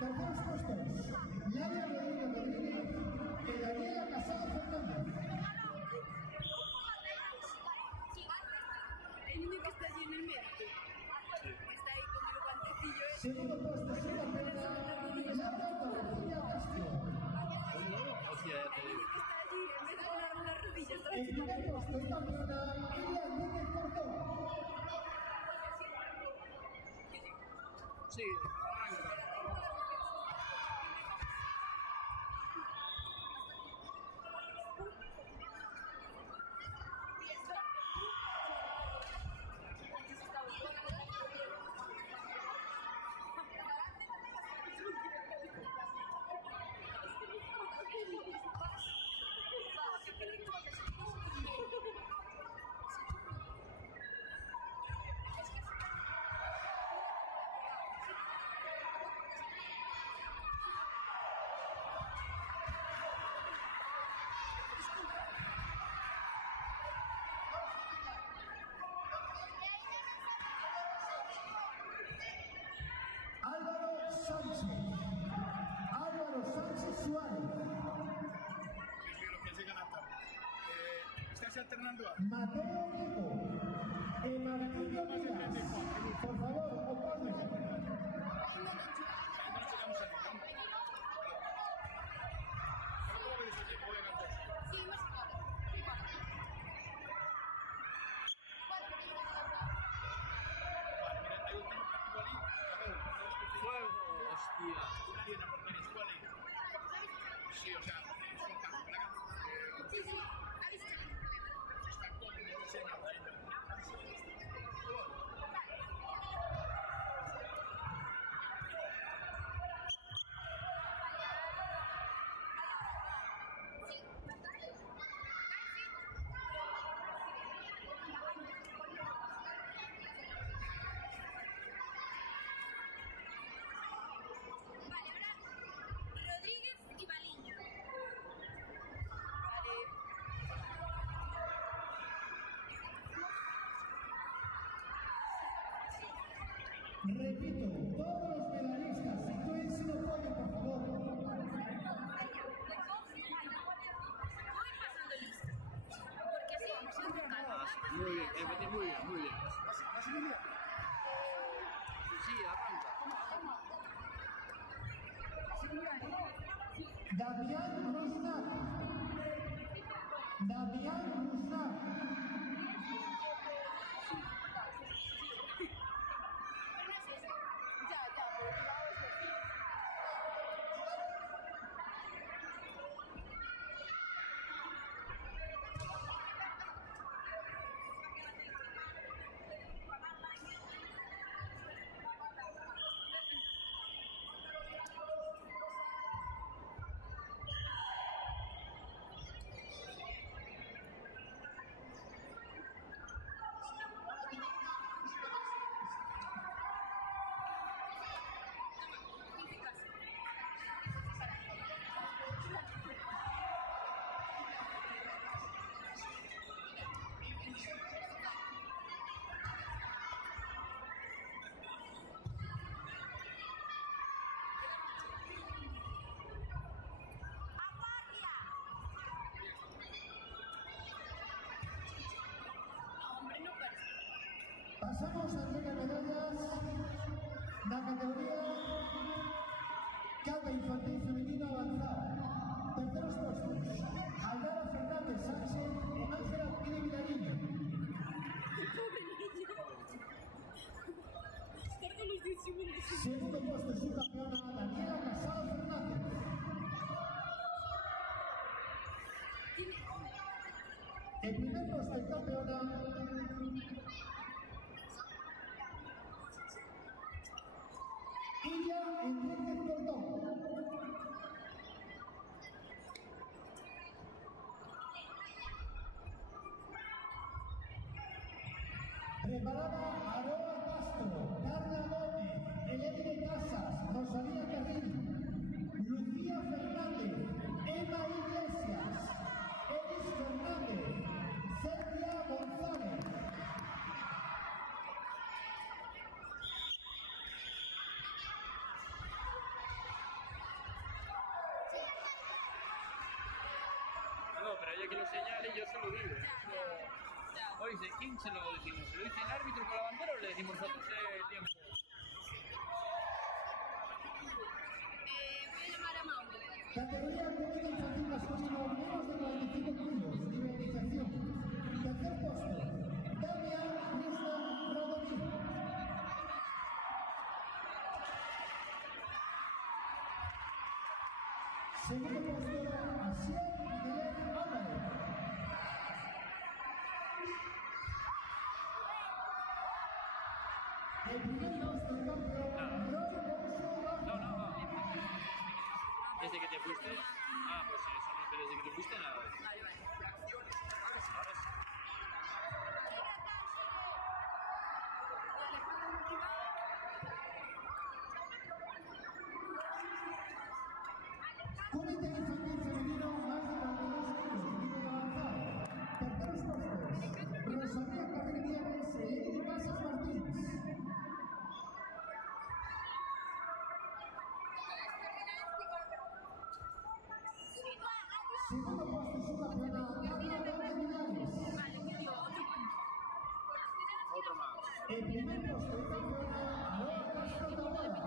Terceros puestos, Laia Rodríguez y Daniela Casado Fernández. El niño que está allí en el medio. Que está ahí con el guantecillo ese. Segundo puesto, es una pena, Laura Torrecilla Castro. Hostia, ya te El digo. niño que está allí, en vez de poner las rodillas, está En primer puesto y campeona, Ella Núñez Portón. Sí, arranca. Álvaro Sánchez Suárez. Lo que llega a la tarde. Estás alternando a. Mateo Nico. Martillo Díaz. Por favor, opónganse. Ahí no nos llegamos a ningún. ¿Cómo ves el tiempo? Obviamente. Sí, más claro. Vale, mira, hay un tema práctico ahí. Fuego, hostia. Una tienda por tenis, ¿cuál es? Sí, o sea, es un campo, ¿verdad? Sí, sí, avisa. Está todo el mundo enseñado ahí. Vale, ahora Rodríguez y Baliño. Repito, todos los medallistas, sitúense en el podio, por favor. Damián Rusnak. Damián Rusnak. Pasamos a entrega de medallas da categoría Cata Infantil Femenino Avanzada. Terceros puestos, Aldara Fernández Sánchez y Ángela Pide Vilariño. Segundo puesto, su campeona Daniela Casado Fernández. El primer puesto de campeona Illa Enriquez Cordón. Preparada Aroa Castro, Carla Gómez, Eleire Casas, Rosalía Carrillo, Lucía Fernández, Emma Iglesias, Elis Fernández, Celia González. No, pero ella que lo señale y yo se lo digo. Oye, ¿quién se lo decimos? ¿Se lo dice el árbitro con la bandera o le decimos nosotros el tiempo? Voy a llamar a Mauro. Categoría Comida Infantil Masculino, menos de 45 kilos, nivelización. Tercer puesto, Damián Rusnak Rodomir. Segundo puesto, Asier Miguel Álvarez. El primer puesto, campeón, Roy Bosso. No. Desde que te fuiste. Ah, pues eso no, pero desde que te fuiste nada. Vale. Ahora sí. Comité Infantil Femenino, más de 42 kilos, nivel avanzado. Terceros puestos, Rosalía Carril Nieves, Eleire Casas Martínez. Segundo puesto, su campeona, Carla Gómez Linares. Otro más. El primer puesto de campeona, Aroa Castro Taboada.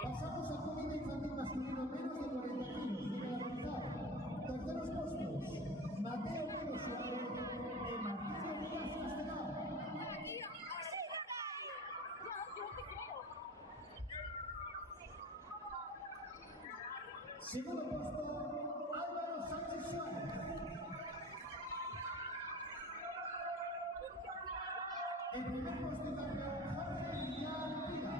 Pasamos al Comité Infantil Masculino, menos de 40 kilos, nivel avanzado. Terceros puestos, Mateo Pino Suárez y Martín Díaz Castelao. Segundo puesto, Álvaro Sánchez Suárez. El primer puesto de campeón, Jorge Villar Pira.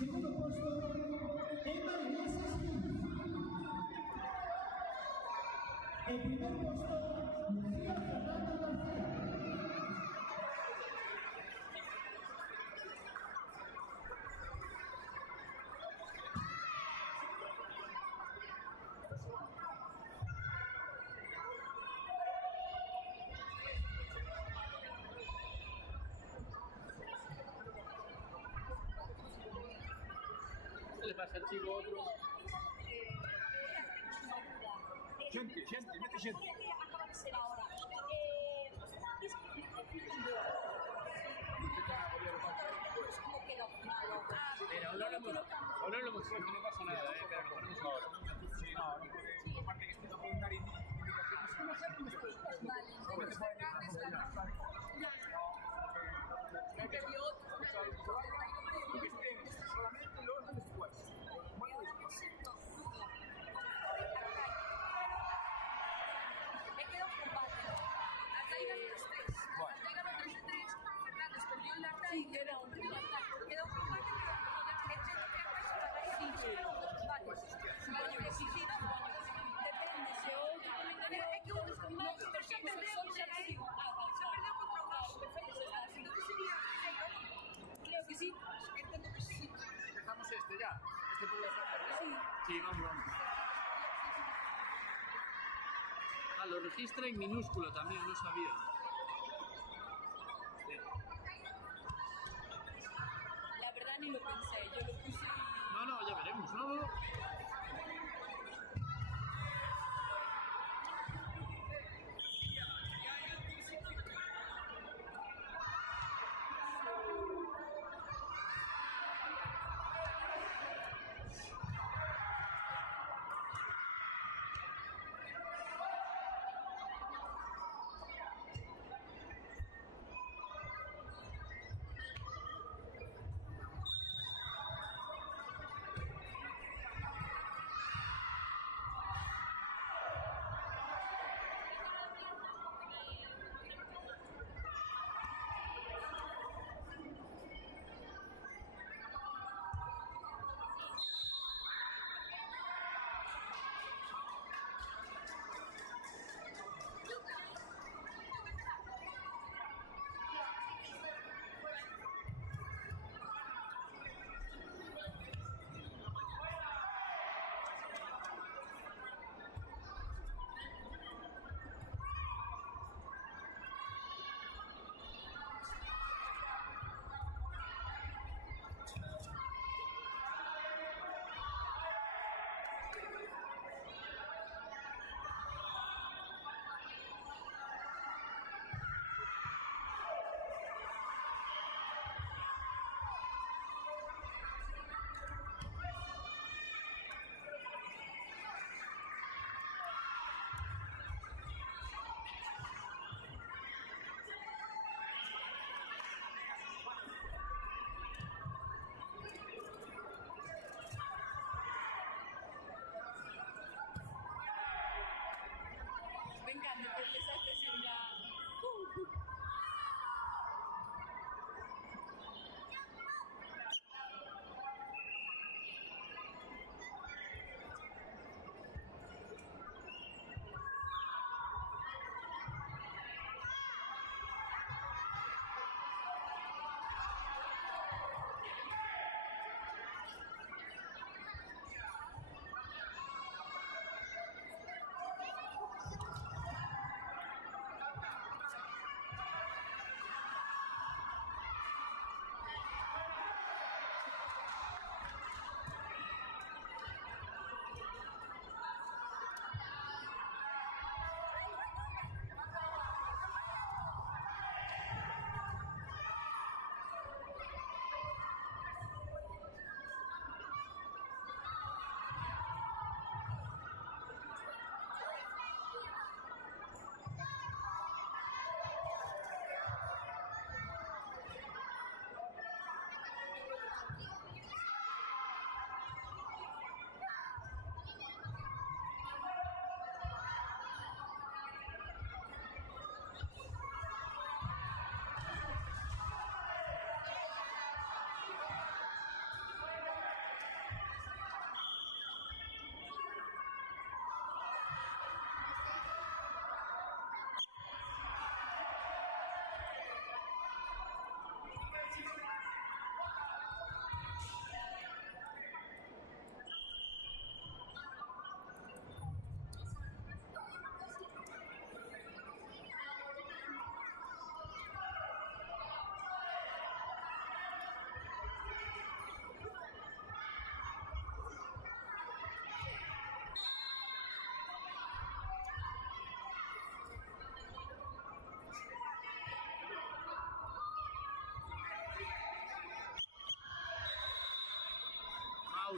Segundo puesto, Emma Iglesias. El primer puesto, Lucía Fernando García. ¿Qué le pasa al chico otro? Gente, mete gente. Acaba de ser ahora. ¿Cómo quedó? Mira, no lo hemos puesto, no pasa nada, pero lo ponemos ahora. Sí, no, porque aparte que esto pueden dar indicaciones que no sean después. Vale, entonces Fernández ganó. Que perdió otro. Que estén solamente los después. Me quedo con empate. Artaiga los 3. Artaiga los 3-3. Fernández perdió el Artaiga. Sí, queda un empate. Quedó un empate, pero sí. Vale, que sí, sí. Depende, si otro comentario. Es que otros comentarios. Pero se perdió contra perfecto. Entonces sería. Creo que sí. Entiendo que sí. Empezamos este ya. Este puede ser. Sí, vamos. Ah, lo registra en minúsculo también, no sabía. Sí. La verdad ni lo pensé, yo lo puse y... No, ya veremos, ¿no?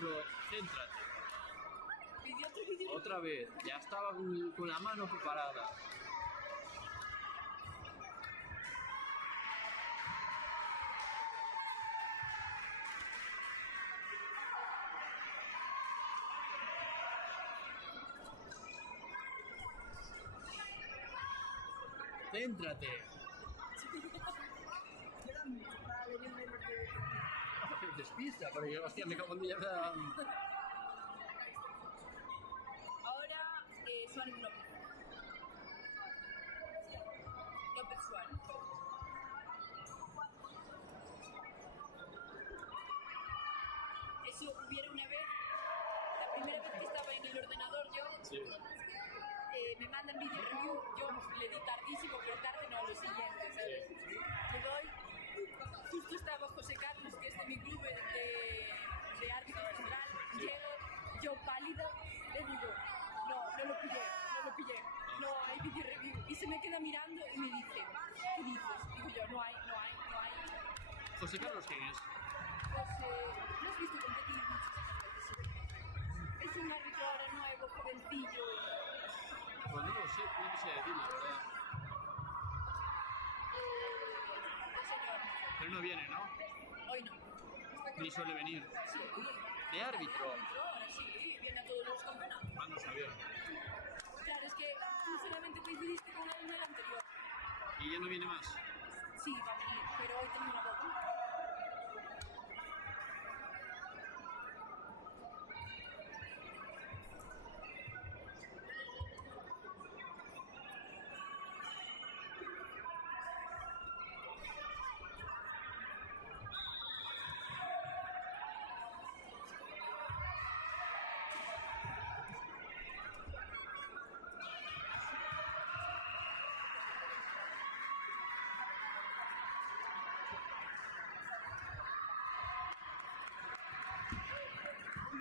Mauro, céntrate. Pidió otro vídeo. Otra vez, ya estaba con la mano preparada. Céntrate. Despista, porque hostia, me cago en mierda. Ahora Suárez López. López Suárez. Eso hubiera una vez, la primera vez que estaba en el ordenador yo, Sí. me mandan video review, yo le di tardísimo, pero tarde no, lo siguiente, ¿sabes? Le doy, justo estaba José Carlos, que es de mi club de árbitro central, llego, yo pálida, le digo, no lo pillé, no hay video review, y se me queda mirando y me dice, ¿qué dices? Digo yo, no hay. José Carlos, ¿quién es? Pues, ¿no has visto competir muchísimas veces? Es un árbitro ahora nuevo, jovencillo. Pues no lo sé, no sé decir la verdad. Señor, Pero no viene, ¿no? hoy no. Ni suele venir. Sí. ¿De árbitro? Ahora sí, viene a todos los campeonatos. Ah, no sabía. Claro, es que tú solamente coincidiste con él en el anterior. ¿Y ya no viene más? Sí, va a venir, pero hoy tenía una boda.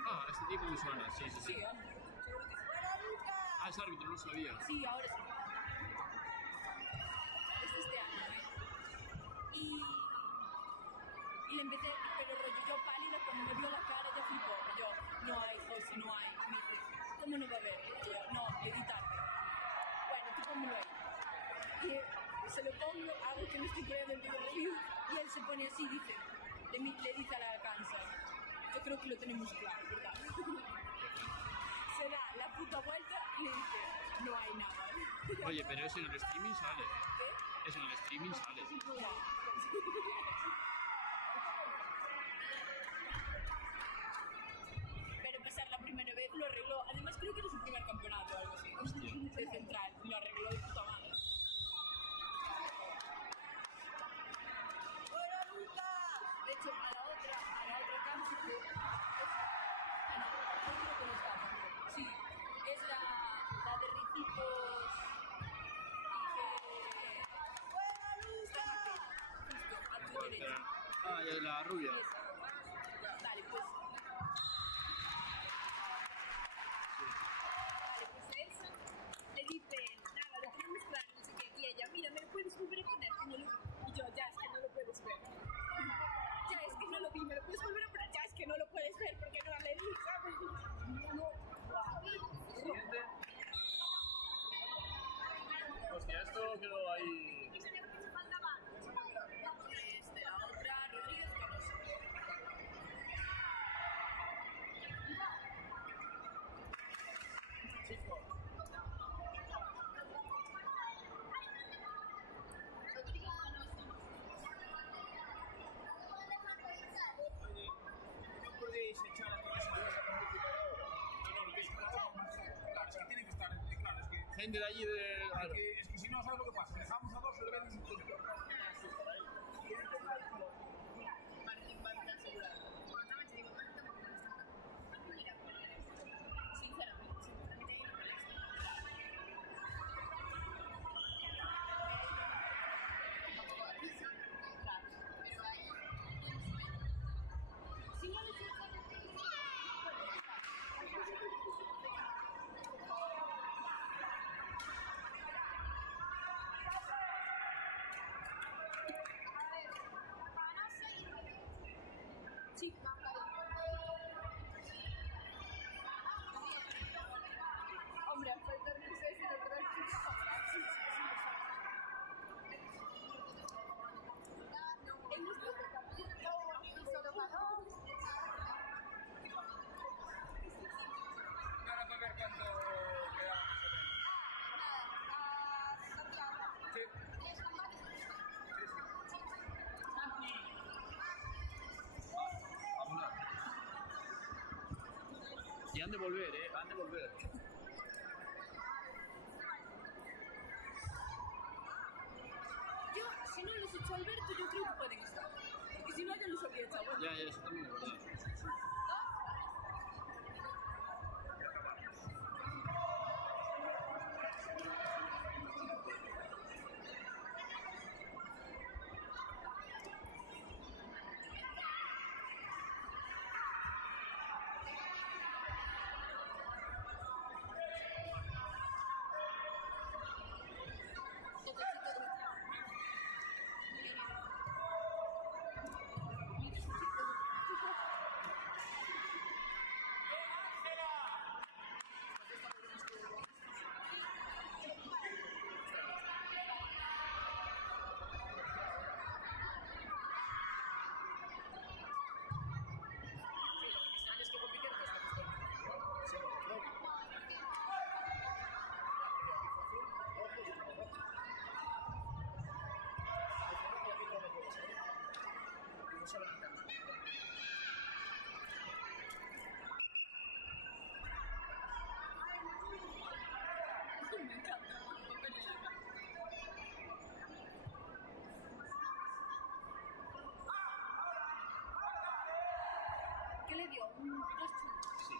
Ah, este tipo me suena, sí. Sí, hombre, seguro que sí. Ah, es árbitro, no lo sabía. Sí, ahora sí. Es este año, ¿eh? Y le empecé, pero rollo yo pálida, cuando me vio la cara ya flipó. Yo, no hay, José, no hay. Y me dice, ¿cómo no va a haber? Y yo, no, editar. Bueno, tú pónmelo ahí. Y se lo pongo, hago que me estoy poniendo el video review, y él se pone así, dice, le dice a la cansa, yo creo que lo tenemos claro, ¿verdad? Se da la puta vuelta y le dice, no hay nada. Oye, pero eso en el streaming sale, ¿eh? ¿Qué? Eso en el streaming sale. Ya. Pero pasar la primera vez lo arregló. Además creo que era su primer campeonato o algo así. Hostia. De central. Lo arregló de puta madre. De hecho, a la otra cancha que es... Ah, no, yo creo que no está. Sí, es la de Ricitos y que... Está aquí, justo, a tu Joder, derecha. ah, ya la rubia. Vale, pues. Vale, pues eso. Le dice, nada, lo tenemos claro, no sé qué. Y ella, mira, me lo puedes volver a poner, que no lo vi. Y yo, ya, es que no lo puedes ver. Ya, es que no lo vi, me lo puedes volver a poner. Ya, es que no lo puedes ver porque no le di, ¿sabes? No. Siguiente. Hostia, esto quedó ahí. La otra, Rodríguez Canosa. No podéis echar a toda esa masa con computadora. No, lo que es claro, es que tiene que estar claro, es que Gente de allí de. Claro. es que si no, ¿sabes lo que pasa? Dejamos a dos y le ven un punto. han de volver, han de volver. Yo, si no los echó Alberto, yo creo que pueden estar. Porque si no, ya los habría echado. Ya, eso también es verdad. Me encanta. ¿Qué le dio? Dos chutes. Sí.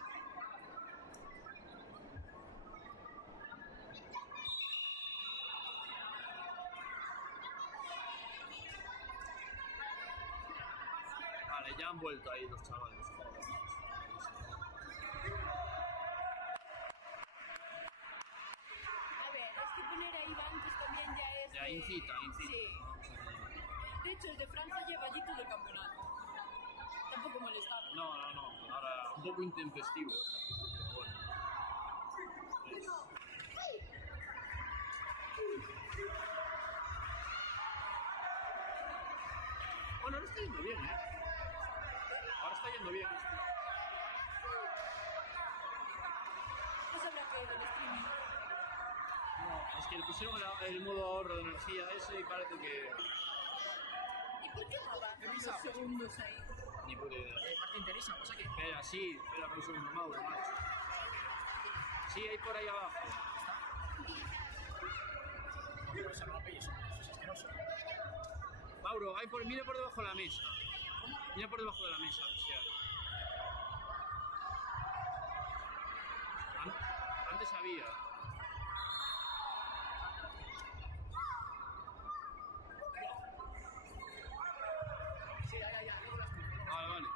Vale, ya han vuelto ahí los chavales. Joder. A ver, es que poner ahí bancos también ya es... Ya incita. Sí. De hecho, el de Francia lleva allí todo el campeonato. Tampoco molestaba. No. Ahora un poco intempestivo esta. Pero bueno. Bueno, ahora está yendo bien, Ahora está yendo bien esto. No se habrá caído el streaming. No, es que le pusieron el modo ahorro de energía ese y parece que... ¿Y por qué no avanzan los segundos ahí? Ni puta idea. Parte interesa, cosa que... Espera un segundo, Mauro, macho. Sí, ahí por ahí abajo. Pero eso no lo pilles, eso es asqueroso. Mauro, mira por debajo de la mesa. Mira por debajo de la mesa, a ver si hay. Antes había. Sí, ya, luego las explico. Vale.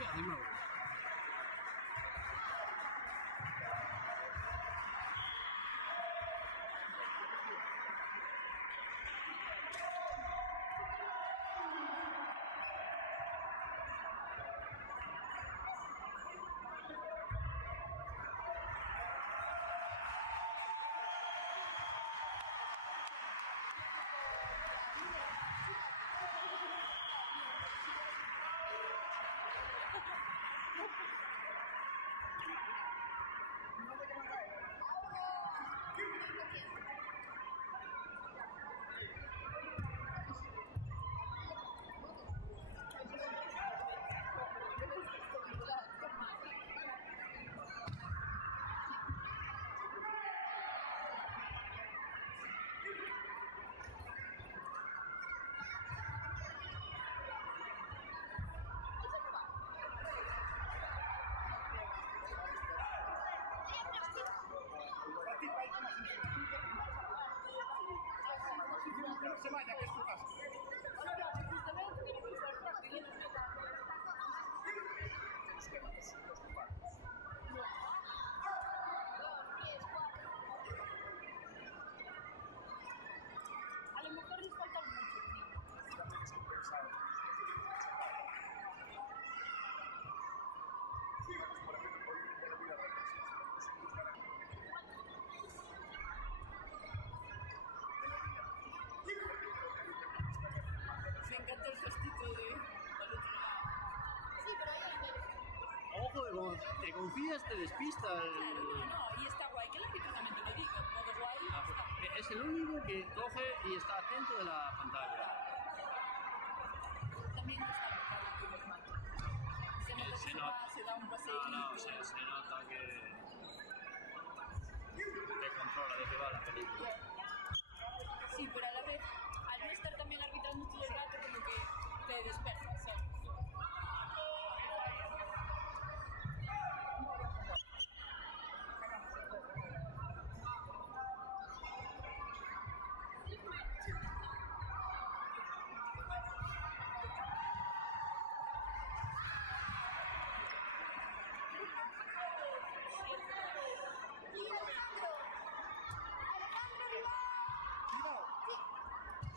Ya, de nuevo. Se vaya, que es su casa. A lo mejor les falta mucho. También es compensado. Digamos, por ejemplo, por un de la vida Me encanta el gestito de al otro lado. Sí, pero ahí Ojo, te confías, te despistas. claro, no, y está guay que el árbitro también te lo diga. Todo guay y ya está. Es el único que coge y está atento de la pantalla. También no está marcado que los mata. Se nota que Se se nota. va, se da un paseíto. No, se nota que te controla de qué va la película. Sí, pero a la vez, al no estar también arbitrando todo el rato, como que te despertas, ¿sabes?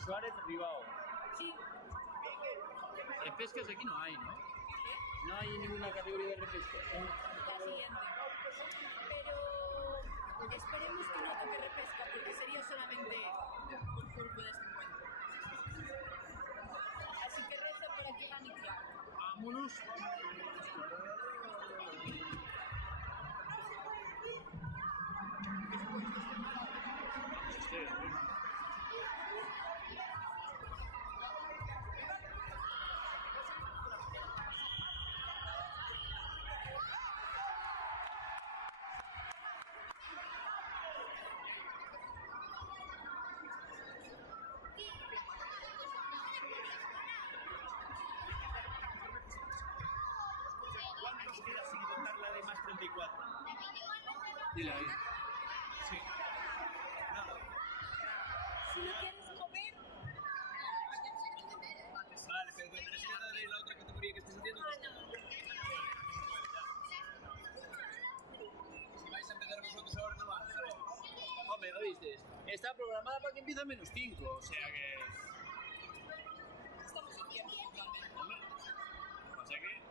Suárez Ribao. Sí, Repescas aquí no hay, ¿no? No hay ninguna categoría de repesca. la siguiente. Pero esperemos que no toque repesca, porque sería solamente un curvo de este encuentro. Así que reza para que gane claro. Vámonos. Vamos ustedes, ¿no? ¿Cuántos queda sin contar la de más 34? Dile ahí. Sí. Nada. Si lo quieres mover, Vale, pero cuando les queda de la otra categoría que estés haciendo. Si vais a empezar vosotros ahora, no van a saber. Hombre, ¿oíste? Está programada para que empiece a -5, o sea que... estamos en tiempo totalmente. Hombre, o sea que...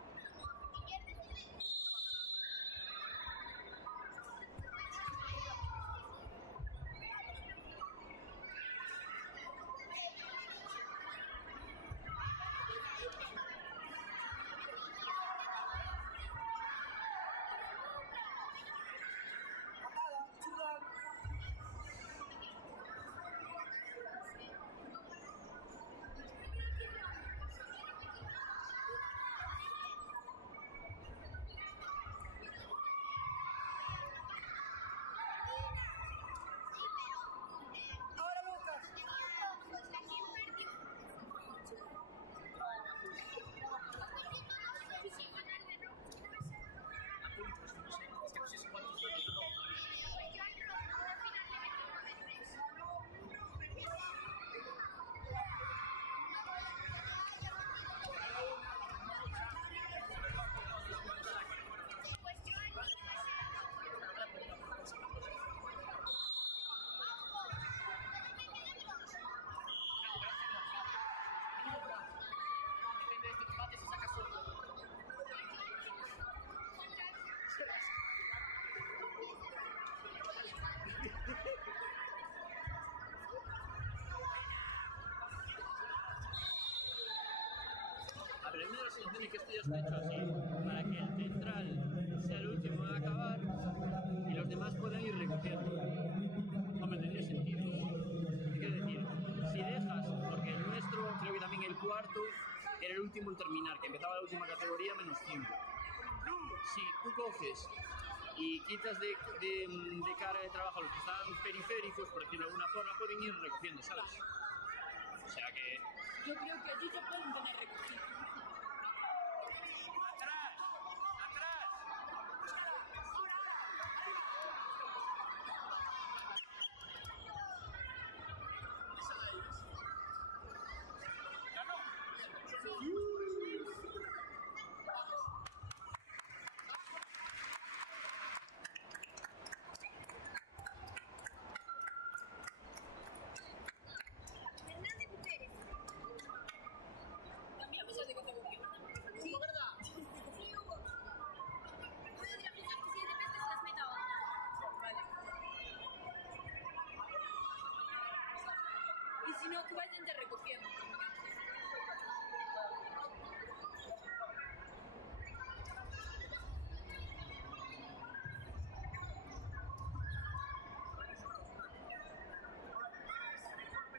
está hecho así, para que el central sea el último en acabar y los demás puedan ir recogiendo. Hombre, tendría sentido. ¿Qué quiero decir? Si dejas, porque el nuestro, creo que también el cuarto, era el último en terminar, que empezaba la última categoría menos 5. Si tú coges y quitas de cara de trabajo a los que están periféricos, por decirlo de alguna forma, pueden ir recogiendo, ¿sabes? O sea que... Yo creo que allí ya pueden tener recogido. ¡Atrás! ¡Atrás! Cambiamos de categoría. Sí, ¿verdad? Sí, Hugo. Podría pensar que si de repente se las meta ahora. Vale. Y si no, que vayan ya recogiendo.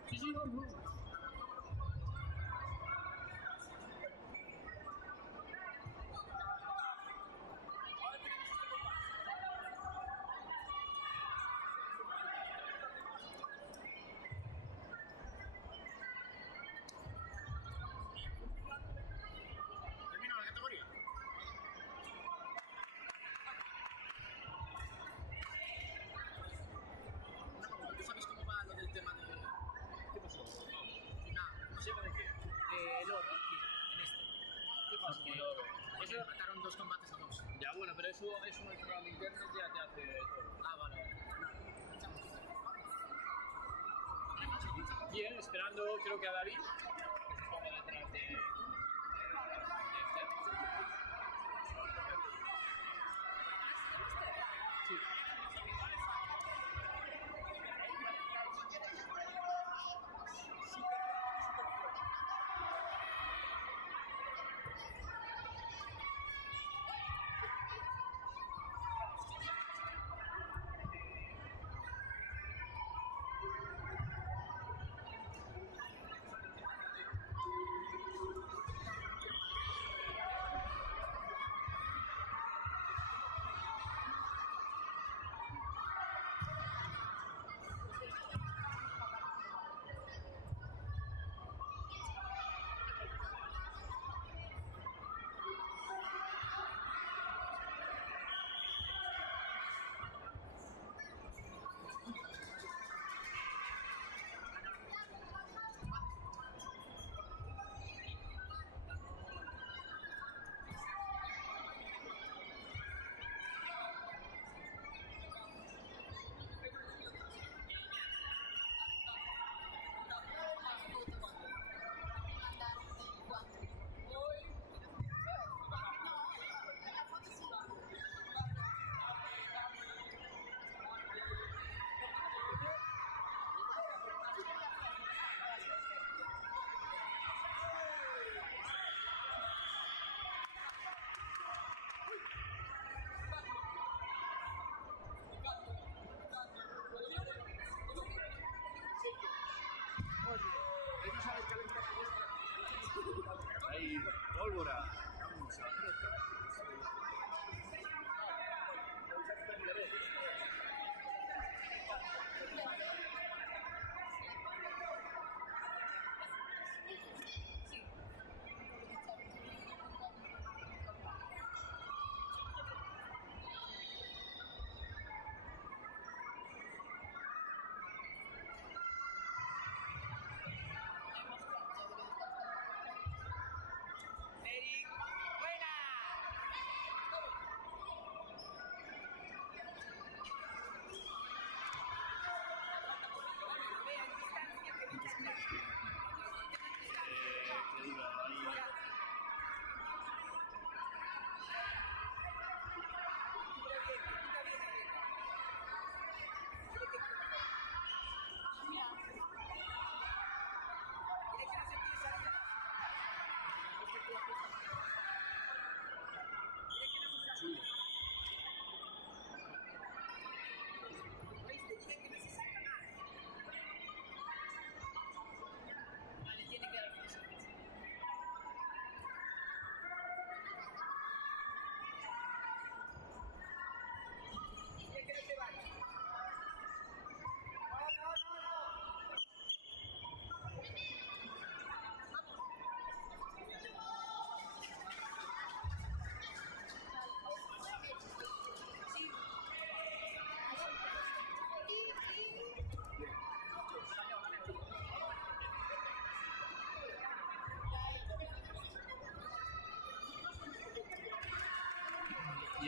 Sí, sí, vamos. Termino la categoría. ¿Tú sabes cómo va lo del tema de...? ¿Qué pasó? Nada, no sé de qué. El oro aquí, en este. ¿Qué pasa con el oro? Eso empataron 2 combates a 2. Ya, bueno, pero eso en el programa internet ya te hace todo. Ah, vale. Bien, esperando creo que a David, que se ponga detrás de este. Sí.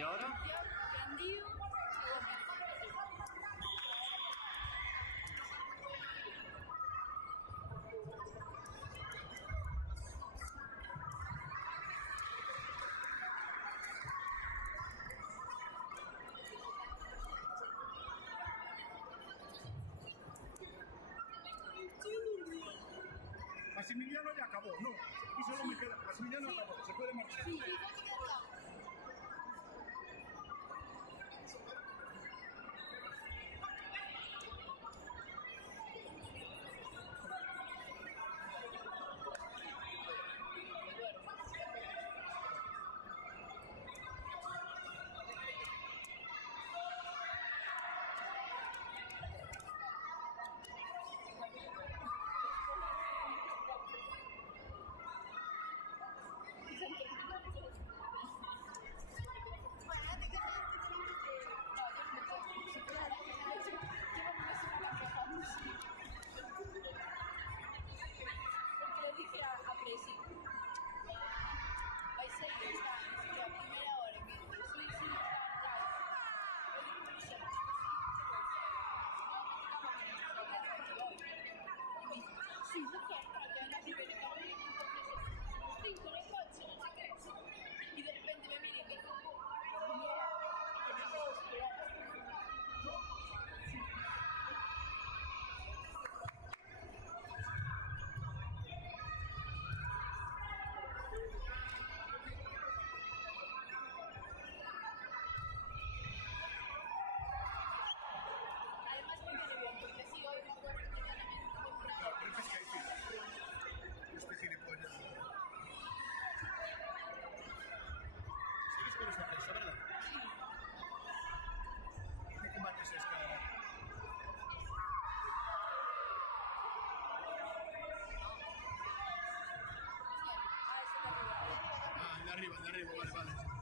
ahora? Grandío, Gómez. Maximiliano ya acabó, no. Y solo me queda. Maximiliano acabó, se puede marchar. Sí. De arriba, vale.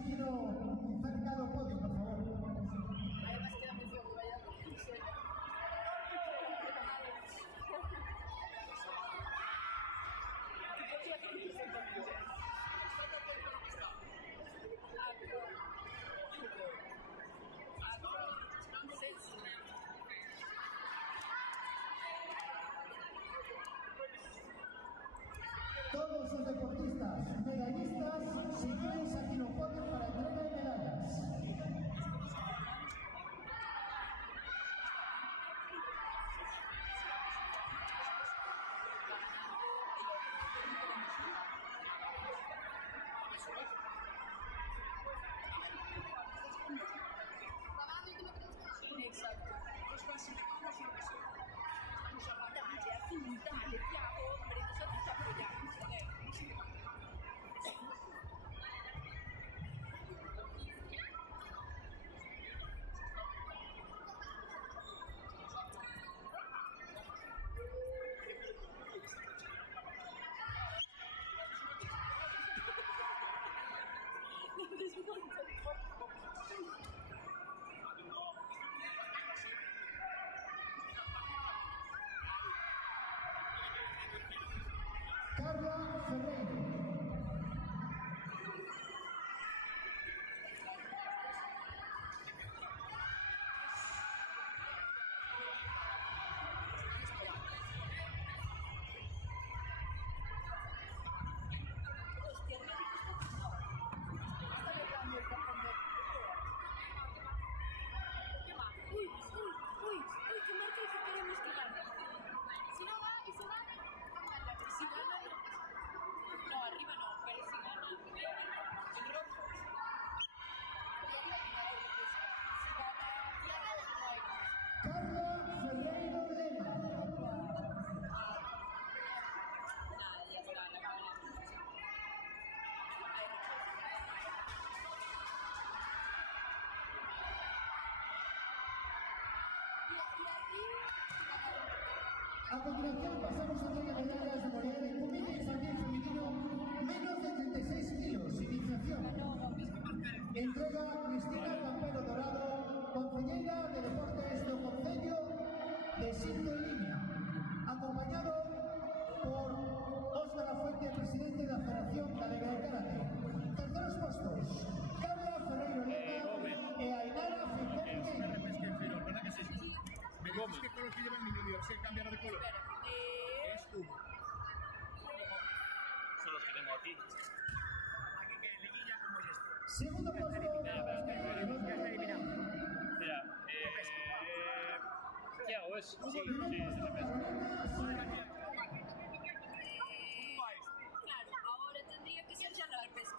Aquino cercado al podio, por favor. Además queda muy feo que vaya a irse. Todos los deportistas medallistas, si quieres aquí no podio para entrega de medallas. Exacto. Pues clasificamos y no sé. Estamos hablando de apuntarle, Tiago, hombre, nosotros te apoyamos, joder. Carla Ferreiro. Hostia, no me gusta nada. Está hablando el cajón de... ¿Qué va? Uy, que marca y que queremos que gane. Si no va, y se va, si gana, no, arriba no, pero si gana, en rojo. Si gana, no hay más. Carla Ferreiro Lema. Nada, ya está, la gana. A continuación pasamos a entrega de medallas de modalidad de comité infantil femenino menos de 36 kilos, iniciación. Entrega Cristina Campero Dorado, concelleira de Deportes do Concello de Cinto en Línea, acompañado por Óscar Lafuente, presidente da Federación Galega de Karate. Terceros postos, Carla Ferreiro Lema e Ainara Fijón Pequeño. Me dices que con los que llevan mi universidad cambiaron de color. Es humo. Son los que tengo aquí. Aquí que liguilla como es esto. Segundo puesto, Mira, ¿qué hago? Es sí, de repesca. Claro, ahora tendría que ser ya la repesca.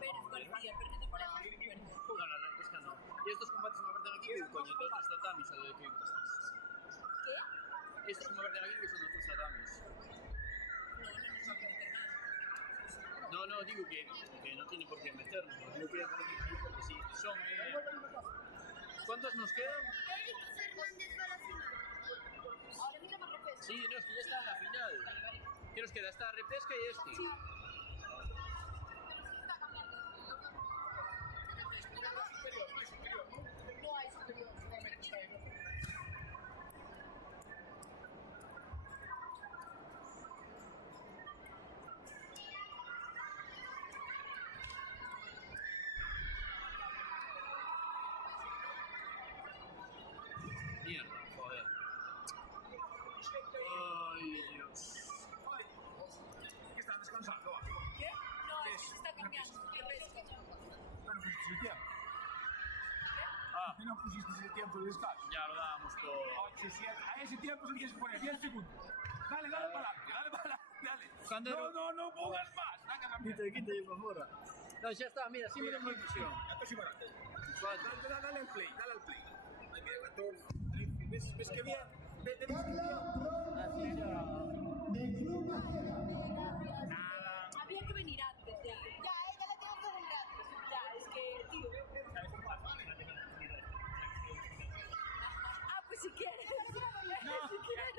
Pérez García, pero ¿qué te parece? No, la repesca no. Y estos combates me aparecen aquí, que coño, todos los tatamis, o de que ¿Qué? estos que me aparecen aquí que son otros tatamis. No son internados. No, digo que no tiene por qué meternos, no digo que porque sí, son... ¿Cuántos nos quedan? Eric Fernández para la final. Ahora mira más repesca. Sí, no, es que ya está en la final. ¿Qué nos queda? Esta repesca y este. Sí. No hay superior. Mierda, joder. Ay, Dios. Que están descansando. ¿Qué? No, es que está cambiando. Repesca. Bueno, pues el tiempo. Ah, ¿Por qué no pusiste ese tiempo de descanso? ya lo dábamos todo. 8, 7. A ese tiempo se tienes que poner 10 segundos. Dale para adelante, dale. Cuando No pongas más. Quita yo por fuera. No, ya está, mira, sí me da impresión. Esto sí barato. Cuatro. Dale al play. Ay, mira, 14, 13. ¿Ves qué bien? Carla Así ya. de Club Ajena. Nada. Había que venir antes ya. Ya, ella la tengo que venir antes. Ya, es que, tío. ¿Sabes qué pasa? Ah, pues si quieres. No, si quieres.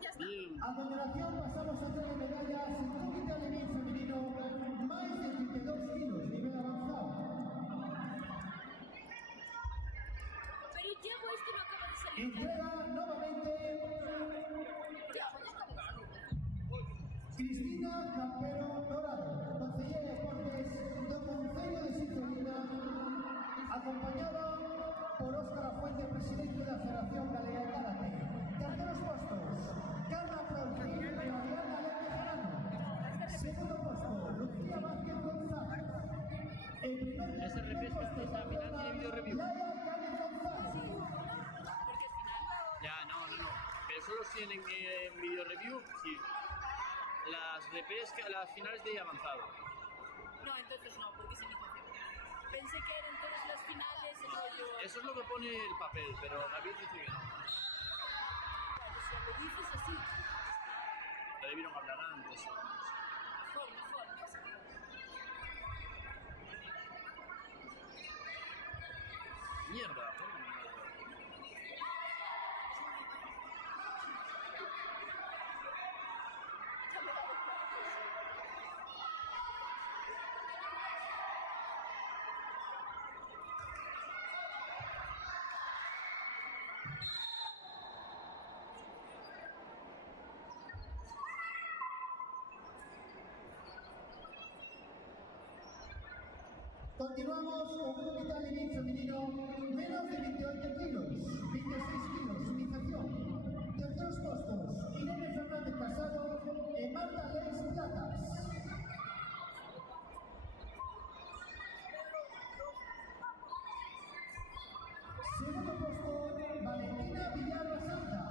Ya está. Bien. A continuación pasamos a hacer medallas en comité alevin femenino, más de 32 kilos, nivel avanzado. Pero llevo esto y no acaba de salir. Entrega nuevamente Cristina Campero Dorado, conseller de Deportes do Concello de Sintonina, acompañada por Óscar Afuente, presidente de la Federación Galega de Karate. Terceros puestos, Carla Florquín y Mariana Lepe. Segundo puesto, Lucía Vázquez González. El primer Esa repesca, esa final tiene video review. Laia Cáñez González. Porque al final... Ya, no. Pero solo tienen video review, sí. Las repesca, las finales de avanzado. No, entonces no, porque es iniciación. Pensé que eran todas las finales, el rollo... Eso es lo que pone el papel, pero David dice que no. Bueno, si lo dices así, Lo debieron hablar antes. mejor, no pasa nada. Mierda, Continuamos con un comité alevin femenino, menos de 28 kilos, 26 kilos, unización. Terceros puestos, Irene Fernández Casado y Marta Leis Platas. Segundo puesto, Valentina Villalba Santa.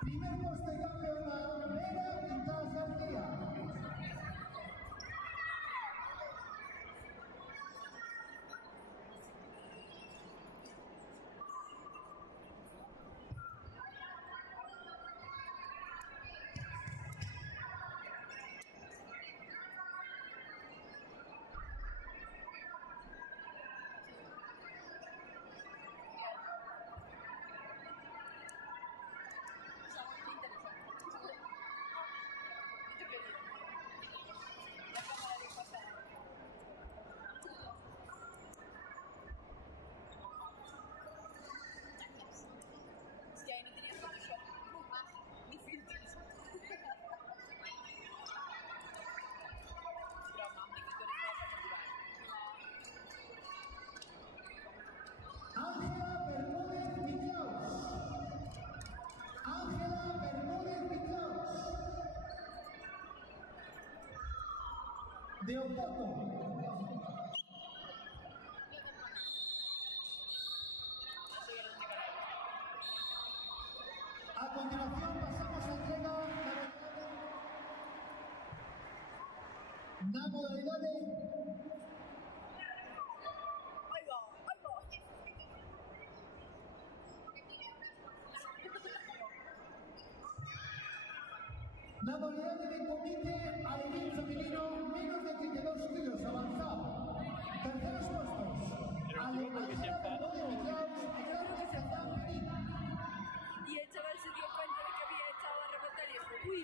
Primer puesto de campeona, Vera Quintas García. Es que ahí no tenías Photoshop. Ni filtros. Broma, hombre, que tú eres natural. Ángela Bermúdez Michaus. Ángela Bermúdez Michaus. De Oporto. A continuación pasamos a entrega la modalidad de Ahí va. la modalidad de comité alevin femenino, menos de 32 kilos, avanzado. Terceros puestos, Pero estuvo porque se enfadó. Y el chaval se dio cuenta de que había echado a rebotar y dijo, uy.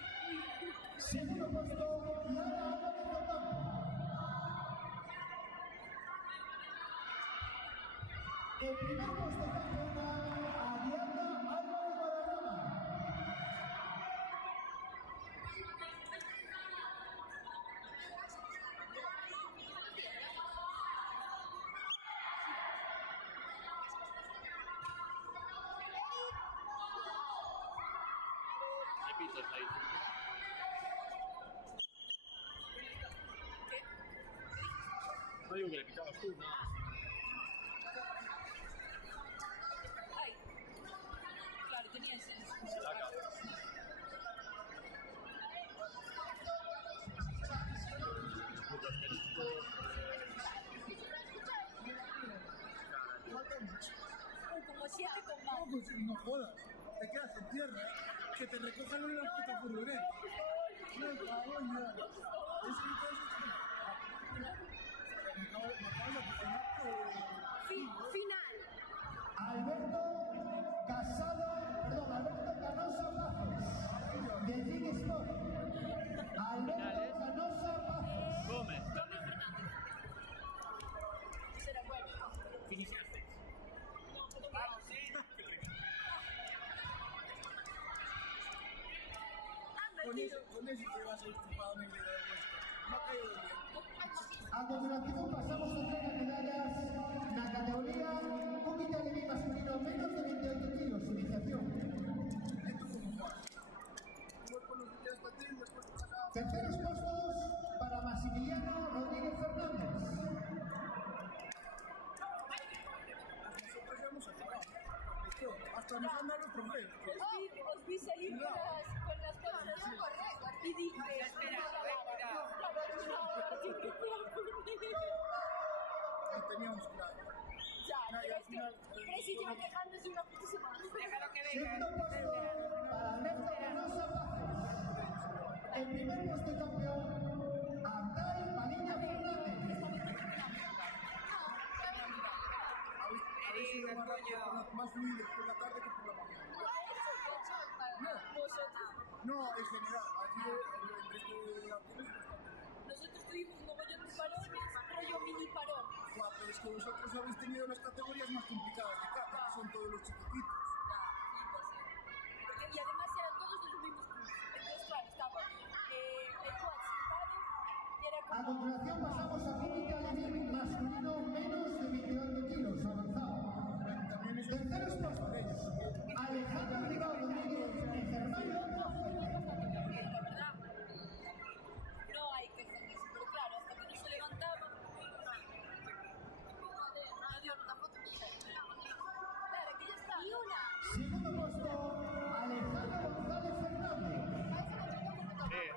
Segundo puesto, Lara Álvarez Ocampo. El primer puesto campeona, Ariadna Álvarez Guadarrama. Repito, está ahí. No digo que le pitabas tú, nada. Ay. Claro, tenía ese. Saca. Como 7 con más. ¿Cómo pues, no jodas? Te quedas en tierra, que te recojan en una puta furgoneta. No, cabrón, ya. Es que me acabas de presionar. Final. Alberto Castillo. con ese te vas a ir chupado en el dedo de vuestro. No ha caído bien. A continuación pasamos a entrega de medallas en la categoría Comité Aleví masculino menos de 28 kilos, iniciación. ¿Esto cómo vas? Tú con los que quedas para ti y después pasas a... Terceros puestos para Maximiliano Rodríguez Fernández. Nosotros ya hemos acabado. Esto, hasta nos han dado los trofeos. Os vi salir con las cosas y dije, espera, Lo teníamos claro. ya, No, y pero al es final... que Presi lleva quejándose una puta semana. Déjalo que Segundo puesto para Alberto Canosa Pazos. El primer puesto de campeón, Arday Padilla Fernández. Habéis sido más fluidos por la tarde que por la mañana. No, en general. Aquí el resto de actores Nosotros tuvimos un mogollón de parones, rollo mini parón. guau, pero es que vosotros habéis tenido las categorías más complicadas de kata, que son todos los chiquititos. Y además eran todos de los mismos clubes. Entonces, claro, estaba el quad sentado y era A como... continuación pasamos a Comité Aleví masculino menos de 28 kilos, avanzado. También es Terceros puestos, Alejandro Rivao Rodríguez y Germán López. La verdad, no hay quejas de eso, pero claro, hasta que no se levantaba... Claro, aquí ya está. Y una. Segundo puesto, Alejandro González Fernández. Es que...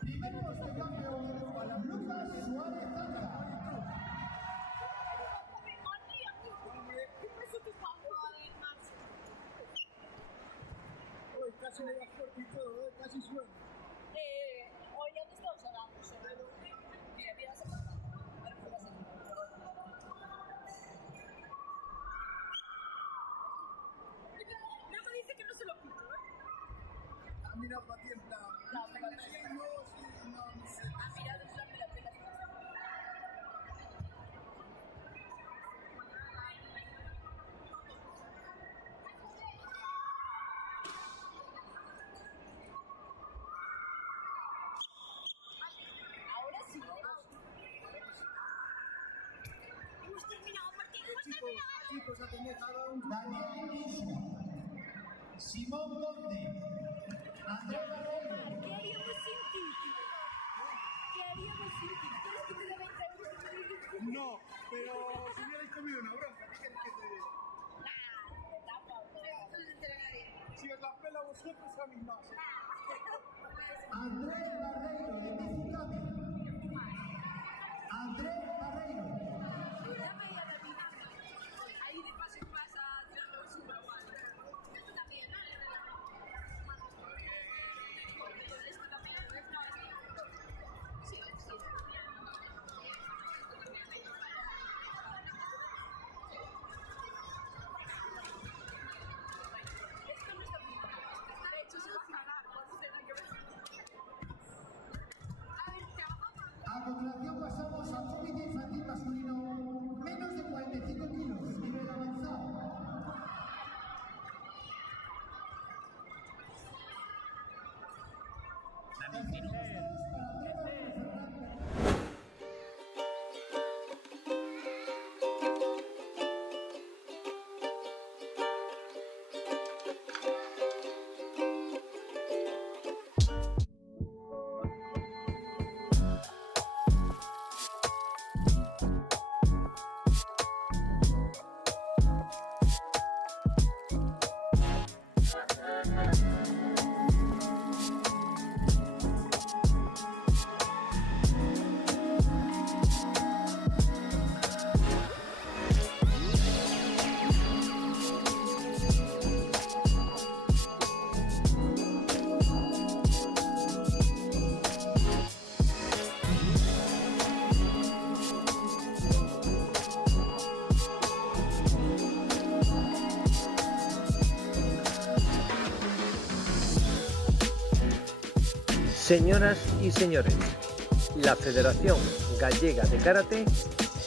Primer puesto de campeón, Lucas Suárez Zanja. Uy, casi le das fuerte y todo, casi suena. Hoy ya no estamos hablando sobre lo que había semana. Ahora qué pasa. No me dice que no se lo pito, ¿eh? Ha mirado para ti en plan... No, me parece. Sí, no sé. Ha mirado en plan de la tela. Ahora sí. Hemos terminado, Martín. Chicos, atended, ahora un... Daniel Mismo, Simón Conde, Andrés Barreiro, ¿Qué haríamos sin ti? ¿Qué haríamos sin ti? ¿Quieres que te dé 20 euros? No, pero si hubierais comido una bronca, ¿qué queréis que te dé? Si os la pela vosotros, a mí más. Andrés Barreiro de Mexicali, Andrés Barreiro, Ahí de paso pasa tirando basura, ¿vale? Esto también, ¿no? Esto también, sí, sí. Esto no está bien. De hecho, se va a cagar. Vamos a tener que ver. A ver, chao. a continuación pasamos a Comité Infantil masculino menos de 45 kilos, nivel avanzado. Terceros puestos para Andrés Barreiro Fernández. Señoras y señores, la Federación Gallega de Karate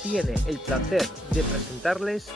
tiene el placer de presentarles